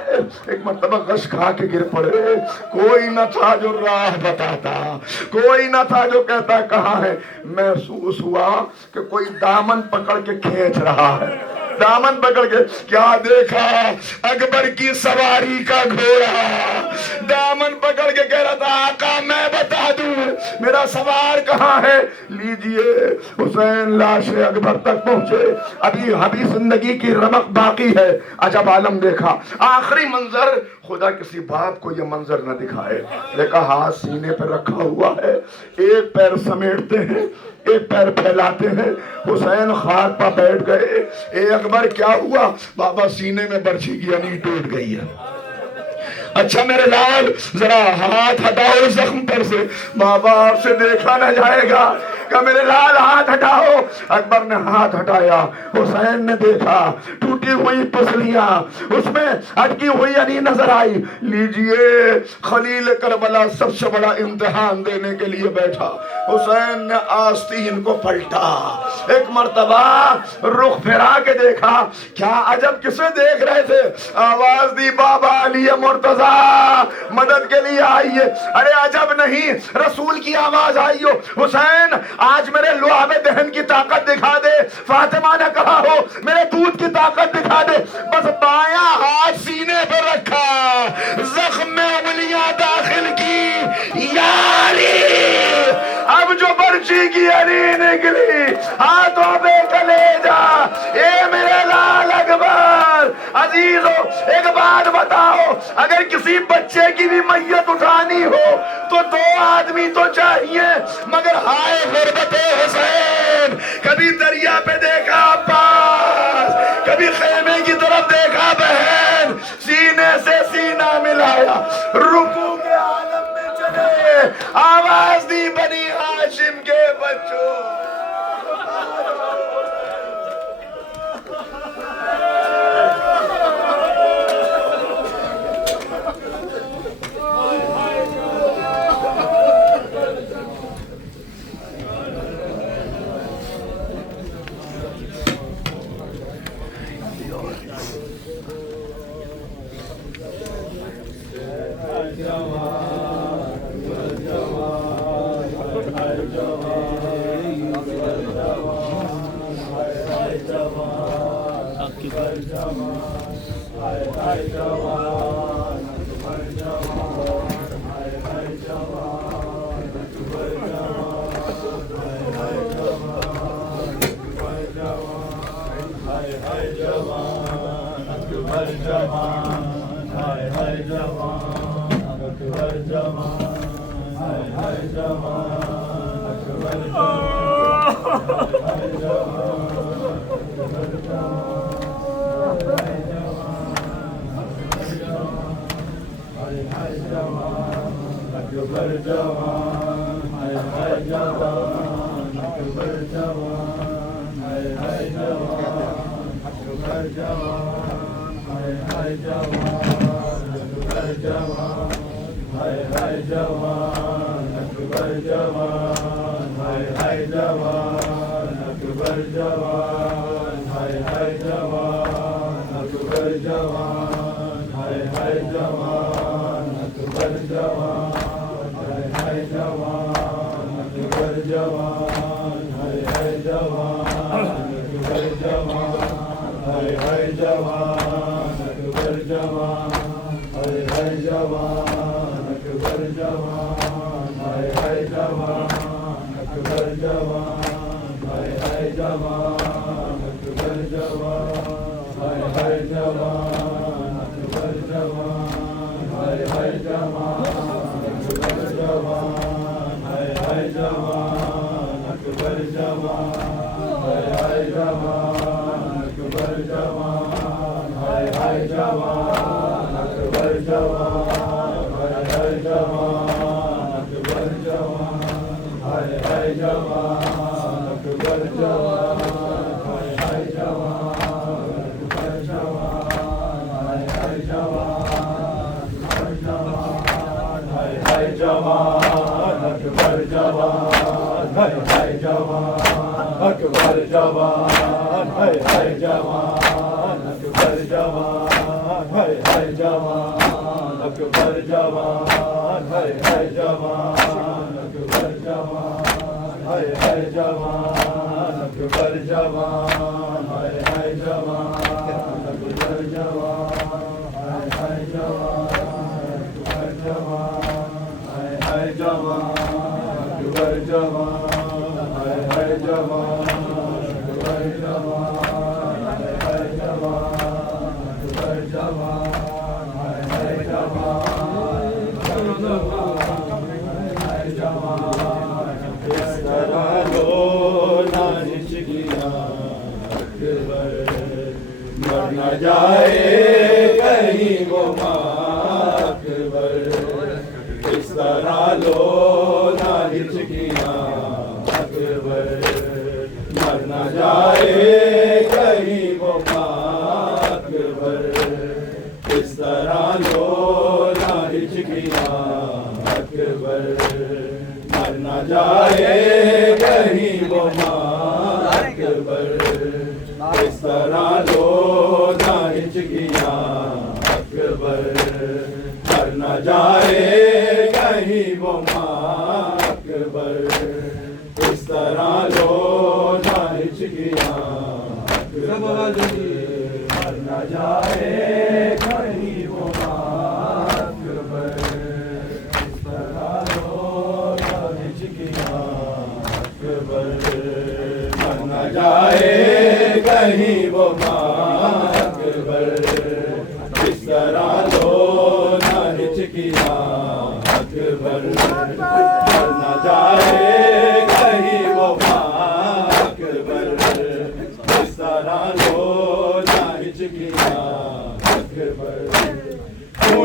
ایک مرتبہ غش کھا کے گر پڑے. کوئی نہ تھا جو راہ بتاتا, کوئی نہ تھا جو کہتا کہاں ہے. محسوس ہوا کہ کوئی دامن پکڑ کے کھینچ رہا ہے, دامن پکڑ کے. کیا دیکھا, اکبر کی سواری کا گھوڑا دامن پکڑ کے کہہ رہا تھا آقا میں بتا دوں میرا سوار کہاں ہے. لیجئے حسین لاش اکبر تک پہنچے, ابھی زندگی کی رمق باقی ہے. عجب عالم دیکھا. آخری منظر, خدا کسی باپ کو یہ منظر نہ دکھائے. دیکھا ہاتھ سینے پہ رکھا ہوا ہے, ایک پیر سمیٹتے ہیں, ایک پیر پھیلاتے ہیں. حسین خاک پر بیٹھ گئے. اے اکبر کیا ہوا, بابا سینے میں برچھی کی انی ٹوٹ گئی ہے. اچھا میرے لال ذرا ہاتھ ہٹاؤ زخم پر سے, بابا آپ سے دیکھا نہ جائے گا. کہ میرے لال ہاتھ ہٹاؤ. اکبر نے ہاتھ ہٹایا, حسین نے دیکھا ٹوٹی ہوئی پسلیاں, اس میں اٹکی ہوئی انی نظر آئی. لیجئے خلیل کربلا سب سے بڑا امتحان دینے کے لیے بیٹھا. حسین نے آستین کو پلٹا, ایک مرتبہ رخ پھرا کے دیکھا. کیا عجب کسے دیکھ رہے تھے. آواز دی بابا علی مرتضی مدد کے لیے آئیے. ارے عجب نہیں, رسول کی آواز آئی ہو. حسین آج میرے لعاب دہن کی طاقت دکھا دے. فاطمہ نے کہا ہو میرے دودھ کی طاقت دکھا دے. بس بایاں ہاتھ سینے پہ رکھا, زخم میں انگلیاں داخل کی. یاری اب جو برچی کی انی نکلی, ہاتھوں پہ کلیجا. اے میرے لال اکبر عزیزو, ایک بات بتاؤ, اگر کسی بچے کی بھی میت اٹھانی ہو تو 2 آدمی تو چاہیے. مگر ہائے غربت حسین, کبھی دریا پہ دیکھا عباس, کبھی خیمے کی طرف دیکھا بہن، سینے سے سینہ ملایا، رکوع کے عالم میں چلے، آواز دی بنی ہاشم کے بچوں،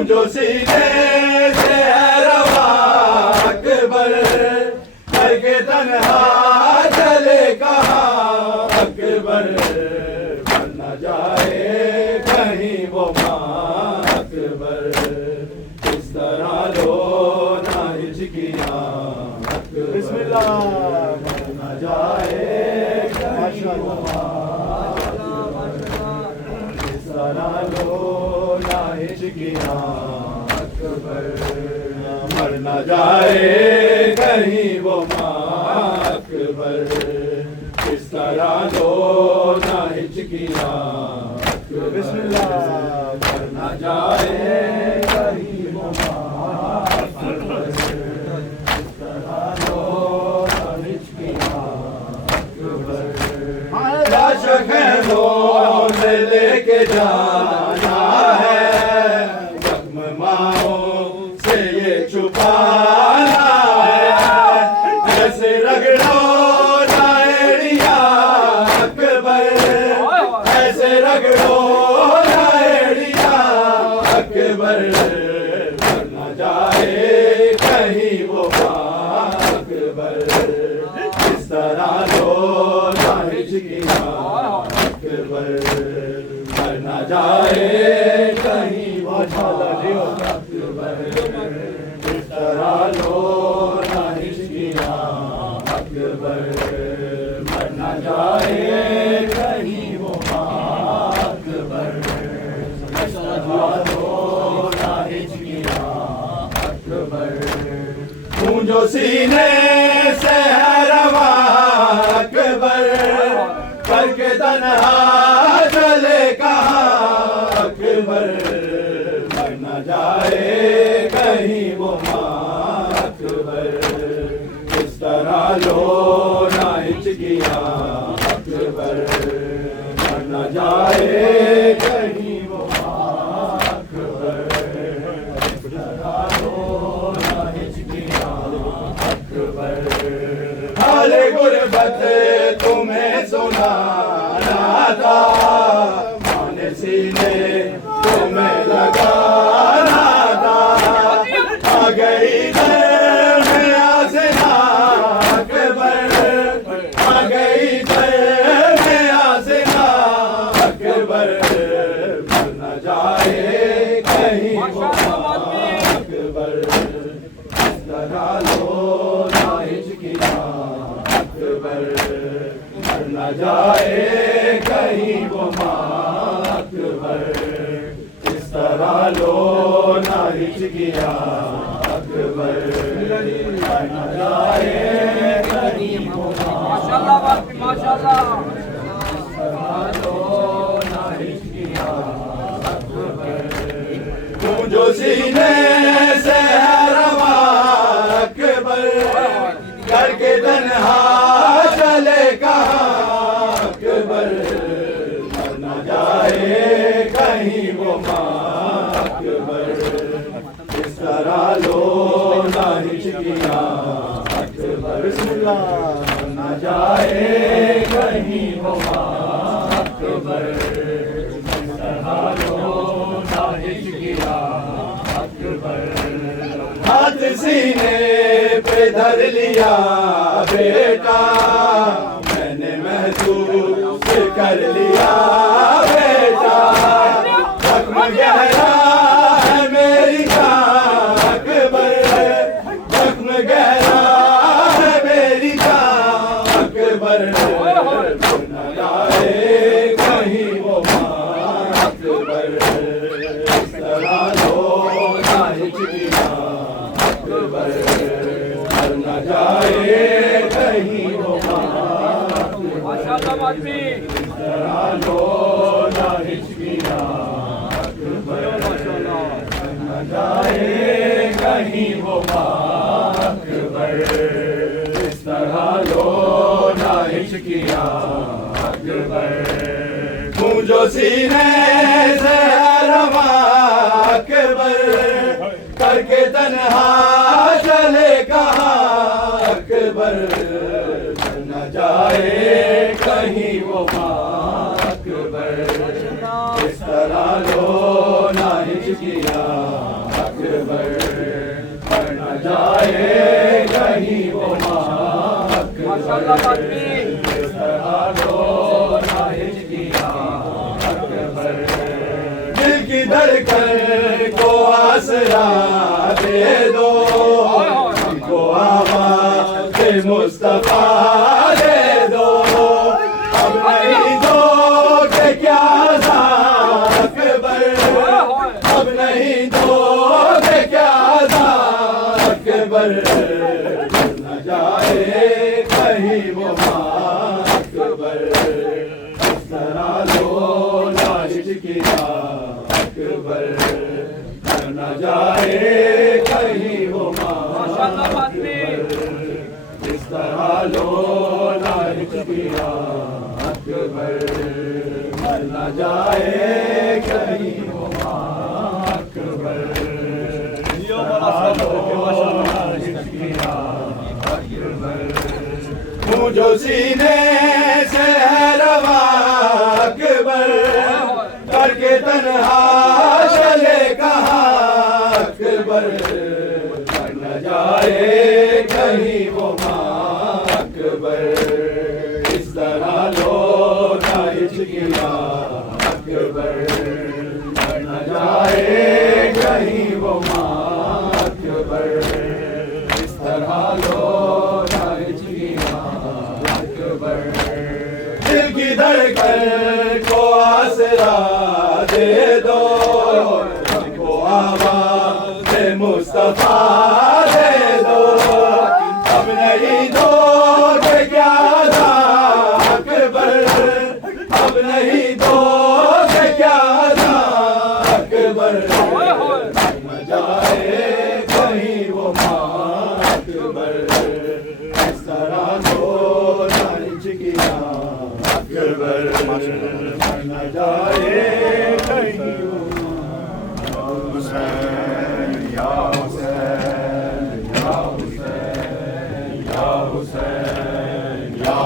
جو سینے سے ہے روا اکبر کر کے تنہا چلے کہاں اکبر بن نہ جائے کہیں وہ ماں اکبر اس طرح لو نہ ہچکیاں بسم اللہ بن نہ جائے کہیں وہ ماں اس طرح لو نہ ہچکیاں مر نہ جائے کہیں وہ ماں اکبر اس طرح دو نہ ہچکیاں بسم اللہ مر نہ جائے کہیں وہ ماں اکبر اس طرح دو نہ ہچکیاں لاش خیموں سے لے کے جانا ہے زخم ماؤں سے یہ چھپانا ہے ایسے رگڑو نہ ایڑیاں اکبر ایسے رگڑو نہ ایڑیاں اکبر مر نہ جائے کہیں وہ ماں اکبر اس طرح لو نہ ہچکیاں اکبر مر نہ جائے کہیں وہ اکبر اس طرح لو نہ ہچکیاں اکبر مر نہ جائے کہیں وہ ماں اکبر اس طرح لو نہ ہچکیاں اکبر خون جو سینے سے ہے روا اکبر کر کے تنہا چلے کہاں اکبر مر نہ جائے کہیں وہ ماں اکبر اس طرح لو نہ ہچکیاں اکبر مر نہ جائے کہیں وہ ماں اکبر اس طرح لو نہ ہچکیاں اکبر حال غربت تمہیں سنانا تھا مان سینے تمہیں لگانا تھا آ گئی در میں آسنا اکبر آ گئی در میں آسنا اکبر مر نہ جائے کہیں وہ اکبر اس طرح لو نہ ہچکیاں اکبر مر نہ جائے کہیں وہ ماں اکبر اس طرح لو نہ ہچکیاں اکبر مر نہ جائے کہیں وہ ماں جو سینے سے ہے روا اکبر کر کے تنہا چلے کہاں اکبر مر نہ جائے کہیں وہ ماں اکبر اس طرح لو نہ ہچکیاں اکبر بسم اللہ مر نہ جائے کہیں وہ ماں اکبر اس طرح لو نہ ہچکیاں اکبر ہاتھ سینے پہ دھر لیا بیٹا میں نے محسوس کر لیا بیٹا زخم گہرا ہے میری جان اکبر زخم گہرا ہے میری جان اکبر مر نہ جائے کہیں وہ ماں اکبر اس طرح لو نہ ہچکیاں اکبر مر نہ جائے کہیں وہ ماں اکبر اس طرح لو نہ ہچکیاں اکبر مر نہ جائے کہیں وہ ماں اکبر اس طرح لو نہ ہچکیاں اکبر خون جو سینے سے ہے روا اکبر کر کے تنہا چلے کہاں اکبر مر نہ جائے کہیں وہ ماں اکبر اس طرح طرح لو نہ ہچکیا اکبر، پر نہ جائے کہیں وہ ماں اکبر، اس طرح لو نہ ہچکیا اکبر، دل کی دھڑکن کو آسرا دے دو، ان کو آواز مصطفیٰ دے دو، اب نہیں دو کہ کیا عذاب اکبر، اب نہیں دو کہ کیا عذاب اکبر، نہ جائے کہیں وہ ماں اکبر، اس طرح لو نہ ہچکیا اکبر، نہ جائے کہیں وہ ماں اکبر، اس طرح لو نہ ہچکیا اکبر، نہ جائے کہیں وہ ماں اکبر، اس طرح لو نہ ہچکیا اکبر، ہوں جو سینے سے ہے رواں اکبر، کر کے تنہا چلے کہاں اکبر، نہ جائے کہیں وہ ماں اکبر، اس طرح لو نہ ہچکیا اکبر، نہ جائے کہیں وہ ماں اکبر، اس طرح لو نہ ہچکیا اکبر، دل کی دھڑکن کو آسرا دے دو، ان کو آواز مصطفیٰ دے دو، اب نہیں دو کہ کیا عذاب اکبر، اب نہیں دو کہ کیا عذاب اکبر، نہ جائے کہیں وہ ماں اکبر، اس طرح لو نہ ہچکیا اکبر، نہ جائے کہیں وہ ماں حسین یا حسین یا حسین یا حسین یا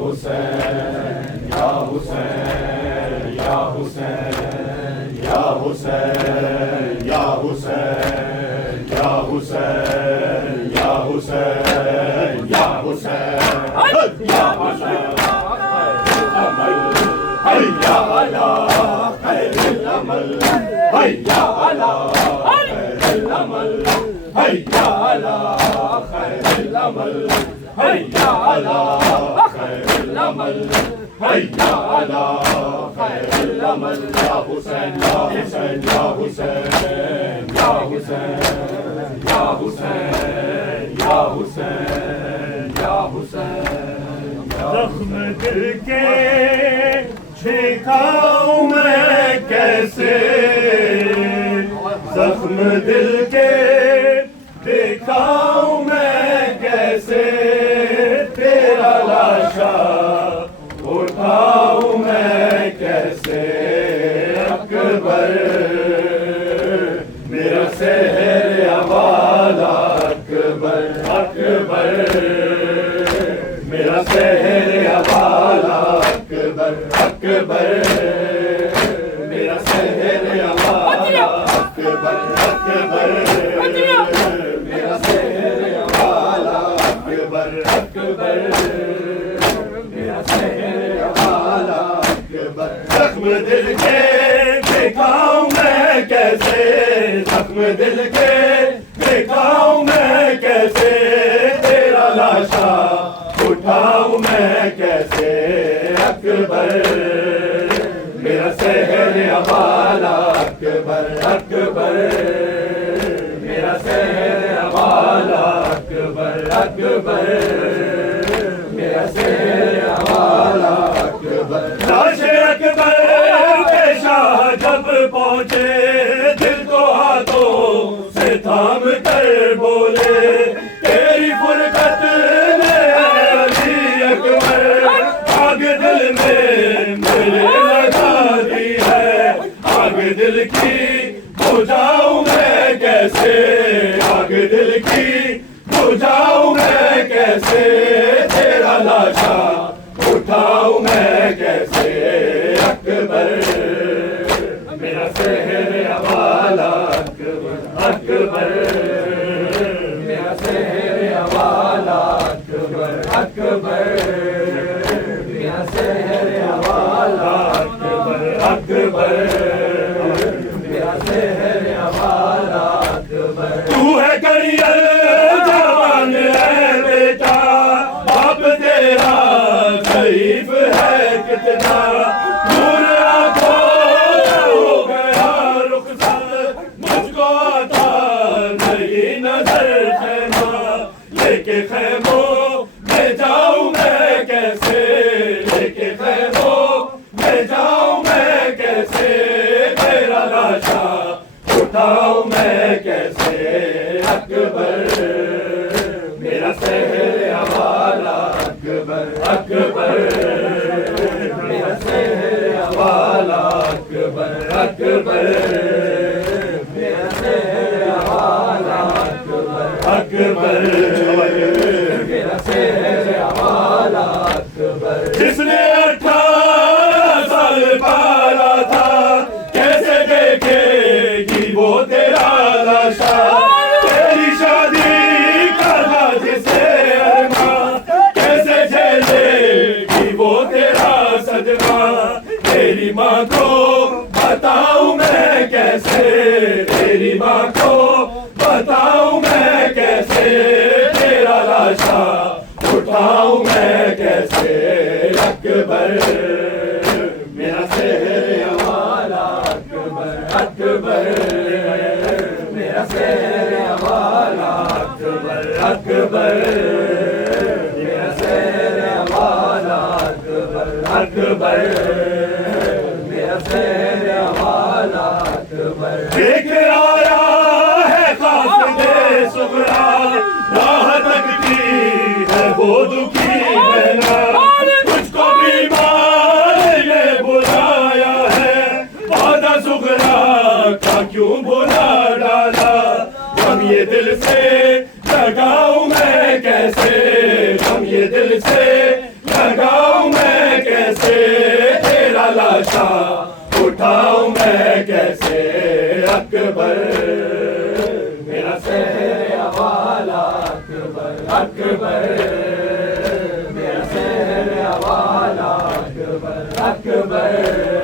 حسین یا حسین یا حسین یا حسین یا حسین یا حسین یا حسین یا حسین یا حسین یا حیا علی خیر العمل، حیا علی خیر العمل، حیا علی خیر العمل، حیا علی خیر العمل، حیا علی خیر العمل، یا حسین یا حسین یا حسین یا حسین یا حسین یا حسین یا حسین، زخم دل کے چھکاؤں میں کیسے، زخم دل کے دکھاؤں میں کیسے، تیرا لاشا اٹھاؤں میں کیسے اکبر، میرا سحر حوالہ اکبر، اکبر میرا سحر حوالہ اکبر، اکبر میرا سحر حوالہ اکبر، اکبر میرا سحر حوالہ اکبر، اکبر میرا سحر حوالہ اکبر، زخم دل کے دکھاؤں میں کیسے، زخم دل کے دکھاؤں میں کیسے، تیرا لاشا اٹھاؤں میں کیسے اکبر، میرا سحر حوالہ اکبر، اکبر میرا سحر حوالہ اکبر، اکبر میرا سحر حوالہ اکبر، لاش اکبر کے شاہ جب پہنچے، دل کو ہاتھوں سے تھام کر بولے، تیری فرقت میں علی اکبر، آگ دل میں میرے لگا دی ہے، آگ دل کی بجھاؤں میں کیسے، آگ دل کی بجھاؤں میں کیسے، تیرا لاشا اٹھاؤں میں کیسے اکبر، اکبر میرا شہر حوالہ اکبر تو ہے کریئر جوان ہے بیٹا باپ تیرا ضعیف ہے کتنا دور آنکھوں ہو گیا رخصت مجھ کو عطا نہیں نظر خیمہ لے کے خیموں میں جاؤں میں کیسے لے کے خیموں میں جاؤں میں کیسے تیرا لاشا اٹھاؤں میں کیسے اکبر میرا شہر حوالہ اکبر اکبر میرا شہر حوالہ اکبر اکبر میرا شہر حوالہ اکبر اکبر میرا شہر حوالہ اکبر جس نے 18 سال پالا تھا کیسے دیکھے گی وہ تیرا لاشا تیری شادی کرنا جسے ارماں کیسے جھیلے گی وہ تیرا صدمہ تیری ماں کو بتاؤں میں کیسے تیری ماں کو بتاؤں میں کیسے تیرا لاشا اٹھاؤں میں کیسے اکبر میرا شہر حوالہ اکبر اکبر میرا شہر حوالہ اکبر اکبر میرا شہر حوالہ اکبر اکبر میرا شہر حوالہ اکبر ایک آیا ہے قاصد صغرا راہ تکتی ہے وہ دکھی بہنا تجھ کو بیمار نے بلایا ہے وعدہ صغرا کا کیوں بلا ڈالا غم یہ دل سے لگاؤں میں کیسے غم یہ دل سے لگاؤں میں کیسے تیرا لاشا اٹھاؤں میں کیسے اکبر میرا شہر حوالہ اکبر اکبر میرا شہر حوالہ اکبر اکبر